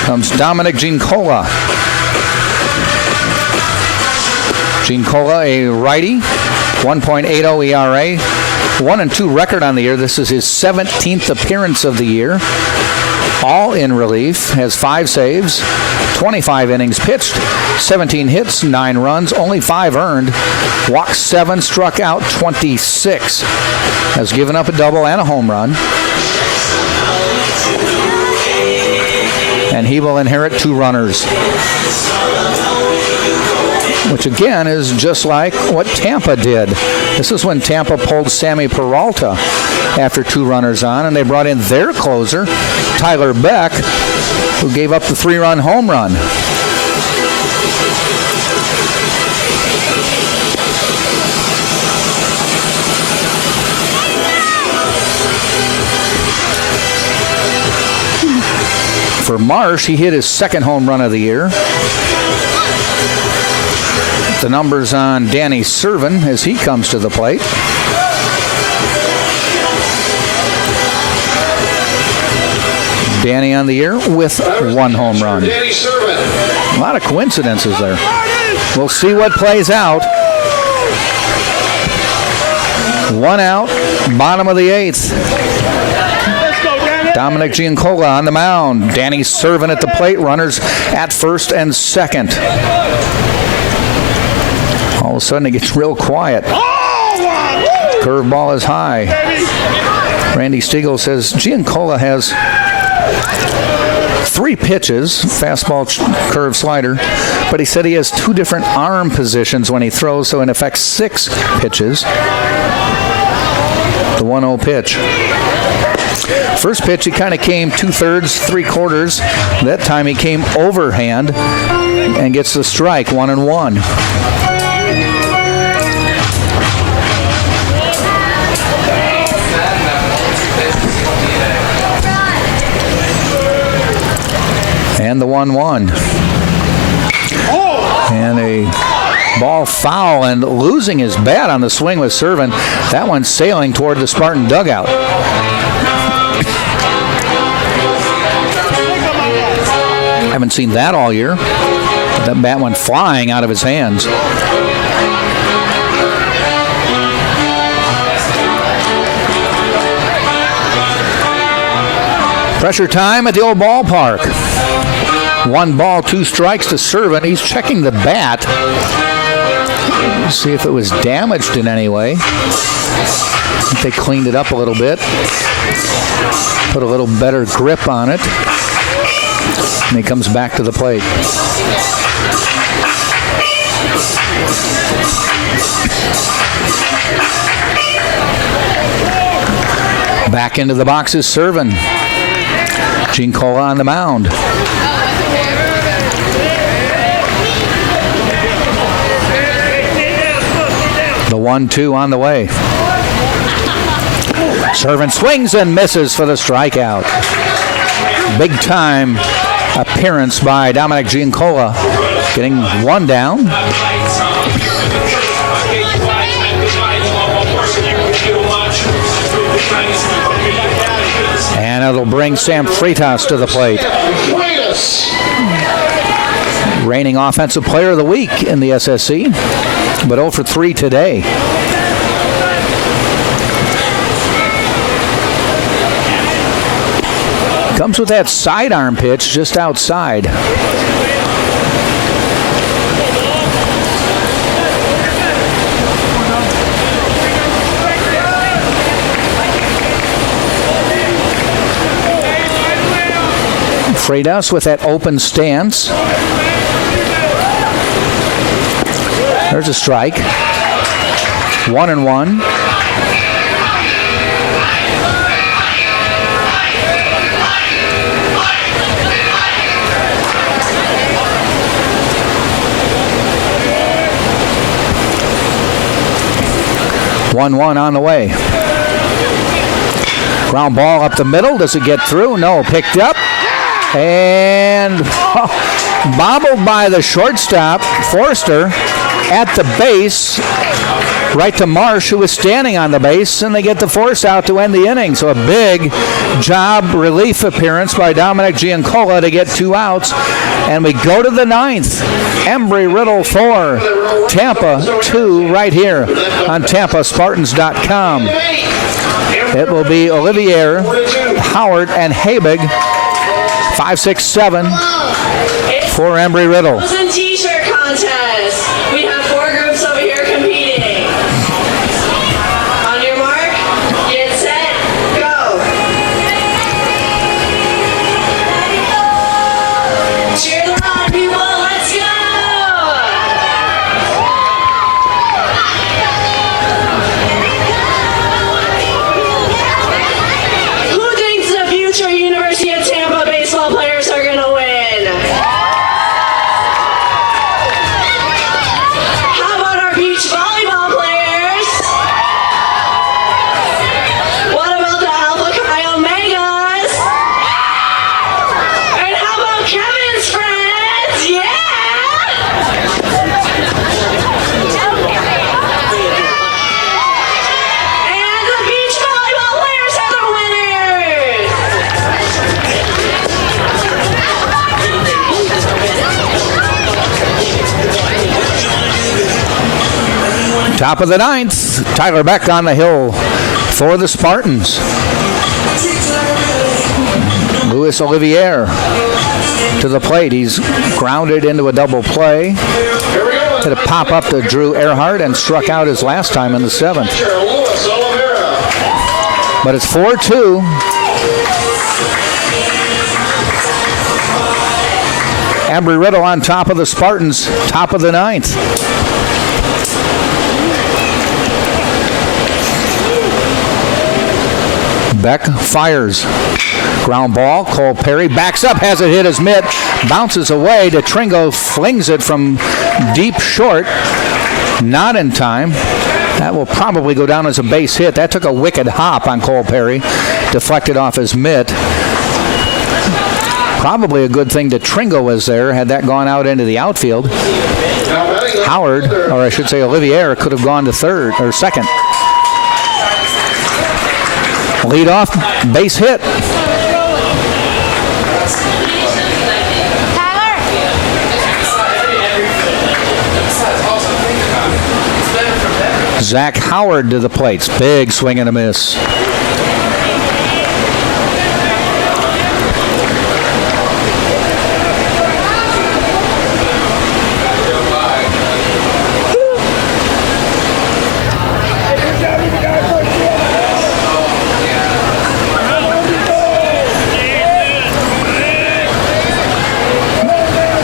comes Dominic Giancola. Giancola, a righty, 1.80 ERA, 1-2 record on the year. This is his 17th appearance of the year. All in relief, has 5 saves, 25 innings pitched, 17 hits, 9 runs, only 5 earned, walked 7, struck out 26, has given up a double and a home run. And he will inherit 2 runners, which again is just like what Tampa did. This is when Tampa pulled Sammy Peralta after 2 runners on, and they brought in their closer, Tyler Beck, who gave up the 3-run home run. For Marsh, he hit his 2nd home run of the year. The numbers on Danny Servin as he comes to the plate. Danny on the year with 1 home run. A lot of coincidences there. We'll see what plays out. 1 out, bottom of the 8th. Dominic Giancola on the mound. Danny Servin at the plate. Runners at first and second. All of a sudden it gets real quiet. Curveball is high. Randy Stiegel says Giancola has 3 pitches, fastball, curve, slider, but he said he has 2 different arm positions when he throws, so in effect 6 pitches. The 1-0 pitch. First pitch, he kind of came 2/3, 3/4. That time he came overhand and gets the strike, 1-1. And the 1-1. And a ball foul, and losing his bat on the swing with Servin. That one sailing toward the Spartan dugout. Haven't seen that all year. That bat went flying out of his hands. Pressure time at the old ballpark. 1 ball, 2 strikes to Servin. He's checking the bat. See if it was damaged in any way. They cleaned it up a little bit. Put a little better grip on it. And he comes back to the plate. Back into the box is Servin. Giancola on the mound. The 1-2 on the way. Servin swings and misses for the strikeout. Big time appearance by Dominic Giancola, getting 1 down. And it'll bring Sam Freitas to the plate. Reigning Offensive Player of the Week in the SSC, but 0 for 3 today. Comes with that sidearm pitch just outside. Freitas with that open stance. There's a strike. 1-1. On the way. Ground ball up the middle. Does it get through? No. Picked up. And bobbled by the shortstop, Forster, at the base, right to Marsh, who was standing on the base, and they get the force out to end the inning. So a big job relief appearance by Dominic Giancola to get 2 outs And we go to the ninth. Embry Riddle 4, Tampa 2 right here on TampaSpartans.com. It will be Olivier, Howard, and Habig, 5, 6, 7 for Embry Riddle. T-shirt contest. We have 4 groups over here competing. On your mark, get set, go. Cheer them on, people. Let's go. Who thinks the future University of Tampa baseball players are going to win? How about our beach volleyball players? What about the Alpha Chi Omegas? And how about Kevin's friends? Yeah! And the beach volleyball players are the winners! Top of the ninth, Tyler Beck on the hill for the Spartans. Luis Olivier to the plate. He's grounded into a double play. Hit a pop up to Drew Earhart and struck out his last time in the 7th. But it's 4-2. Embry Riddle on top of the Spartans, top of the ninth. Beck fires. Ground ball. Cole Perry backs up, has it hit his mitt, bounces away. DeTringo flings it from deep short. Not in time. That will probably go down as a base hit. That took a wicked hop on Cole Perry. Deflected off his mitt. Probably a good thing DeTringo was there. Had that gone out into the outfield, Howard, or I should say Olivier, could have gone to third or second. Lead off base hit. Zach Howard to the plate. Big swing and a miss.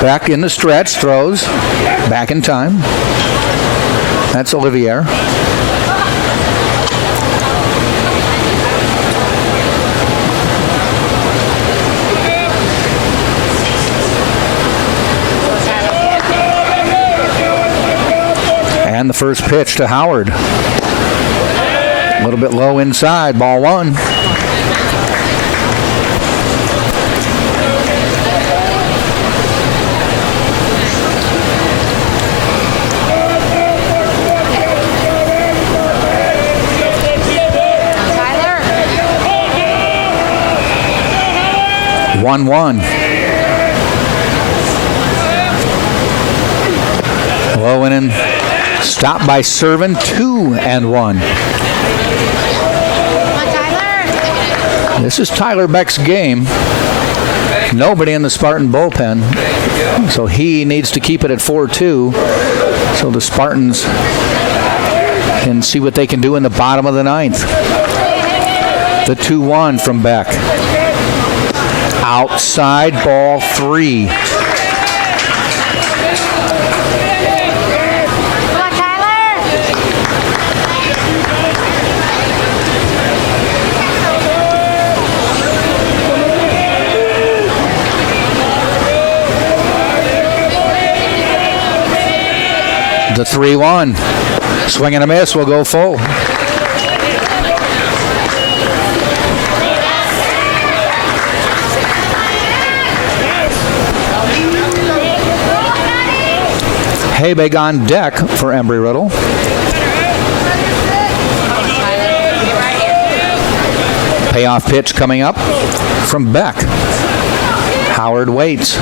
Back in the stretch, throws, back in time. That's Olivier. And the first pitch to Howard. A little bit low inside, ball 1. Tyler. 1-1. Low and in. Stopped by Servin, 2-1. Tyler. This is Tyler Beck's game. Nobody in the Spartan bullpen, so he needs to keep it at 4-2 so the Spartans can see what they can do in the bottom of the 9th. The 2-1 from Beck. Outside, ball 3. The 3-1. Swing and a miss. Will go full. Habig on deck for Embry Riddle. Payoff pitch coming up from Beck. Howard waits.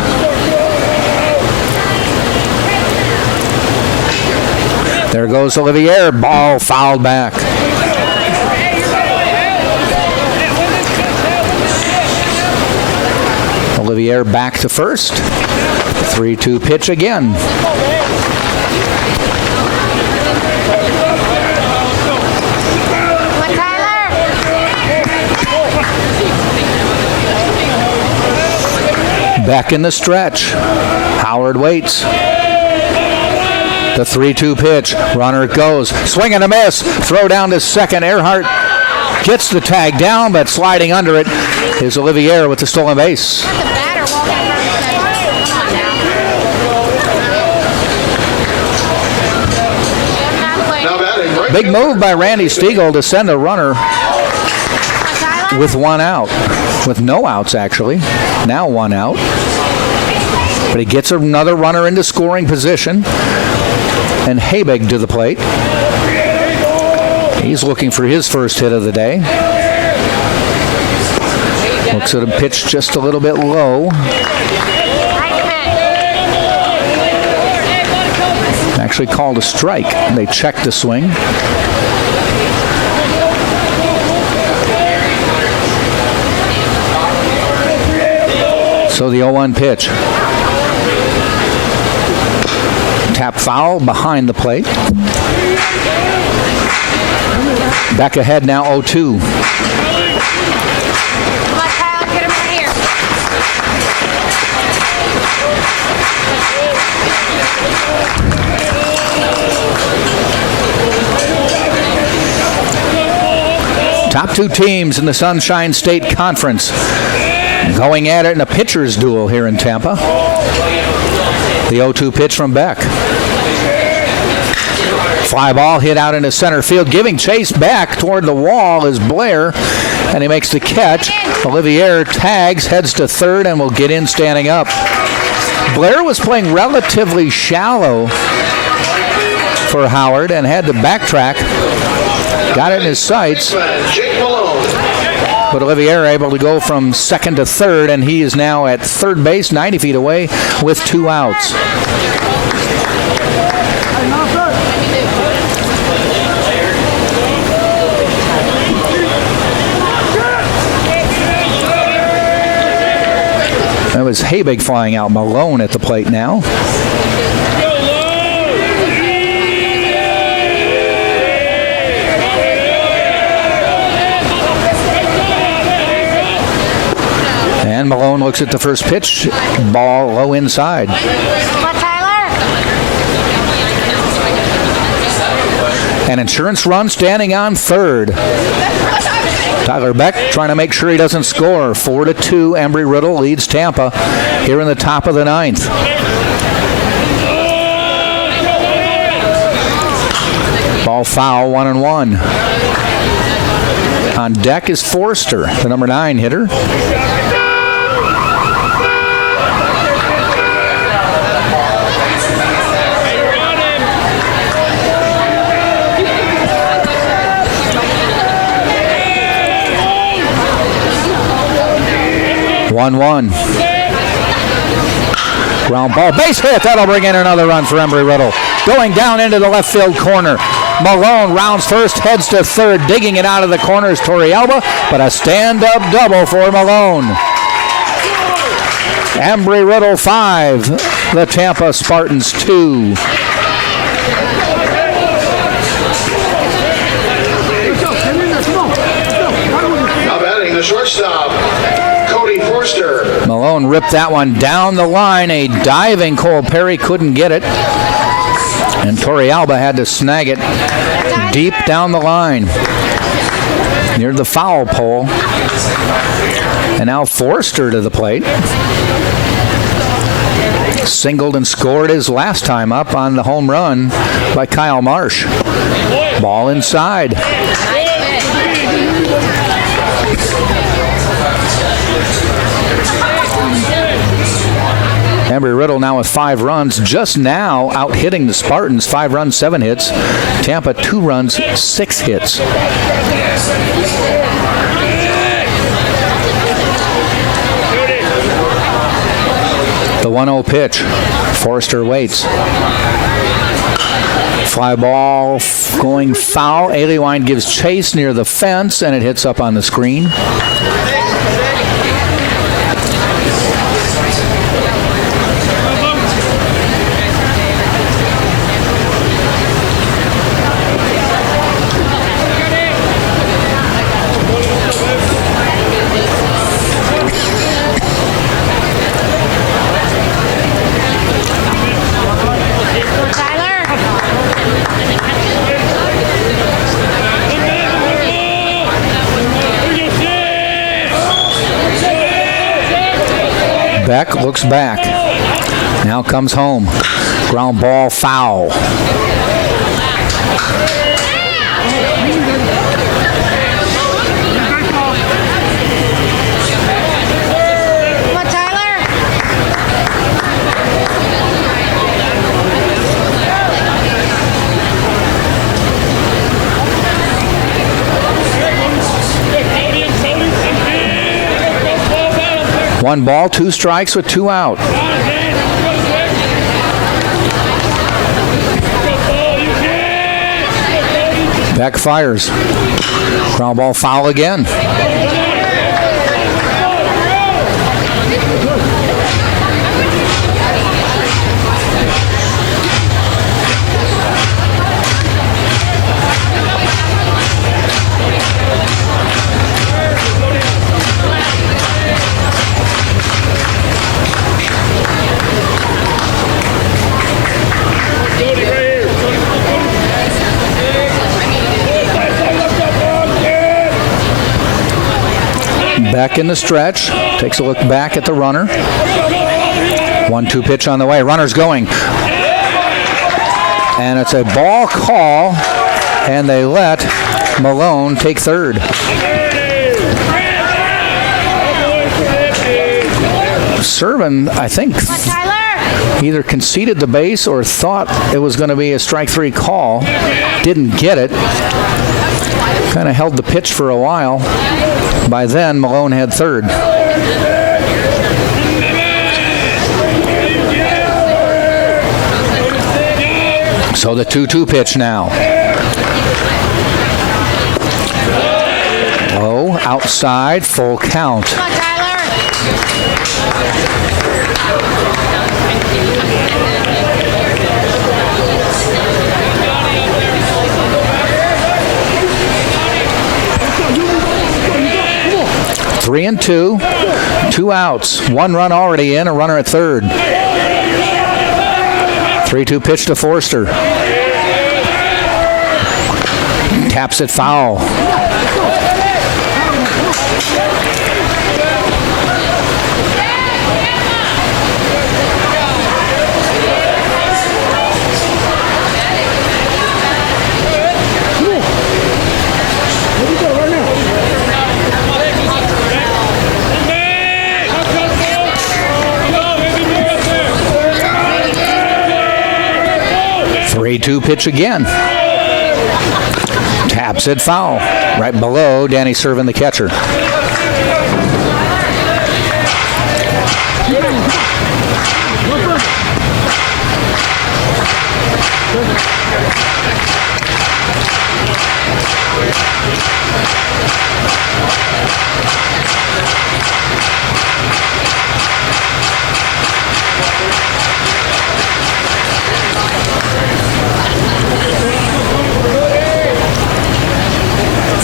There goes Olivier. Ball fouled back. Olivier back to first. 3-2 pitch again. Back in the stretch. Howard waits. The 3-2 pitch. Runner goes. Swing and a miss. Throw down to second. Earhart gets the tag down, but sliding under it is Olivier with the stolen base. Big move by Randy Stiegel to send a runner with one out. With no outs, actually. Now one out. But he gets another runner into scoring position. And Habig to the plate. He's looking for his first hit of the day. Looks at a pitch just a little bit low. Actually called a strike. They checked the swing. So the 0-1 pitch. Tap foul behind the plate. Back ahead now, 0-2. Top two teams in the Sunshine State Conference going at it in a pitcher's duel here in Tampa. The 0-2 pitch from Beck. Fly ball hit out into center field. Giving chase back toward the wall is Blair, and he makes the catch. Olivier tags, heads to third, and will get in standing up. Blair was playing relatively shallow for Howard and had to backtrack. Got it in his sights. But Olivier able to go from second to third, and he is now at third base, 90 feet away, with two outs. That was Habig flying out. Malone at the plate now. And Malone looks at the first pitch. Ball low inside. An insurance run standing on third. Tyler Beck trying to make sure he doesn't score. 4-2, Embry Riddle leads Tampa here in the top of the ninth. Ball foul, 1-1. On deck is Forster, the number 9 hitter. One. Ground ball, base hit. That'll bring in another run for Embry Riddle. Going down into the left field corner. Malone rounds first, heads to third. Digging it out of the corner is Torrealba, but a stand-up double for Malone. Embry Riddle 5, the Tampa Spartans 2. Now batting the shortstop, Malone ripped that one down the line. A diving Cole Perry couldn't get it. And Torrealba had to snag it deep down the line near the foul pole. And now Forster to the plate. Singled and scored his last time up on the home run by Kyle Marsh. Ball inside. Embry Riddle now with 5 runs, just now out hitting the Spartans. 5 runs, 7 hits. Tampa 2 runs, 6 hits. The 1-0 pitch. Forster waits. Fly ball going foul. Aliewine gives chase near the fence, and it hits up on the screen. Beck looks back. Now comes home. Ground ball foul. One ball, 2 strikes with 2 out. Beck fires. Ground ball foul again. Beck in the stretch, takes a look back at the runner. 1-2 pitch on the way, runner's going. And it's a ball call, and they let Malone take third. Servin, I think, either conceded the base or thought it was going to be a strike 3 call. Didn't get it. Kind of held the pitch for a while. By then, Malone had third. So the 2-2 pitch now. Low, outside, full count. Come on, Tyler. 3-2, 2 outs, 1 run already in, a runner at third. 3-2 pitch to Forster. Taps it foul. Two pitch again. Taps it foul. Right below Danny Servin, the catcher.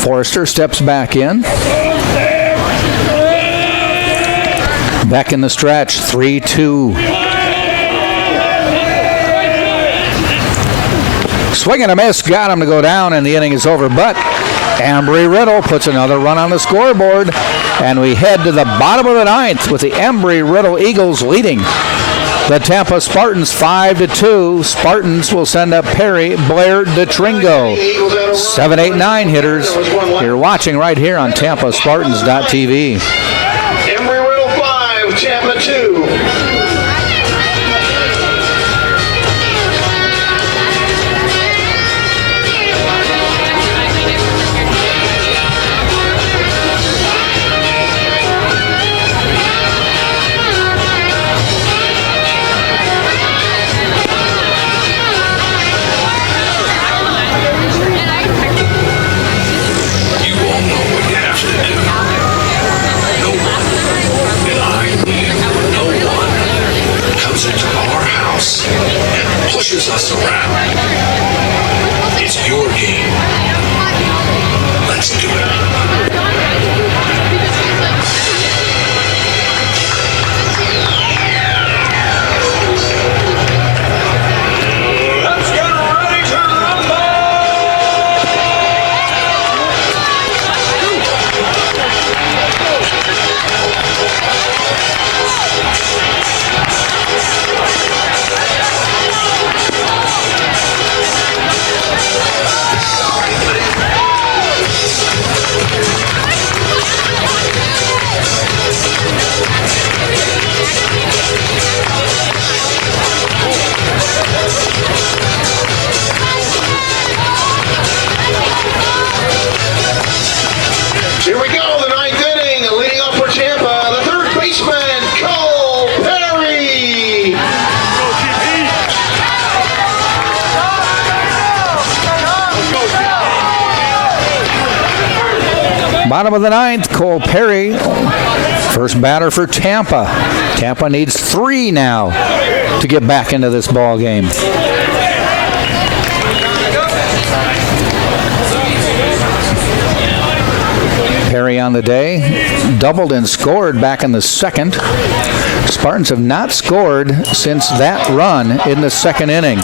Forster steps back in. Beck in the stretch, 3-2. Swing and a miss, got him to go down, and the inning is over. But Embry Riddle puts another run on the scoreboard, and we head to the bottom of the ninth with the Embry Riddle Eagles leading the Tampa Spartans 5-2. Spartans will send up Perry, Blair, DeTringo. 7, 8, 9 hitters. You're watching right here on TampaSpartans.tv. Embry Riddle 5, Tampa 2. It's your game. Let's do it. Here we go, the ninth inning, leading up for Tampa, the third baseman, Cole Perry. Bottom of the ninth, Cole Perry, first batter for Tampa. Tampa needs 3 now to get back into this ball game. Perry on the day, doubled and scored back in the second. Spartans have not scored since that run in the second inning.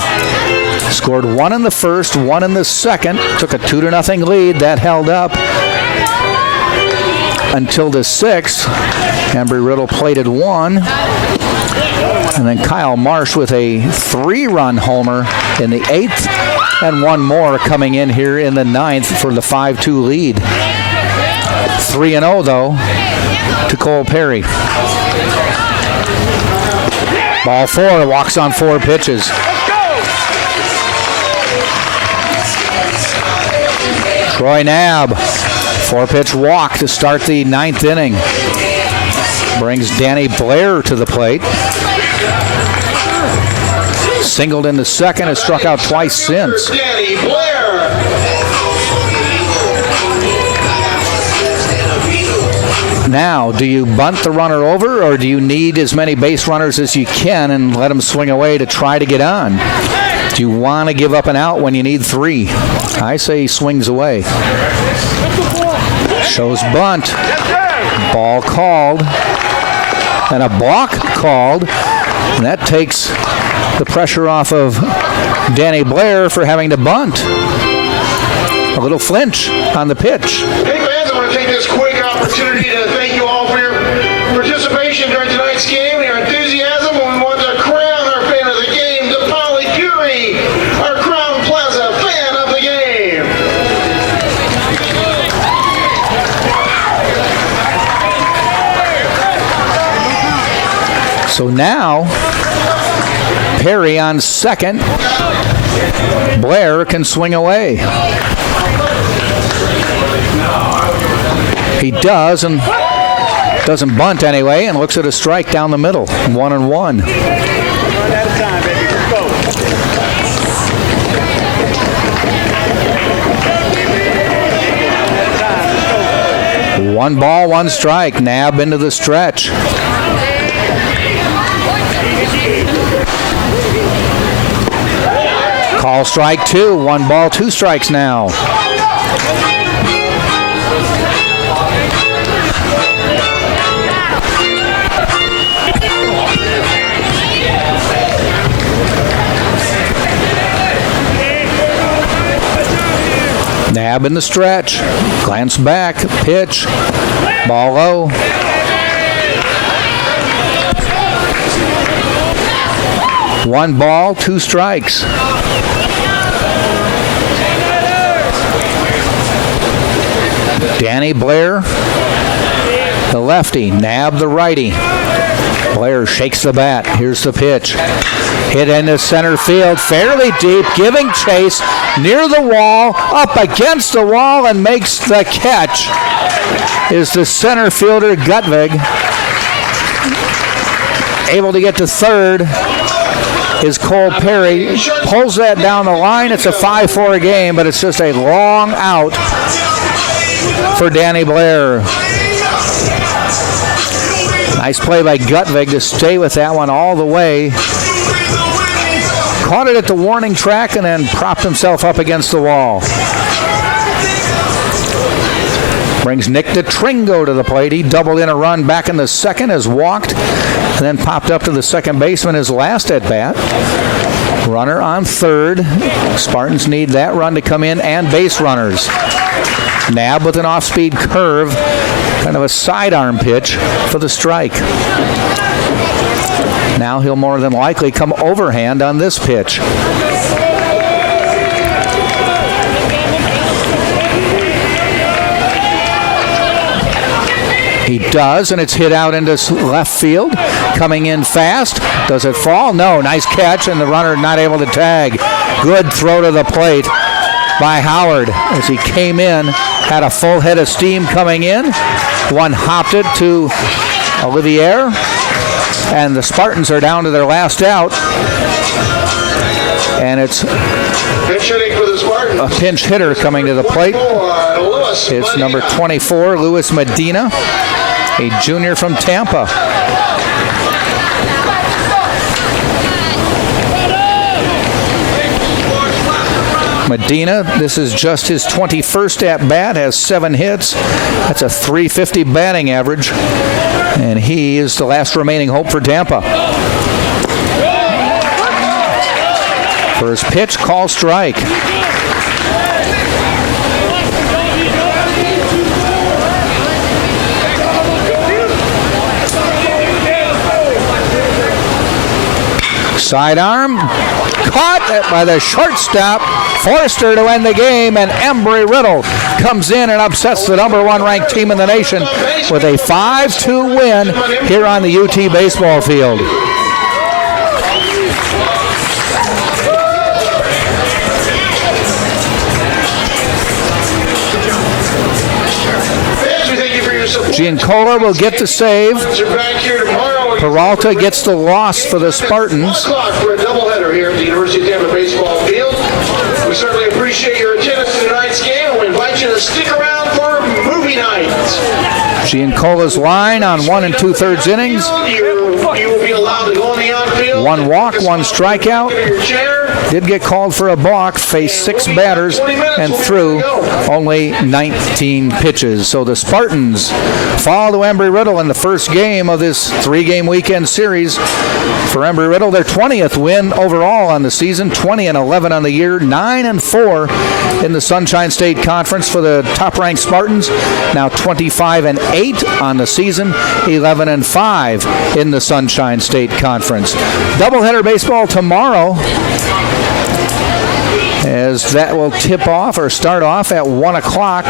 Scored 1 in the first, 1 in the second, took a 2-0 lead. That held up until the 6th. Embry Riddle plated 1. And then Kyle Marsh with a 3-run homer in the 8th, and 1 more coming in here in the 9th for the 5-2 lead. 3-0 though to Cole Perry. Ball 4, walks on 4 pitches. Troy Knabb, 4-pitch walk to start the 9th inning. Brings Danny Blair to the plate. Singled in the second, has struck out twice since. Danny Blair. Now, do you bunt the runner over, or do you need as many base runners as you can and let them swing away to try to get on? Do you want to give up an out when you need 3? I say he swings away. Shows bunt. Ball called. And a balk called. And that takes the pressure off of Danny Blair for having to bunt. A little flinch on the pitch. Hey fans, I want to take this quick opportunity to thank you all for your participation during tonight's game, your enthusiasm. We want to crown our fan of the game, DePauli Curie, our Crown Plaza fan of the game. So now, Perry on second. Blair can swing away. He does, and doesn't bunt anyway, and looks at a strike down the middle. 1-1. One ball, 1 strike. Knabb into the stretch. Call strike 2. 1 ball, 2 strikes now. Knabb in the stretch. Glance back. Pitch. Ball low. One ball, 2 strikes. Danny Blair, the lefty. Knabb, the righty. Blair shakes the bat. Here's the pitch. Hit into center field, fairly deep, giving chase near the wall, up against the wall, and makes the catch. Is the center fielder Gutvig. Able to get to third is Cole Perry. Pulls that down the line. It's a 5-4 game, but it's just a long out for Danny Blair. Nice play by Gutvig to stay with that one all the way. Caught it at the warning track and then propped himself up against the wall. Brings Nick DeTringo to the plate. He doubled in a run back in the second, has walked, and then popped up to the second baseman his last at-bat. Runner on third. Spartans need that run to come in and base runners. Nab with an off-speed curve, kind of a sidearm pitch for the strike. Now he'll more than likely come overhand on this pitch. He does, and it's hit out into left field. Coming in fast. Does it fall? No. Nice catch, and the runner not able to tag. Good throw to the plate by Howard as he came in. Had a full head of steam coming in. One hopped it to Olivier, and the Spartans are down to their last out. And it's a pinch hitter coming to the plate. It's number 24, Luis Medina, a junior from Tampa. Medina, this is just his 21st at-bat, has 7 hits. That's a .350 batting average, and he is the last remaining hope for Tampa. First pitch, call strike. Sidearm, caught by the shortstop, Forster to end the game, and Embry Riddle comes in and upsets the number 1 ranked team in the nation with a 5-2 win here on the UT baseball field. Giancola will get the save. Peralta gets the loss for the Spartans. For a doubleheader here at the University of Tampa baseball field. We certainly appreciate your attendance to tonight's game, and we invite you to stick around for movie night. Giancola's line on 1 2/3 innings. You will be allowed to go on the outfield. 1 walk, 1 strikeout. Did get called for a balk, faced 6 batters, and threw only 19 pitches. So the Spartans fall to Embry Riddle in the first game of this 3-game weekend series. For Embry Riddle, their 20th win overall on the season, 20-11 on the year, 9-4 in the Sunshine State Conference for the top-ranked Spartans. Now 25-8 on the season, 11-5 in the Sunshine State Conference. Doubleheader baseball tomorrow, as that will tip off or start off at 1 o'clock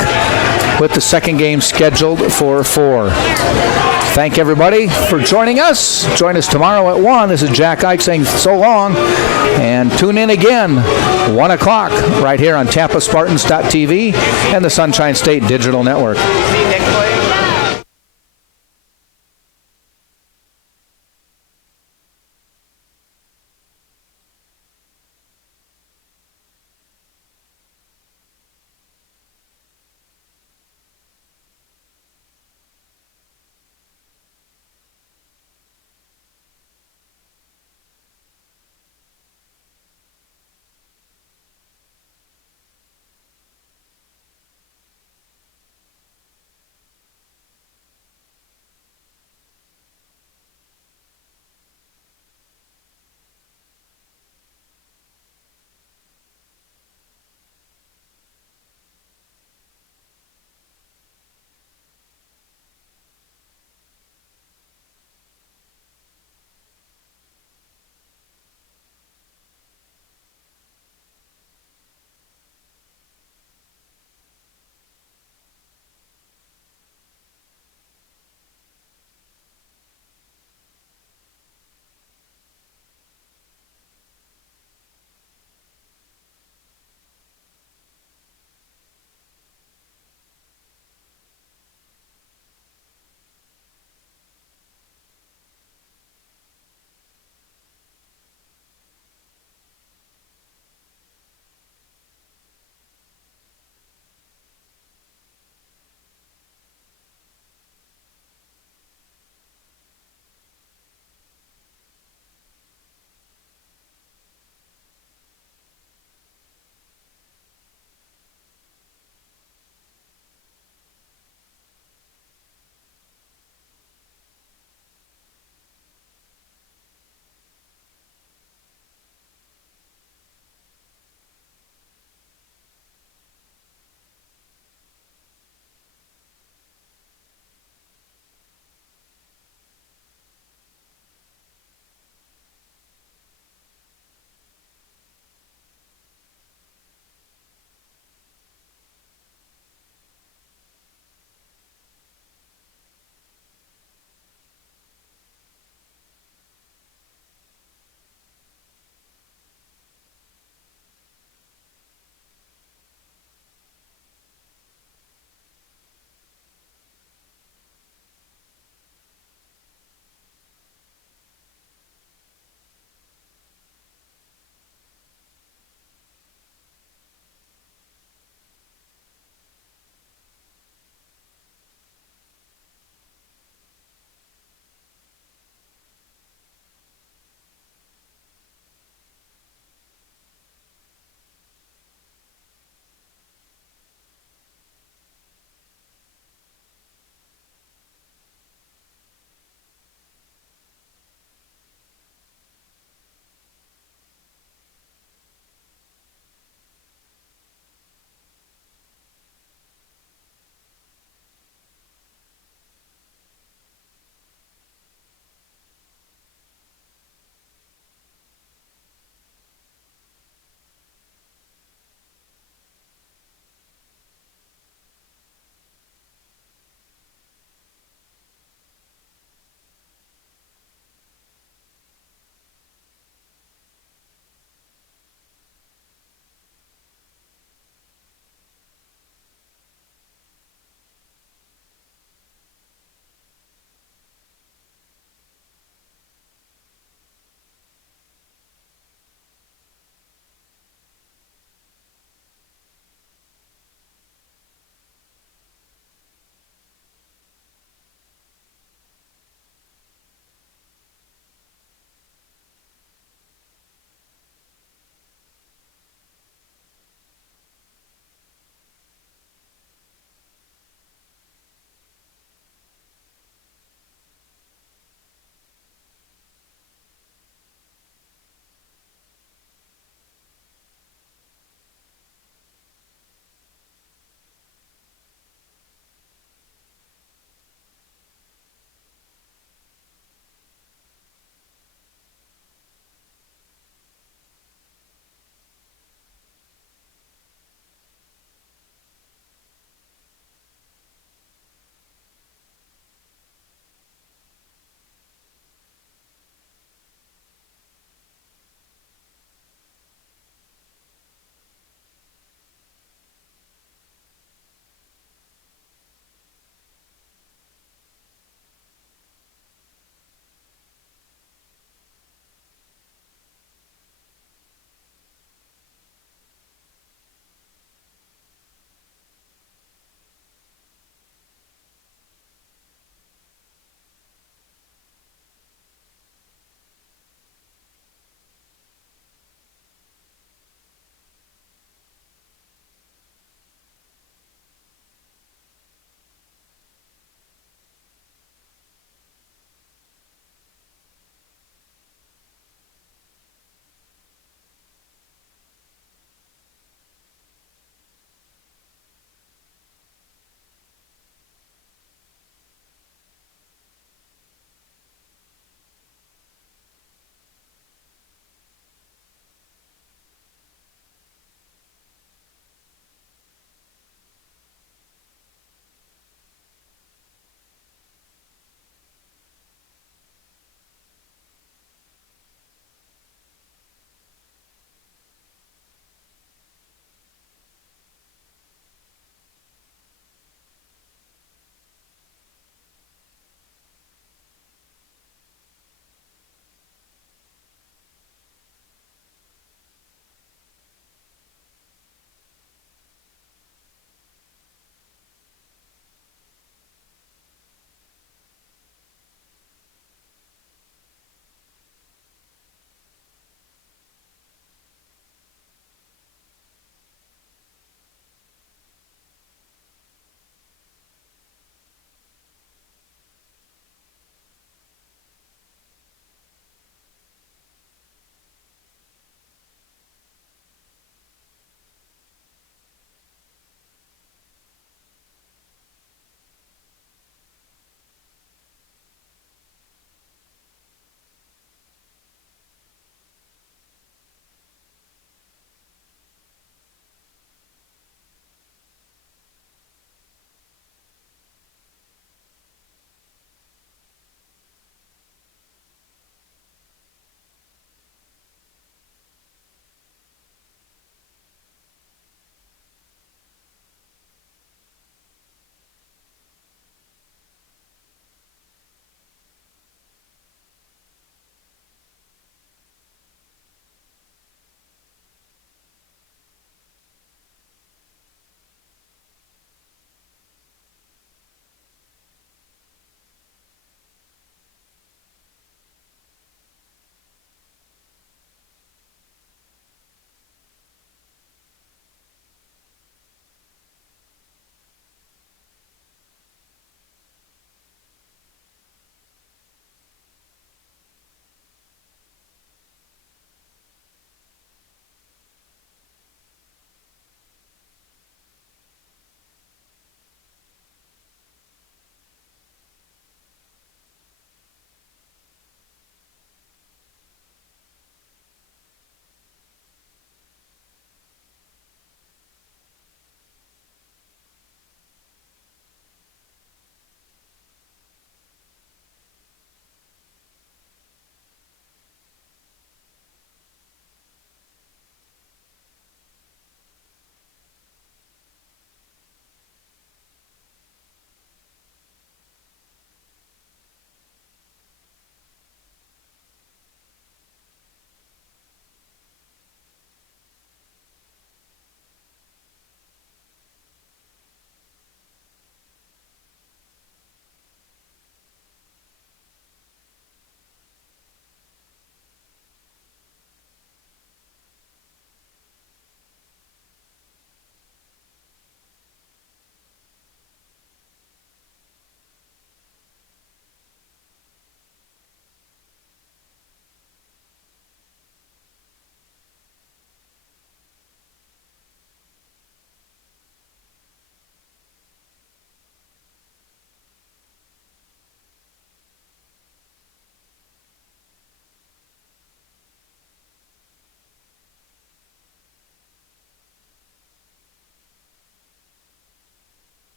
with the second game scheduled for 4. Thank everybody for joining us. Join us tomorrow at 1. This is Jack Ike saying so long, and tune in again 1 o'clock right here on TampaSpartans.tv and the Sunshine State Digital Network.